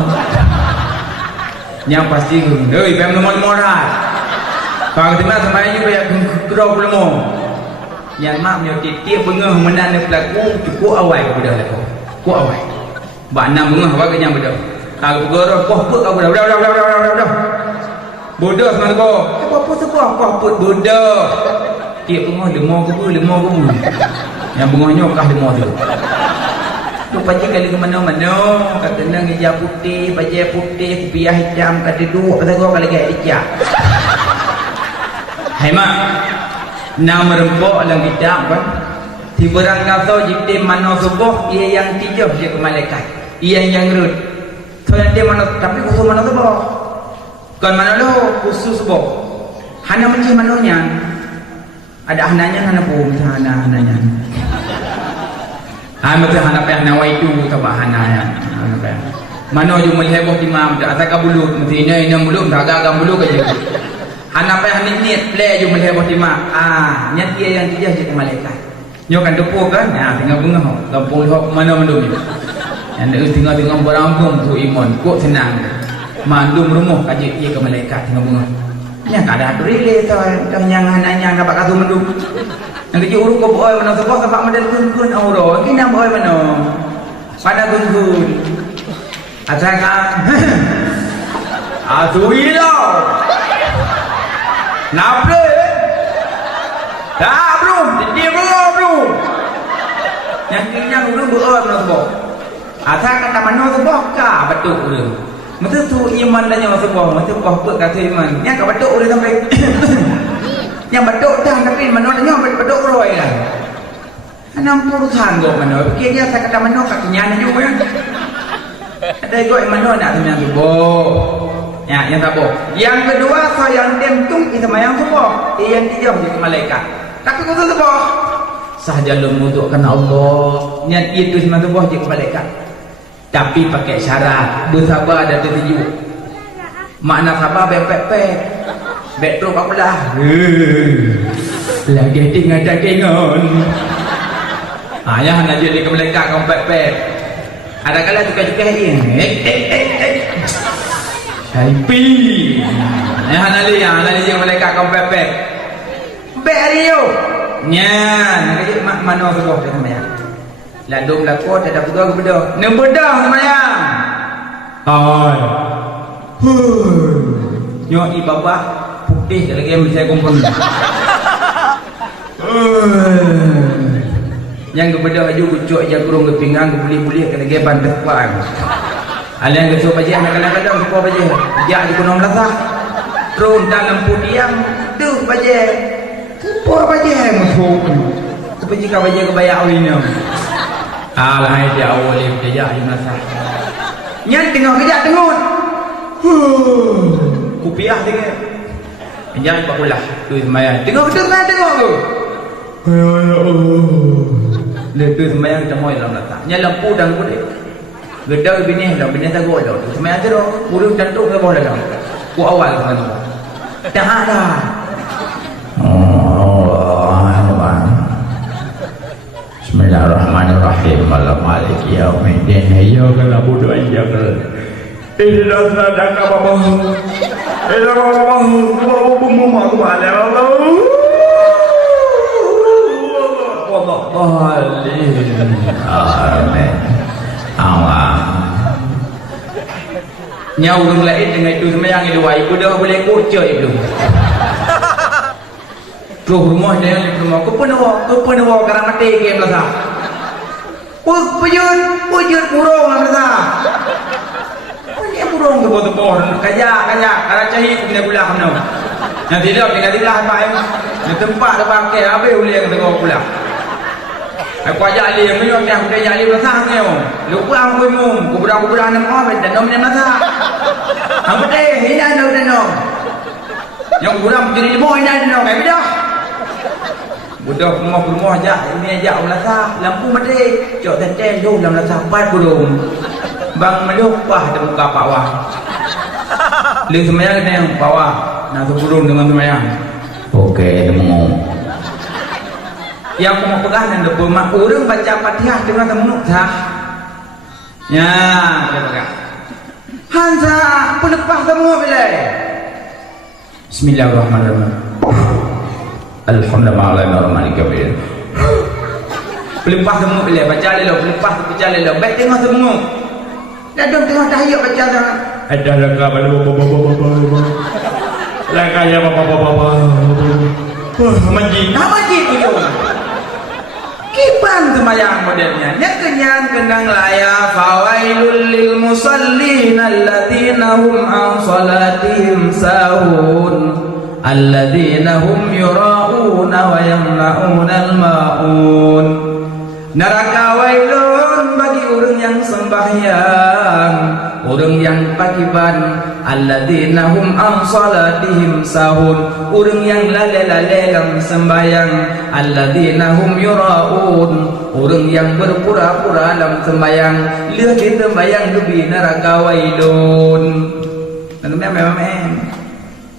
yang pasti hei pem nomor-nomoran kalau kita sampai ni banyak kerau belum yang mak punya tiap bengah menan pelaku cukup awal kepada aku ku awal bakna bengah bagi yang beda kalau bergerak poh put kau dah bodoh sama kau apa sebuah poh put bodoh tiap bengah lemah ke yang bengahnya kah lemah tu tu pagi kali ke mana-mana kata nang hijab putih baju putih kopiah hitam kata dua kata kau kali gaya hijab hai mak nak merempok dalam kitab kan si berang kata jika mana subuh ia yang tiga dia ke malaikat ia yang rut so yang dia mana tapi khusus mana subuh kan mana lo khusus subuh hana mencih mananya ada hananya hana pun hananya betul hana payah nawa itu tabah hananya mana je melihat imam tak tak bulu mesti ini belum tak agak bulu aja anak payah niat play je melihat bos timah niat dia yang tiga je malaikat nyokan depu kan nah tengah bunga lampu hok mana mandum yang ada tengah-tengah berambung tu iman kok senang mandum rumah kaji ia ke malaikat tengah bunga yang kada tu relay tu yang hanya dapat katu mandum yang kerja urut kau boy mana sebab sebab model kun euro kini nak boy mana pada kun asalkan atuilo napa dah bro dia bro yang kini urut boy mana sebab asal kata mana sebab ka betul urut mesti tu iman dan yang sebab mesti apa kata iman yang ka betul urut sampai yang betul dah tapi mana yang betul roy lah 60 tahun mana fikir dia saya kata mana kakinya na juga ada go mana nak tanya sebab ya yang tak yang kedua saya yang tentung itu yang sebab yang tiga jadi malaikat tapi kau sebab sahaja lu mutukkan Allah niat itu semua sebab jadi malaikat tapi pakai syarat bersabar dan tertuju makna sabar bepek-pek betul apa lah lagi tinggal cakingan ayah nak jadi ke malaikat kau pepek ada kala juga ini Syaipi ayah nak lihat malaikat kau pepek berio nya nak mana sebab dia semaya ladum lakot ada berdua kebedah nebedah semayang hai nyok ibabah putih lagi yang saya kumpul yang kebedah aju kucuk aja kurung ke pinggang ke buli-buli ke lagi bantet kuang alian ke suap aja kadang-kadang suap aja jak di kunong lasah terun dalam pudiam tuh aja kumpul aja musuh seperti kau aja kebayak awinnya alahai dia awalnya dia yang lasah nyan tengok kejap tengut kupiah tengok jangan bakulah tu semayang tengok betul kan tengok tu tu semayang kita mau dalam letak nya lampu dan kulit gedau bini dah bini tak gol dah semayang tu burung tentu ke bawah dalam ku awal kan dah ada Bismillahirrahmanirrahim malam maliki yaumiddin iyyaka na'budu wa iyyaka ihdinas siratal mustaqim amin Allah nyaurung lain dengan itu semayang itu ibu dah boleh kucur itu tuh rumah dia yang rumah kepenuh karena mati game lah sah pujud burung lah sah ini burung tebal-tebal kajak karena cahit kena gula kena yang tidak apa yang tempat dia pakai habis boleh kata kau pula aku ajak dia menyok yang aku ajak dia belasah ni lupa aku imum kubra-kubra nak mahu dan nom ni belasah aku teh hina nak dan nom yang kurang jadi lemah hina dan nom kayak bidah budak rumah ajak ini ajak belasah lampu mati cok tencen tu dalam belasah 4 burung bang meluk wah ada muka pawah lu semayang kena yang pawah nak burung dengan semayang okey temu yang aku mau pegang dan lebih mak orang baca Fatihah dengan temu sah ya kita pegang Hansa pelepah temu bila Bismillahirrahmanirrahim Alhamdulillahirrahmanirrahim pelepah temu bila baca lelo pelepah baca lelo baik tengah temu dan tengah tahiyat baca sah ada laka balu laka ya majid itu kipan semayang modelnya nya kenyan kendang laya fawailul lil musallin alladzina hum an salatihim sahun alladzina hum yura'una wa yamna'una al-ma'un neraka wailun bagi orang yang sembahyang orang yang pakiban alladzina hum an salatihim sahun orang yang lale-lale dalam sembahyang alladzina hum yura'un orang yang berpura-pura dalam sembahyang lihat di sembahyang lebih neraka wailun teman-teman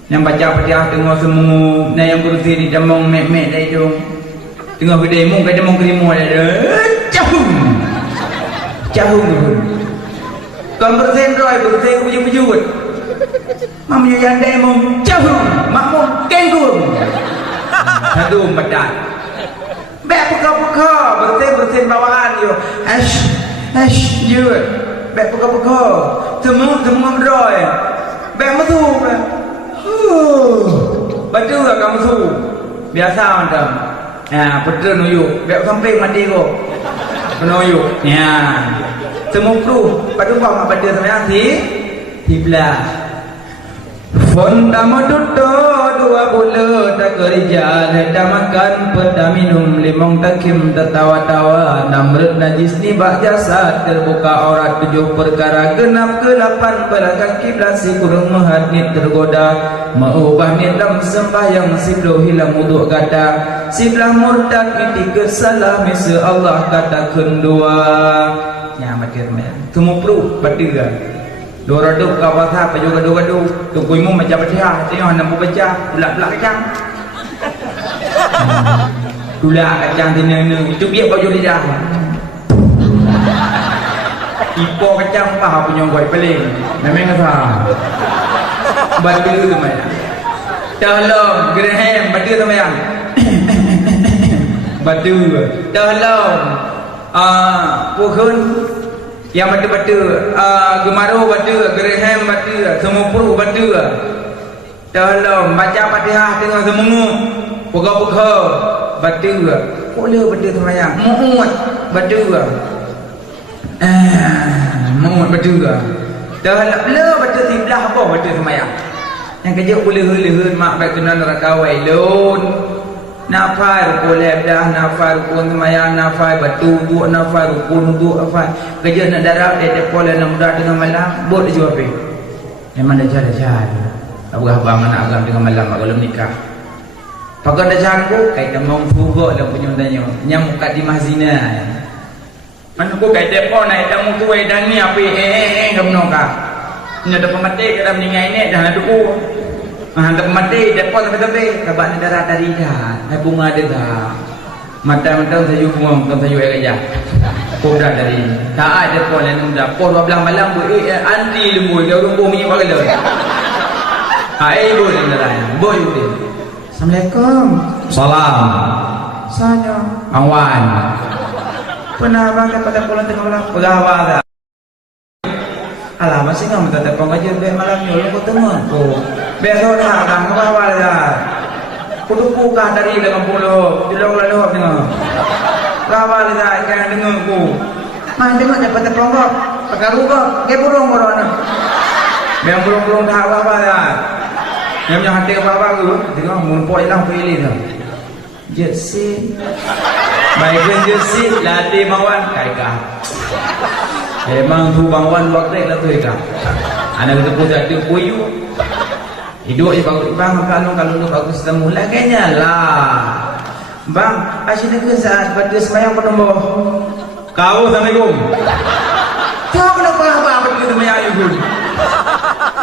yang baca Fatihah tengok semua yang berusia di jamong mek-mek dah itu Tengah berdemo kerimo ada. Cahum. Kon bersendroy berseng bujut-bujut. Mamnya yang demo cahum, makmum kenggung. Satu badan. Bek buka-buka berseng bawaan yo. Jut. Bek buka-buka. Temung roy. Bek metu. Betul lah kamu tu. Biasa macam. Betul nuyuk. Bek samping mati kok. Penuyuk. Semua perlu. Padu kau mak betul sama yang Tiblah. Fonda moduto dua bulan tak kerja, dah makan pada minum limong takim tertawa-tawa, namrud najis ni bak jasad terbuka aurat 7 perkara genap ke-8 belakang kiblat si kurung mahat ni tergoda mengubah ni dalam sembahyang si belum hilang wuduk gada si belah murtad ni 3 salah misa Allah kata kendua matir semua perlu berdua Dua-dua kau bahasa apa juga dua-dua tunggu imu macam baca tengok nak baca pulak-pulak kacang pulak kacang tina-tina itu biar baju lidah ipo kacang pah punya goi paling memang kata batu tu mana tolong Graham batu tu yang batu tolong pukul yang batu-batu Gemaru batu Graham batu semua puru batu tolong baca Fatihah tengok semua buka-buka batu boleh batu semayang muut batu muut batu tolong le batu sebelah apa batu semayang yang kerja boleh mak baik kenal rakawai lun nafai rukun lebdah nafai rukun semayang nafai batu duk nafai rukun duk nafai kerja nak darab dia pola nak mudah dengan malam buat dia jual pergi memang dah cara-cara abang anak agam dengan malam kalau menikah pakai dah cangkuk kaitan mau fugok dalam penyuntanya nyamuk kat di mazina mana aku kaitan pon naik dah mutu dan ni apa kamu nokah ni ada pemati ke dalam ningai ni dah ada buku hantar mati depan sampai kabar ni darah dari dah bunga dia dah mata-mata sayu bunga bukan sayu air aja kodak dari tak ada pon yang muda pon 12 malam anti lembu dia rumbu minyak bagala boleh darah boleh Assalamualaikum Salam saya Awan pernah bangga pada pulang tengah malam pegawai dah alah masih ngam tak tepung aja be malam ni lu ketemu aku besok dah orang bawa dah kudu buka dari dalam pulau di lalu tengok bawa dah kan dengar aku mah dengar dapat tepung kok pakai rupa ke burung corona yang burung dah bawa dah yang hati bawa aku tengok mun poi lang pilih dah jersey baik jersey latih mawan kaikah emang tu bangwan waktu lah tu ikan anak kita pun jadi puyu hidup je bang kalau lu bagus temu lah kayaknya lah bang asyik ke saat pada semayang penumbuk kau Assalamualaikum tahu kenapa abang pada semayang itu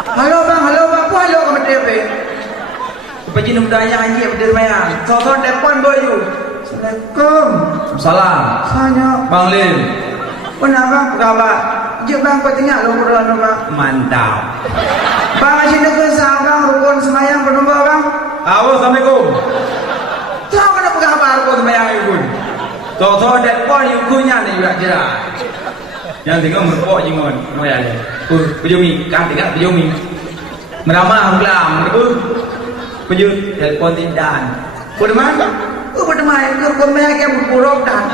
halo bang apa halo kamu DP pagi nak daya haji pada semayang so depan boy you Assalamualaikum Salam saya Bang Lim kenapa kabar? Jom bang kau tengok lu berdua bang. Mantap Bang asyik nak kesal bang rukun semayang penumbuk bang. Assalamualaikum Tahu kenapa kabar rukun semayang itu? Tahu depan yukunya ni juga jelas yang tengok merpok jingon noya le pejumi kan tengok pejumi meramah ulang pejut telepon tindan Bagaimana? Bagaimana? Rukun semayang yang berpuruk dan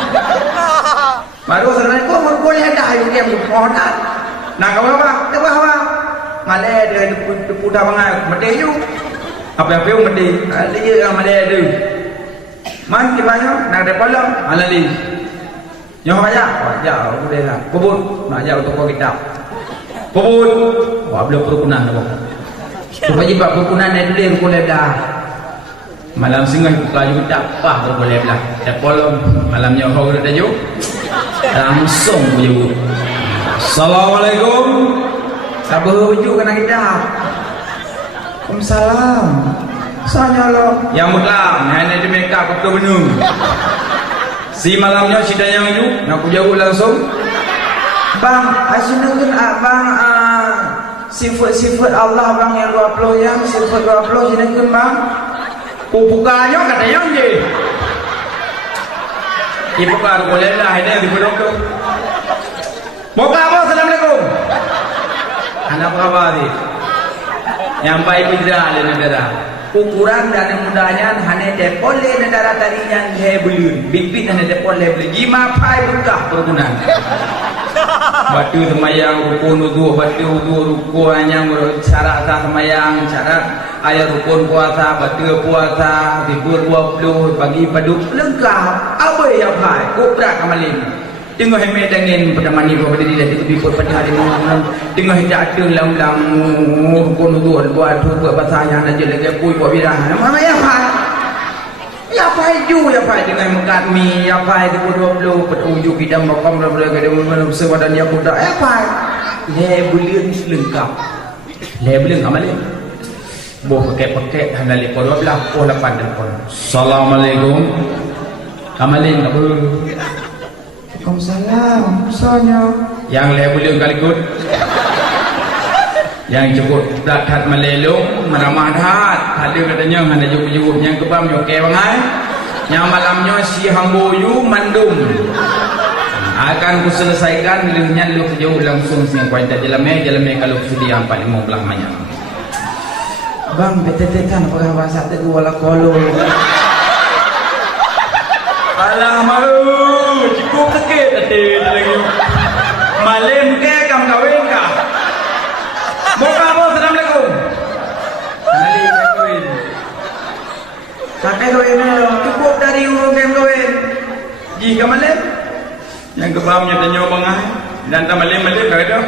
baru sebenarnya kau boleh ada yang berpodan. Nak kau apa? Kau apa? Malay dia pudah bangai, mati you. Apa yang mati? Dia yang Malay tu. Man kibanya nak ada kolam, alali. Yang banyak, jauh boleh lah. Kubur, nak jauh toko kitab. Kubur, wah belum perukunan tu. Supaya jika perukunan dia tu rukun dah. Malam singgah buka juga tak apa boleh belah. Tak kolam malamnya kau dah jauh. Langsung punya Assalamualaikum sabar ujuk kena kita Waalaikumsalam soalnya lo yang mutlak hanya di mereka betul benar Si malamnya si dayang itu nak jauh langsung. Bang, asyik abang sifat Allah bang yang 20 yang sifat 20 sini bang. Bukanya katanya je. Ibu kan boleh lah ini di pondok tu. Buka apa? Assalamualaikum. Anak apa ni? Yang baik bidra le negara. Ukuran dan mudahnya hanya boleh negara tadinya he belum. Bibit hanya boleh beli. Jima pai buka pergunan. Batu semayang rukun wudu, batu wudu rukun hanya syarat semayang, syarat ayat rukun puasa, batu puasa, libur 20 bagi paduk lengkap. Apa yang pai? Kubrak amalin. Tengok heme dangin pada mani pada diri dan biput pada hari malam. Tengok hidak ada lam-lam rukun wudu buat tu buat bahasa aja lagi pui buat birah. Nama ya pai. Ya pai ju ya pai dengan mekat mi ya pai tu 20 petuju bidang makam bla-bla ke dalam sewadan ya budak ya pai. Le bulian lengkap. Le bulian amalin. Boh pakai handali ko 12 ko 8 dan ko. Assalamualaikum. Amalin apa? Waalaikumsalam. Sonya. Yang le bulian kalikut. Yang cukup dapat melelong meramah dah ada katanya hanya jauh-jauh yang kebam yo ke bangai yang malamnya si hamboyu mandum akan ku selesaikan lehnya lu jauh langsung sing kuat jalame kalau sedia 45 banyak bang betetetan apa bahasa tu wala kolo alah malu cukup sakit tadi lagi malam ke kam kawin ka. Buka apa? Assalamualaikum. Assalamualaikum kawin. Sampai kawin cukup dari urung kawin. Jika malam yang kebamnya tanya bangai dan tak malam-malam kata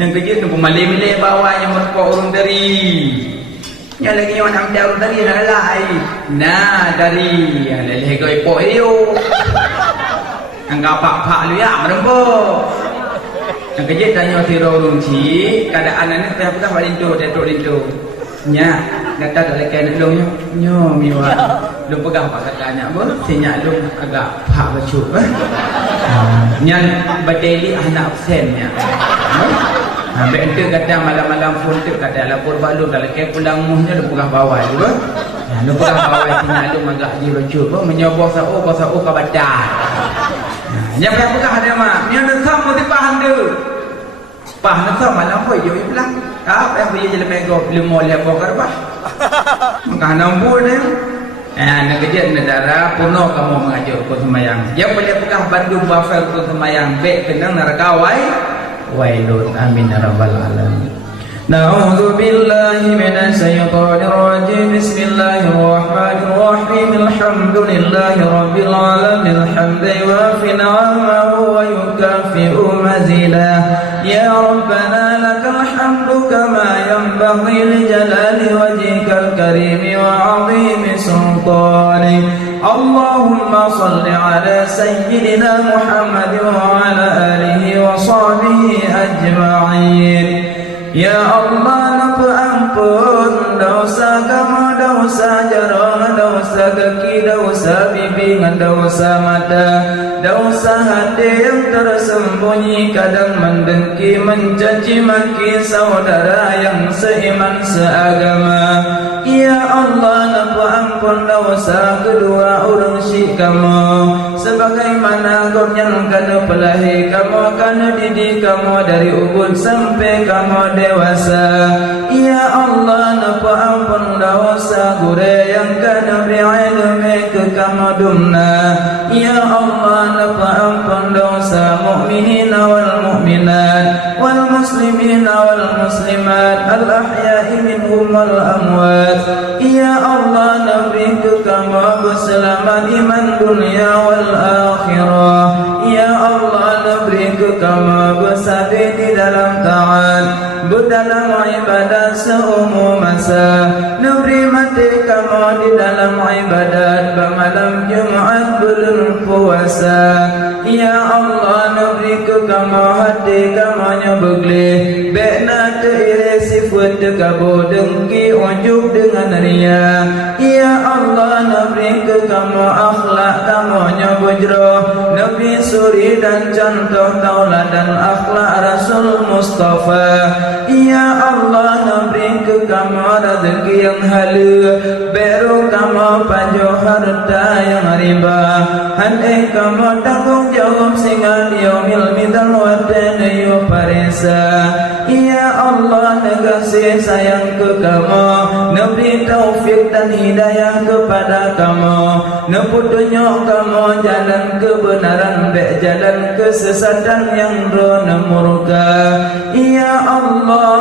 yang kejut tu malam-malam bawa yang merkok urung dari yang lagi yang nak menjauh dari nak lai nah dari yang leleh kau ipok itu anggap pak-pak lu ya merembuk. Yang kejut tanya si Rorung Ci keadaan anak saya pun tak lintu datuk lintu nya kata tak lekai nak long nyo miwa lu pegang pak katanya apa sinyak lu agak pak baju nya badeli anak absennya ambek ente kata malam-malam pun tu kata lapor balu tak lekai pulang muhnya lu pegang bawah tu lu pegang bawah sinyak lu agak dirujuk menyoboh sao ka badan yang pegang ada mak yang nak sama di pahan tu pahan tu malam pun yo pulang apa yang dia jadi mego belum boleh apa kerba maka nombor dia nak kerja negara puno kamu mengajar kau semayang yang boleh pegang Bandung Buffalo kau semayang baik kenang narakawai wailun amin ya rabbal alamin. Na'udzu billahi minasy syaithanir rajim. Bismillahirrahmanirrahim. Alhamdulillahi rabbil alamin. Hamdan yuwafi ni'amahu wa yukafi'u mazidah. Ya rabbana lakal hamdu kama yanbaghi li jalali wajhikal karim wa 'azimi sultanik. Allahumma salli ala sayyidina Muhammad wa ala alihi wa sahbihi ajma'in. Ya Allah nak ampun dosa kami, dosa jarang, dosa kaki, dosa bibi, dosa mata, dosa hati yang tersembunyi kadang mendengki, mencaci maki saudara yang seiman seagama. Ya Allah nak ampun dosa kedua orang syik kamu, sebagaimana kau nyangkan pelahi kamu, kan didik kamu dari ubud sampai kamu dewasa. Ya Allah napa ampun dosa gure yang kana bi'ilmi ke kamu dumna. Ya Allah napa ampun dosa mu'minina wal mu'minat wal muslimina wal muslimat al ahya'i minhum wal amwat. Ya Allah nabri ke kamu berselamat iman dunia wal akhirah. Ya Allah nabri ke kamu bersabit di dalam taat berdalam ibadat seumur masa. Nabri mati kamu di dalam ibadat bermalam Jumaat bulan puasa. Ya Allah nabri ke kamu hati kamu nya beglih bekna teire sifat sifat kabur dengki ujub dengan ria. Ya Allah Nabi ke kamu akhlak kamu nyabujroh, Nabi suri dan contoh tauladan akhlak Rasul Mustafa. Ya Allah Nabi ke kamu rezeki yang halal, beru kamu panjo harta yang riba, handai kamu tanggung jawab singan yaumil midal watan yu parisa. Ya Allah negasi sayang ke kamu, Nabi taufik dan hidayah kepada kamu, neputunyo kamu jalan kebenaran bek jalan kesesatan yang rona murka. Ya Allah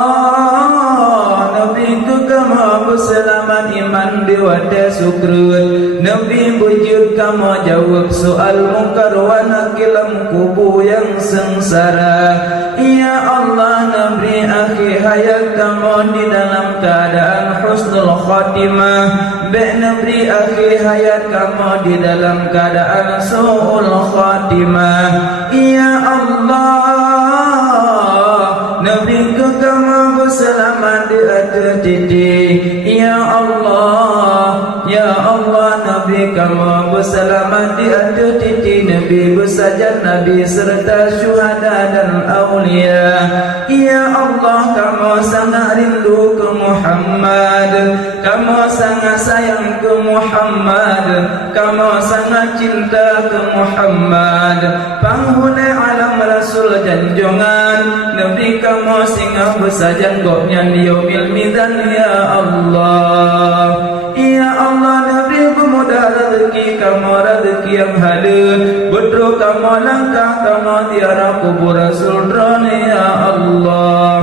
Nabi ke kamu berselamat iman diwada syukur, Nabi bujud kamu jawab soal mungkar wa nakilam kubu yang sengsara. Ya Allah Nabi akhir hayat kamu di dalam keadaan husnul khatimah, Bek Nabi akhir hayat kamu di dalam keadaan su'ul khatimah. Ya Allah Nabi ke kamu berselamat di atas titik. Ya Allah, Ya Allah Nabi kamu berselamat di atas titik. Nabi bersajad Nabi serta syuhada dan awliya. Ya Allah kamu sangat rindu ke Muhammad, kamu sangat sayang ke Muhammad, kamu sangat cinta ke Muhammad. Penghuni alam Rasul janjongan, Nabi kamu singa bersajan goknya yaumil mizan. Ya Allah, Ya Allah Nabi pemuda rezeki kamu rezeki yang halal, betul kamu langkah kamu tiara kubur Rasul drone. Ya Allah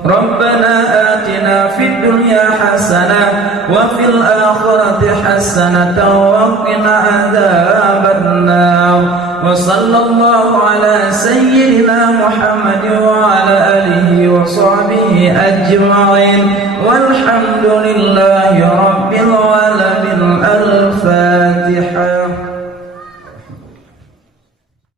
Rabbana atina fid dunya hasanah wa fil akhirati hasanah wa qina adzabannar. Wa sallallahu ala sayyidina Muhammad wa ala alihi wa sahbihi ajma'in. Walhamdulillahi rabbil alamin. Al-Fatihah.